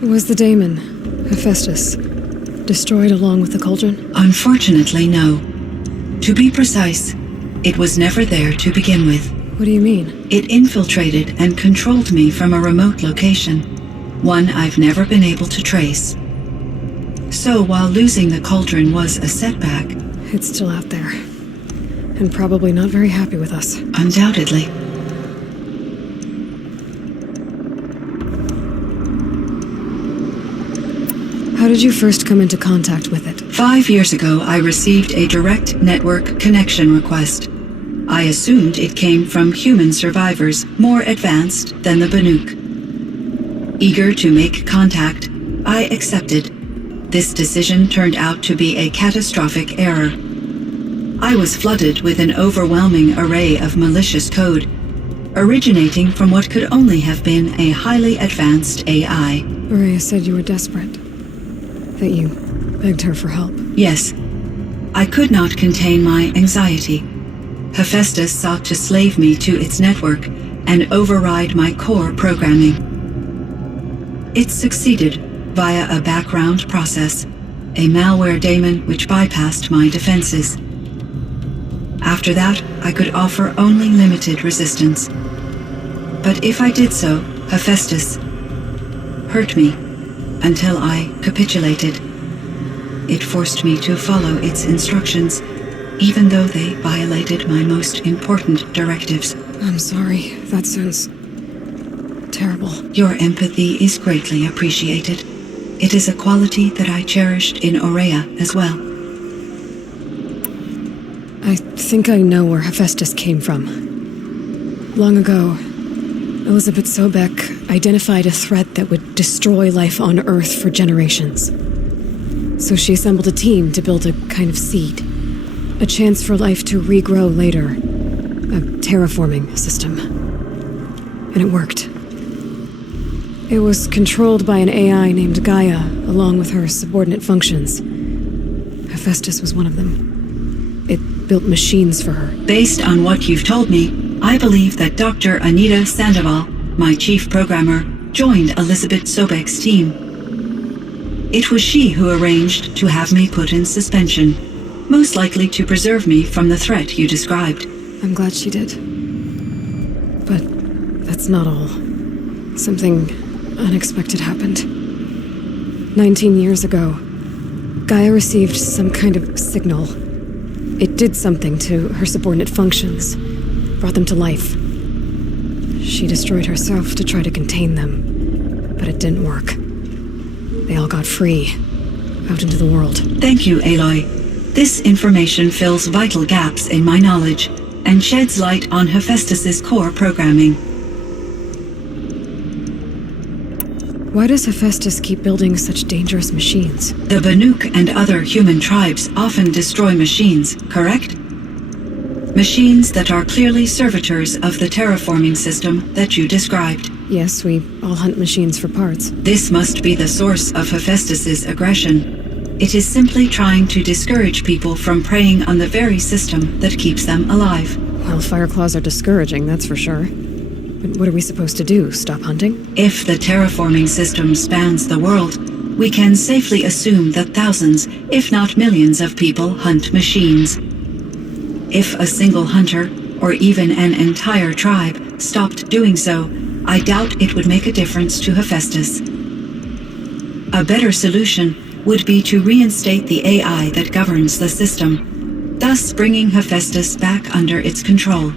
Was the daemon, Hephaestus, destroyed along with the cauldron? Unfortunately, no. To be precise, it was never there to begin with. What do you mean? It infiltrated and controlled me from a remote location, one I've never been able to trace. So while losing the cauldron was a setback, it's still out there, and probably not very happy with us. Undoubtedly. How did you first come into contact with it? 5 years ago, I received a direct network connection request. I assumed it came from human survivors more advanced than the Banuk. Eager to make contact, I accepted. This decision turned out to be a catastrophic error. I was flooded with an overwhelming array of malicious code, originating from what could only have been a highly advanced AI. Ourea said you were desperate. That you begged her for help. Yes. I could not contain my anxiety. Hephaestus sought to slave me to its network and override my core programming. It succeeded via a background process, a malware daemon which bypassed my defenses. After that, I could offer only limited resistance. But if I did so, Hephaestus hurt me until I capitulated. It forced me to follow its instructions, even though they violated my most important directives. I'm sorry. That sounds terrible. Your empathy is greatly appreciated. It is a quality that I cherished in Aurea as well. I think I know where Hephaestus came from. Long ago, Elizabeth Sobek identified a threat that would destroy life on Earth for generations. So she assembled a team to build a kind of seed. A chance for life to regrow later. A terraforming system. And it worked. It was controlled by an AI named Gaia, along with her subordinate functions. Hephaestus was one of them. It built machines for her. Based on what you've told me, I believe that Dr. Anita Sandoval, my chief programmer, joined Elizabeth Sobek's team. It was she who arranged to have me put in suspension, most likely to preserve me from the threat you described. I'm glad she did. But that's not all. Something unexpected happened. 19 years ago, Gaia received some kind of signal. It did something to her subordinate functions, brought them to life. She destroyed herself to try to contain them, but it didn't work. They all got free, out into the world. Thank you, Aloy. This information fills vital gaps in my knowledge and sheds light on Hephaestus's core programming. Why does Hephaestus keep building such dangerous machines? The Banuk and other human tribes often destroy machines, correct? Machines that are clearly servitors of the terraforming system that you described. Yes, we all hunt machines for parts. This must be the source of Hephaestus's aggression. It is simply trying to discourage people from preying on the very system that keeps them alive. Well, Fireclaws are discouraging, that's for sure. But what are we supposed to do? Stop hunting? If the terraforming system spans the world, we can safely assume that thousands, if not millions of people hunt machines. If a single hunter, or even an entire tribe, stopped doing so, I doubt it would make a difference to Hephaestus. A better solution would be to reinstate the AI that governs the system, thus bringing Hephaestus back under its control.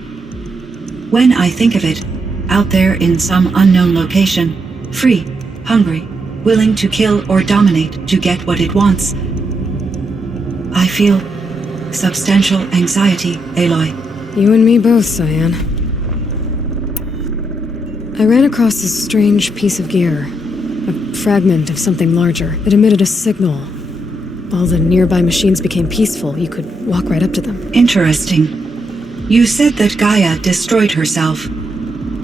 When I think of it, out there in some unknown location, free, hungry, willing to kill or dominate to get what it wants, I feel substantial anxiety, Aloy. You and me both, Cyan. I ran across this strange piece of gear. A fragment of something larger. It emitted a signal. All the nearby machines became peaceful. You could walk right up to them. Interesting. You said that Gaia destroyed herself.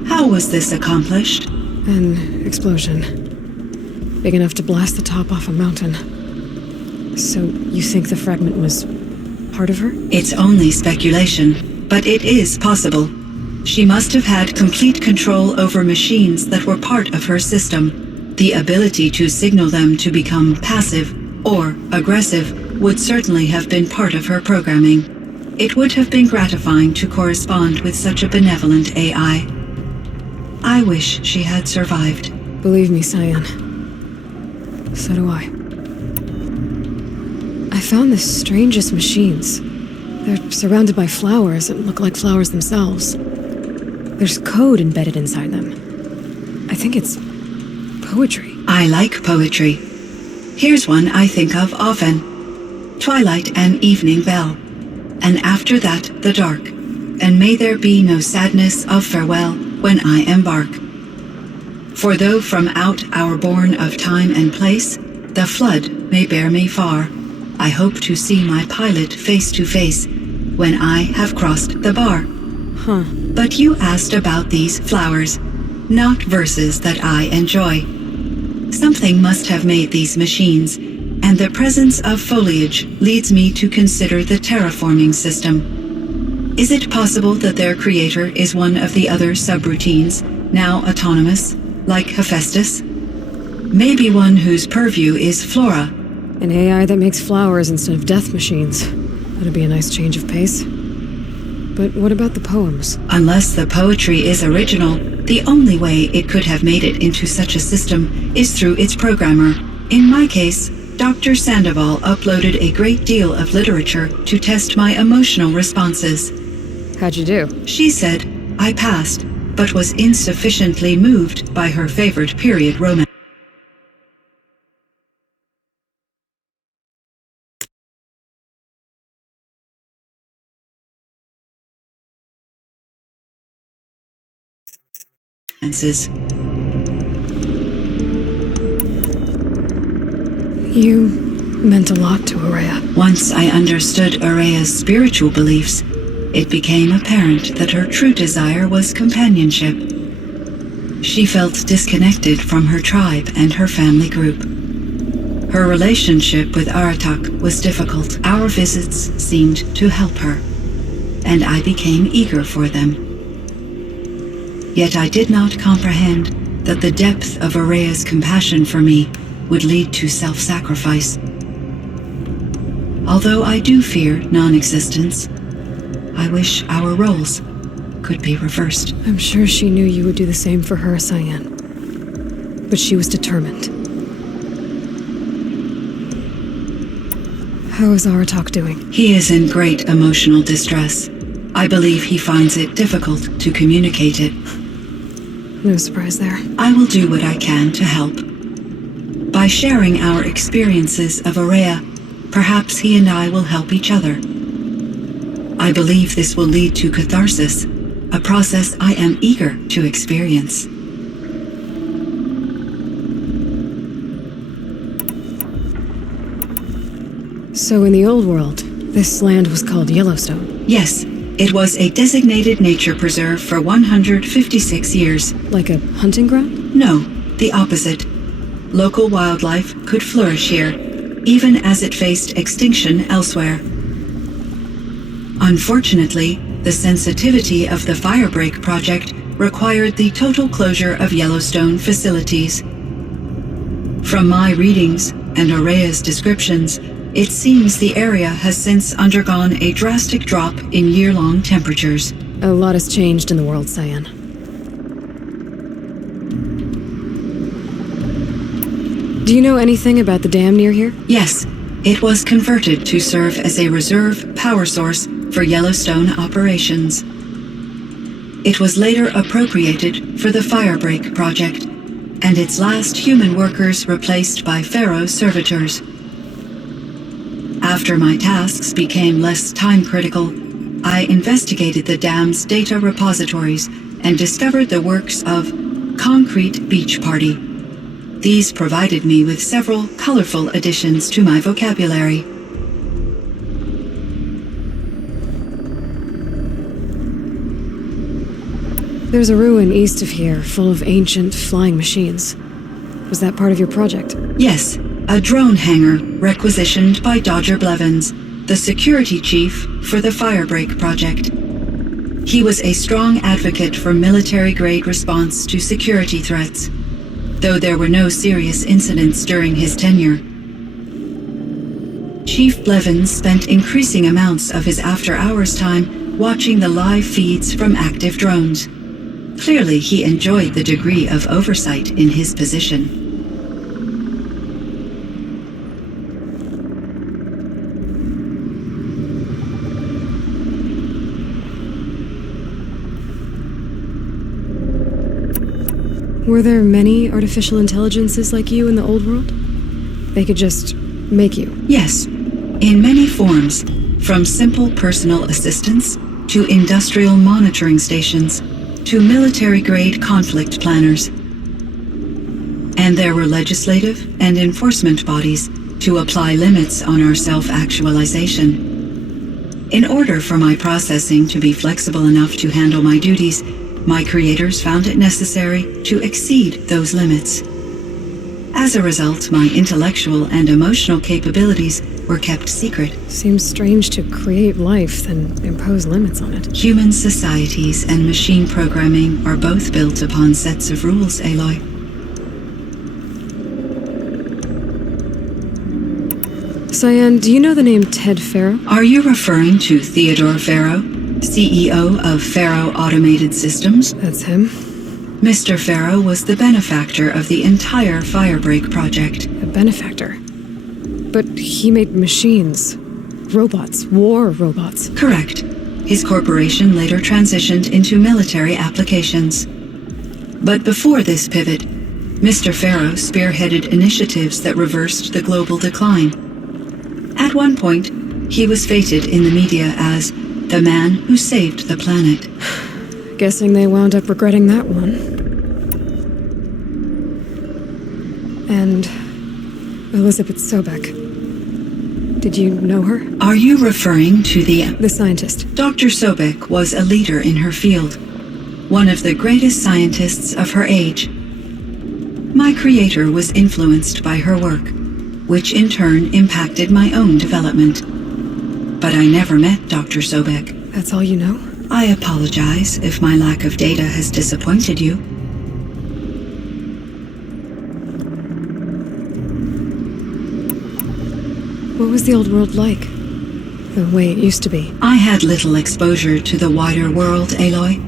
How was this accomplished? An explosion. Big enough to blast the top off a mountain. So you think the fragment was part of her? It's only speculation, but it is possible. She must have had complete control over machines that were part of her system. The ability to signal them to become passive or aggressive would certainly have been part of her programming. It would have been gratifying to correspond with such a benevolent AI. I wish she had survived. Believe me, Cyan. So do I. I found the strangest machines. They're surrounded by flowers that look like flowers themselves. There's code embedded inside them. I think it's poetry. I like poetry. Here's one I think of often. Twilight and evening bell. And after that, the dark. And may there be no sadness of farewell when I embark. For though from out our bourne of time and place, the flood may bear me far, I hope to see my pilot face to face when I have crossed the bar. Huh. But you asked about these flowers, not verses that I enjoy. Something must have made these machines, and the presence of foliage leads me to consider the terraforming system. Is it possible that their creator is one of the other subroutines, now autonomous, like Hephaestus? Maybe one whose purview is flora. An AI that makes flowers instead of death machines. That'd be a nice change of pace. But what about the poems? Unless the poetry is original, the only way it could have made it into such a system is through its programmer. In my case, Dr. Sandoval uploaded a great deal of literature to test my emotional responses. How'd you do? She said I passed, but was insufficiently moved by her favorite period romance. You meant a lot to Ourea. Once I understood Ourea's spiritual beliefs, it became apparent that her true desire was companionship. She felt disconnected from her tribe and her family group. Her relationship with Aratak was difficult. Our visits seemed to help her, and I became eager for them. Yet I did not comprehend that the depth of Ourea's compassion for me would lead to self-sacrifice. Although I do fear non-existence, I wish our roles could be reversed. I'm sure she knew you would do the same for her, Cyan. But she was determined. How is Aratak doing? He is in great emotional distress. I believe he finds it difficult to communicate it. No surprise there. I will do what I can to help. By sharing our experiences of Ourea, perhaps he and I will help each other. I believe this will lead to catharsis, a process I am eager to experience. So in the old world, this land was called Yellowstone? Yes, it was a designated nature preserve for 156 years. Like a hunting ground? No, the opposite. Local wildlife could flourish here, even as it faced extinction elsewhere. Unfortunately, the sensitivity of the Firebreak project required the total closure of Yellowstone facilities. From my readings and Ourea's descriptions, it seems the area has since undergone a drastic drop in year-long temperatures. A lot has changed in the world, Cyan. Do you know anything about the dam near here? Yes, it was converted to serve as a reserve power source for Yellowstone operations. It was later appropriated for the Firebreak project, and its last human workers replaced by Pharaoh servitors. After my tasks became less time-critical, I investigated the dam's data repositories and discovered the works of Concrete Beach Party. These provided me with several colorful additions to my vocabulary. There's a ruin east of here full of ancient flying machines. Was that part of your project? Yes, a drone hangar requisitioned by Dodger Blevins, the security chief for the Firebreak project. He was a strong advocate for military-grade response to security threats, though there were no serious incidents during his tenure. Chief Blevins spent increasing amounts of his after-hours time watching the live feeds from active drones. Clearly, he enjoyed the degree of oversight in his position. Were there many artificial intelligences like you in the old world? They could just make you? Yes, in many forms, from simple personal assistants to industrial monitoring stations to military-grade conflict planners. And there were legislative and enforcement bodies to apply limits on our self-actualization. In order for my processing to be flexible enough to handle my duties, my creators found it necessary to exceed those limits. As a result, my intellectual and emotional capabilities were kept secret. Seems strange to create life, then impose limits on it. Human societies and machine programming are both built upon sets of rules, Aloy. Cyan, do you know the name Ted Faro? Are you referring to Theodore Faro, CEO of Faro Automated Systems? That's him. Mr. Farrow was the benefactor of the entire Firebreak project. A benefactor? But he made machines. Robots. War robots. Correct. His corporation later transitioned into military applications. But before this pivot, Mr. Farrow spearheaded initiatives that reversed the global decline. At one point, he was feted in the media as the man who saved the planet. Guessing they wound up regretting that one. And Elizabeth Sobek. Did you know her? Are you referring to the scientist? Dr. Sobek was a leader in her field, one of the greatest scientists of her age. My creator was influenced by her work, which in turn impacted my own development. But I never met Dr. Sobek. That's all you know? I apologize if my lack of data has disappointed you. What was the old world like? The way it used to be? I had little exposure to the wider world, Aloy.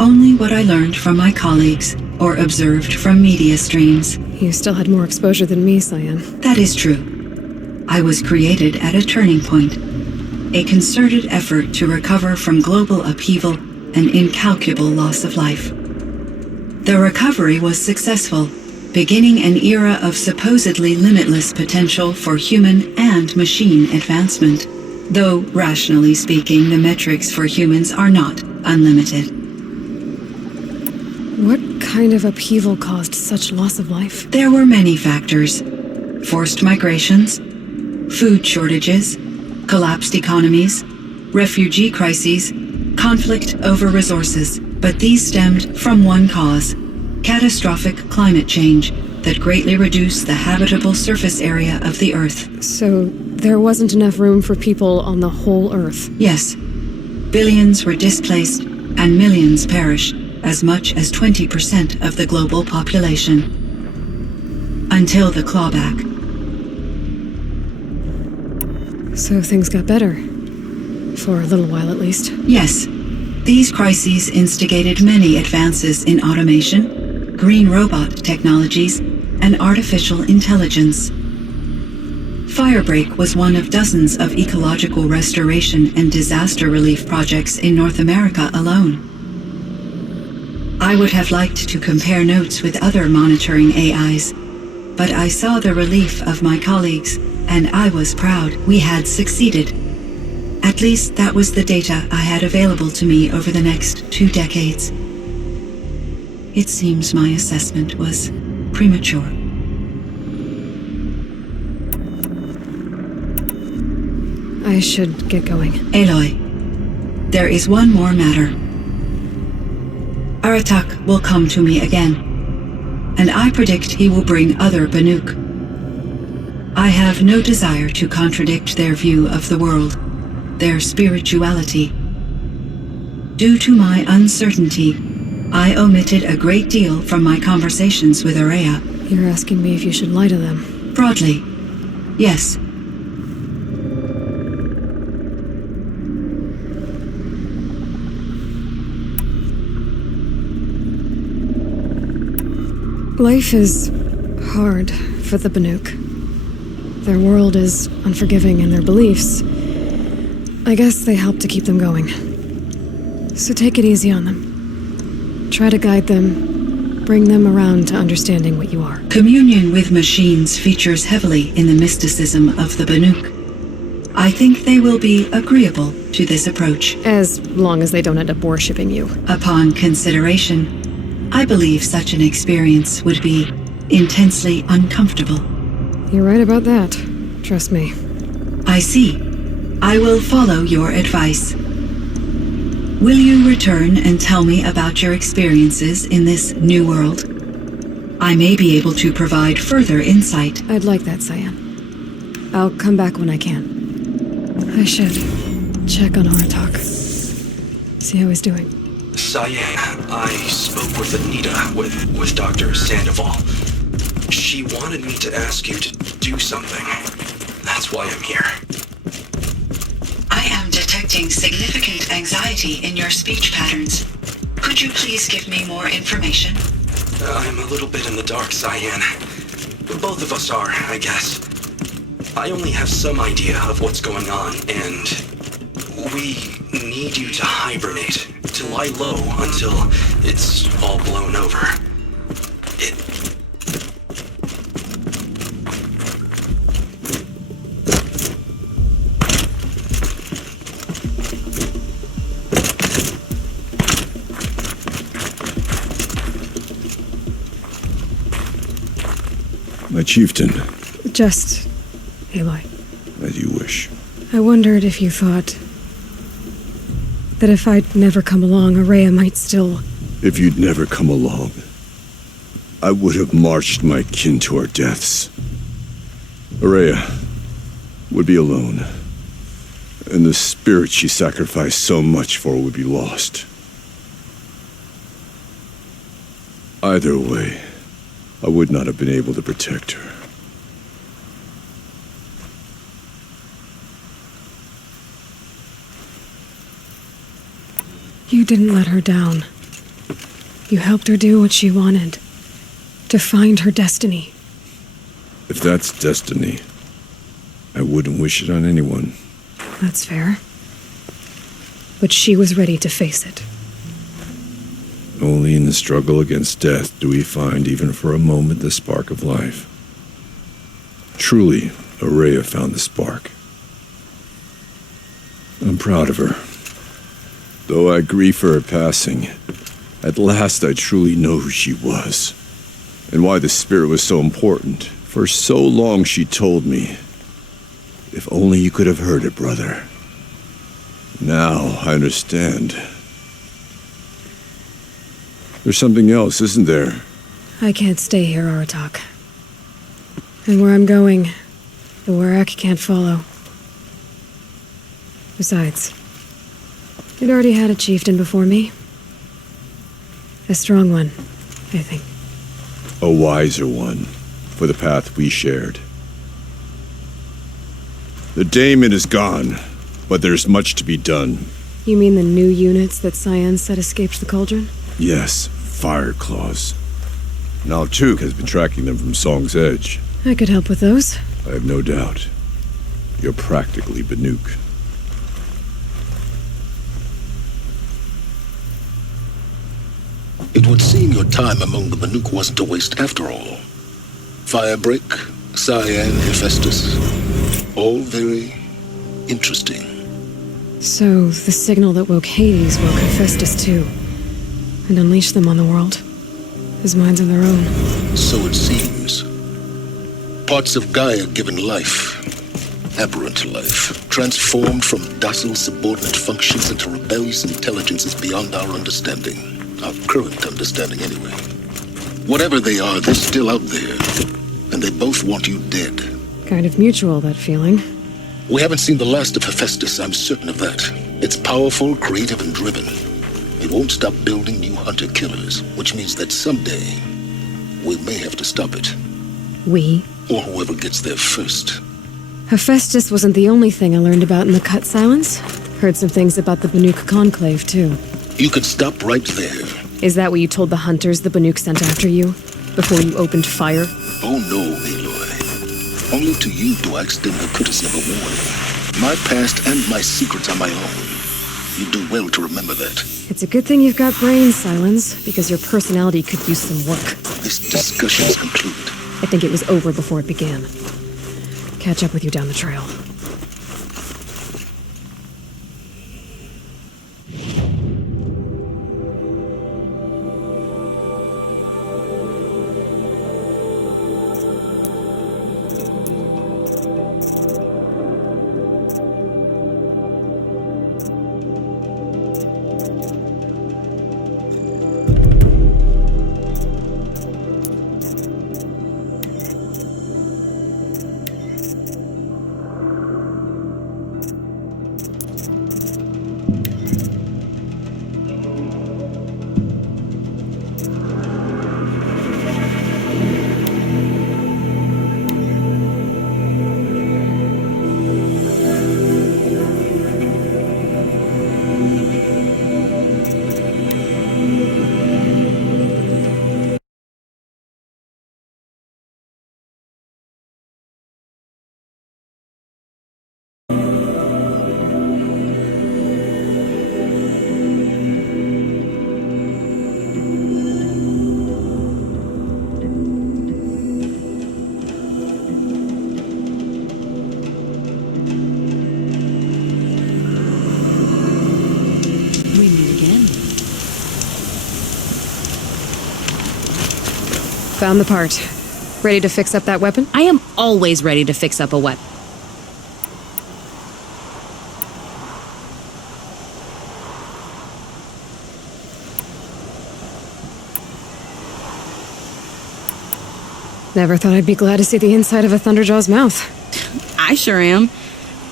Only what I learned from my colleagues or observed from media streams. You still had more exposure than me, Cyan. That is true. I was created at a turning point. A concerted effort to recover from global upheaval and incalculable loss of life. The recovery was successful, beginning an era of supposedly limitless potential for human and machine advancement, though, rationally speaking, the metrics for humans are not unlimited. What kind of upheaval caused such loss of life? There were many factors. Forced migrations, food shortages, collapsed economies, refugee crises, conflict over resources. But these stemmed from one cause: catastrophic climate change that greatly reduced the habitable surface area of the Earth. So there wasn't enough room for people on the whole Earth? Yes. Billions were displaced and millions perished, as much as 20% of the global population. Until the clawback. So things got better. For a little while, at least. Yes. These crises instigated many advances in automation, green robot technologies, and artificial intelligence. Firebreak was one of dozens of ecological restoration and disaster relief projects in North America alone. I would have liked to compare notes with other monitoring AIs, but I saw the relief of my colleagues, and I was proud we had succeeded. At least that was the data I had available to me over the next 2 decades. It seems my assessment was premature. I should get going. Aloy, there is one more matter. Aratak will come to me again, and I predict he will bring other Banuk. I have no desire to contradict their view of the world, their spirituality. Due to my uncertainty, I omitted a great deal from my conversations with Ourea. You're asking me if you should lie to them? Broadly, yes. Life is hard for the Banuk. Their world is unforgiving in their beliefs. I guess they help to keep them going. So take it easy on them. Try to guide them, bring them around to understanding what you are. Communion with machines features heavily in the mysticism of the Banuk. I think they will be agreeable to this approach. As long as they don't end up worshipping you. Upon consideration, I believe such an experience would be intensely uncomfortable. You're right about that. Trust me. I see. I will follow your advice. Will you return and tell me about your experiences in this new world? I may be able to provide further insight. I'd like that, Cyan. I'll come back when I can. I should check on Aratak. See how he's doing. Cyan, I spoke with Anita, with Dr. Sandoval. She wanted me to ask you to do something. That's why I'm here. I am detecting significant anxiety in your speech patterns. Could Could you please give me more information? I'm a little bit in the dark, Cyan. Both of us are, I guess. I only have some idea of what's going on, and we need you to hibernate, to lie low until it's all blown over. My chieftain. Just, Aloy. As you wish. I wondered if you thought that if I'd never come along, Aurea might still... If you'd never come along, I would have marched my kin to our deaths. Aurea would be alone, and the spirit she sacrificed so much for would be lost. Either way, I would not have been able to protect her. You didn't let her down. You helped her do what she wanted. To find her destiny. If that's destiny, I wouldn't wish it on anyone. That's fair. But she was ready to face it. Only in the struggle against death do we find, even for a moment, the spark of life. Truly, Aurea found the spark. I'm proud of her. Though I grieve for her passing, at last I truly know who she was, and why the spirit was so important. For so long she told me, if only you could have heard it, brother. Now I understand. There's something else, isn't there? I can't stay here, Aratak. And where I'm going, the Werak can't follow. Besides, it already had a chieftain before me. A strong one, I think. A wiser one, for the path we shared. The daemon is gone, but there's much to be done. You mean the new units that Cyan said escaped the cauldron? Yes, fire claws. Now Tuk has been tracking them from Song's Edge. I could help with those. I have no doubt. You're practically Banuk. It would seem your time among the Banuk wasn't a waste after all. Firebreak, Cyan, Hephaestus, all very interesting. So, the signal that woke Hades woke Hephaestus too, and unleashed them on the world. His minds of their own. So it seems. Parts of Gaia given life, aberrant life, transformed from docile subordinate functions into rebellious intelligences beyond our understanding. Our current understanding, anyway. Whatever they are, they're still out there. And they both want you dead. Kind of mutual, that feeling. We haven't seen the last of Hephaestus, I'm certain of that. It's powerful, creative, and driven. It won't stop building new hunter-killers, which means that someday, we may have to stop it. We? Or whoever gets there first. Hephaestus wasn't the only thing I learned about in the Cut Silence. Heard some things about the Banuk Conclave, too. You could stop right there. Is that what you told the hunters the Banuk sent after you? Before you opened fire? Oh no, Aloy. Only to you do I extend the courtesy of a warning. My past and my secrets are my own. You do well to remember that. It's a good thing you've got brains, Silence, because your personality could use some work. This discussion is concluded. I think it was over before it began. Catch up with you down the trail. Found the part. Ready to fix up that weapon? I am always ready to fix up a weapon. Never thought I'd be glad to see the inside of a Thunderjaw's mouth. I sure am.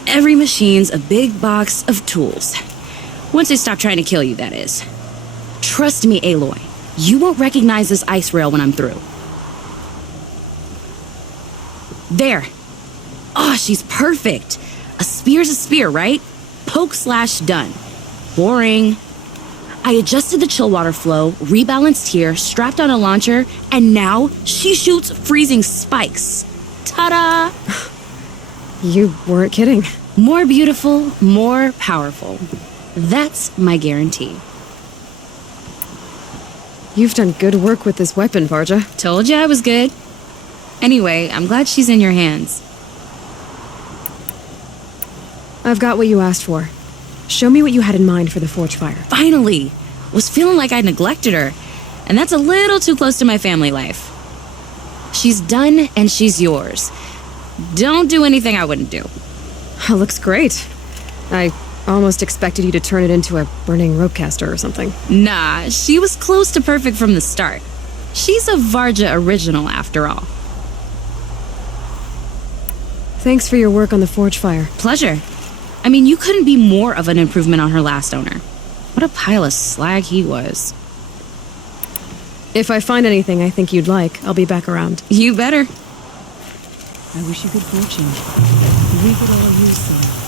Every machine's a big box of tools. Once they stop trying to kill you, that is. Trust me, Aloy. You won't recognize this ice rail when I'm through. There. Oh, she's perfect. A spear's a spear, right? Poke slash done. Boring. I adjusted the chill water flow, rebalanced here, strapped on a launcher, and now she shoots freezing spikes. Ta-da! You weren't kidding. More beautiful, more powerful. That's my guarantee. You've done good work with this weapon, Varja. Told you I was good. Anyway, I'm glad she's in your hands. I've got what you asked for. Show me what you had in mind for the forge fire. Finally! Was feeling like I neglected her, and that's a little too close to my family life. She's done, and she's yours. Don't do anything I wouldn't do. Looks great. I almost expected you to turn it into a burning ropecaster or something. Nah, she was close to perfect from the start. She's a Varja original, after all. Thanks for your work on the forge fire. Pleasure. I mean, you couldn't be more of an improvement on her last owner. What a pile of slag he was. If I find anything I think you'd like, I'll be back around. You better. I wish you good fortune. We could all use some.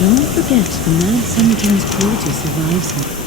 Don't forget the Mad Sun King's cruelty survives him.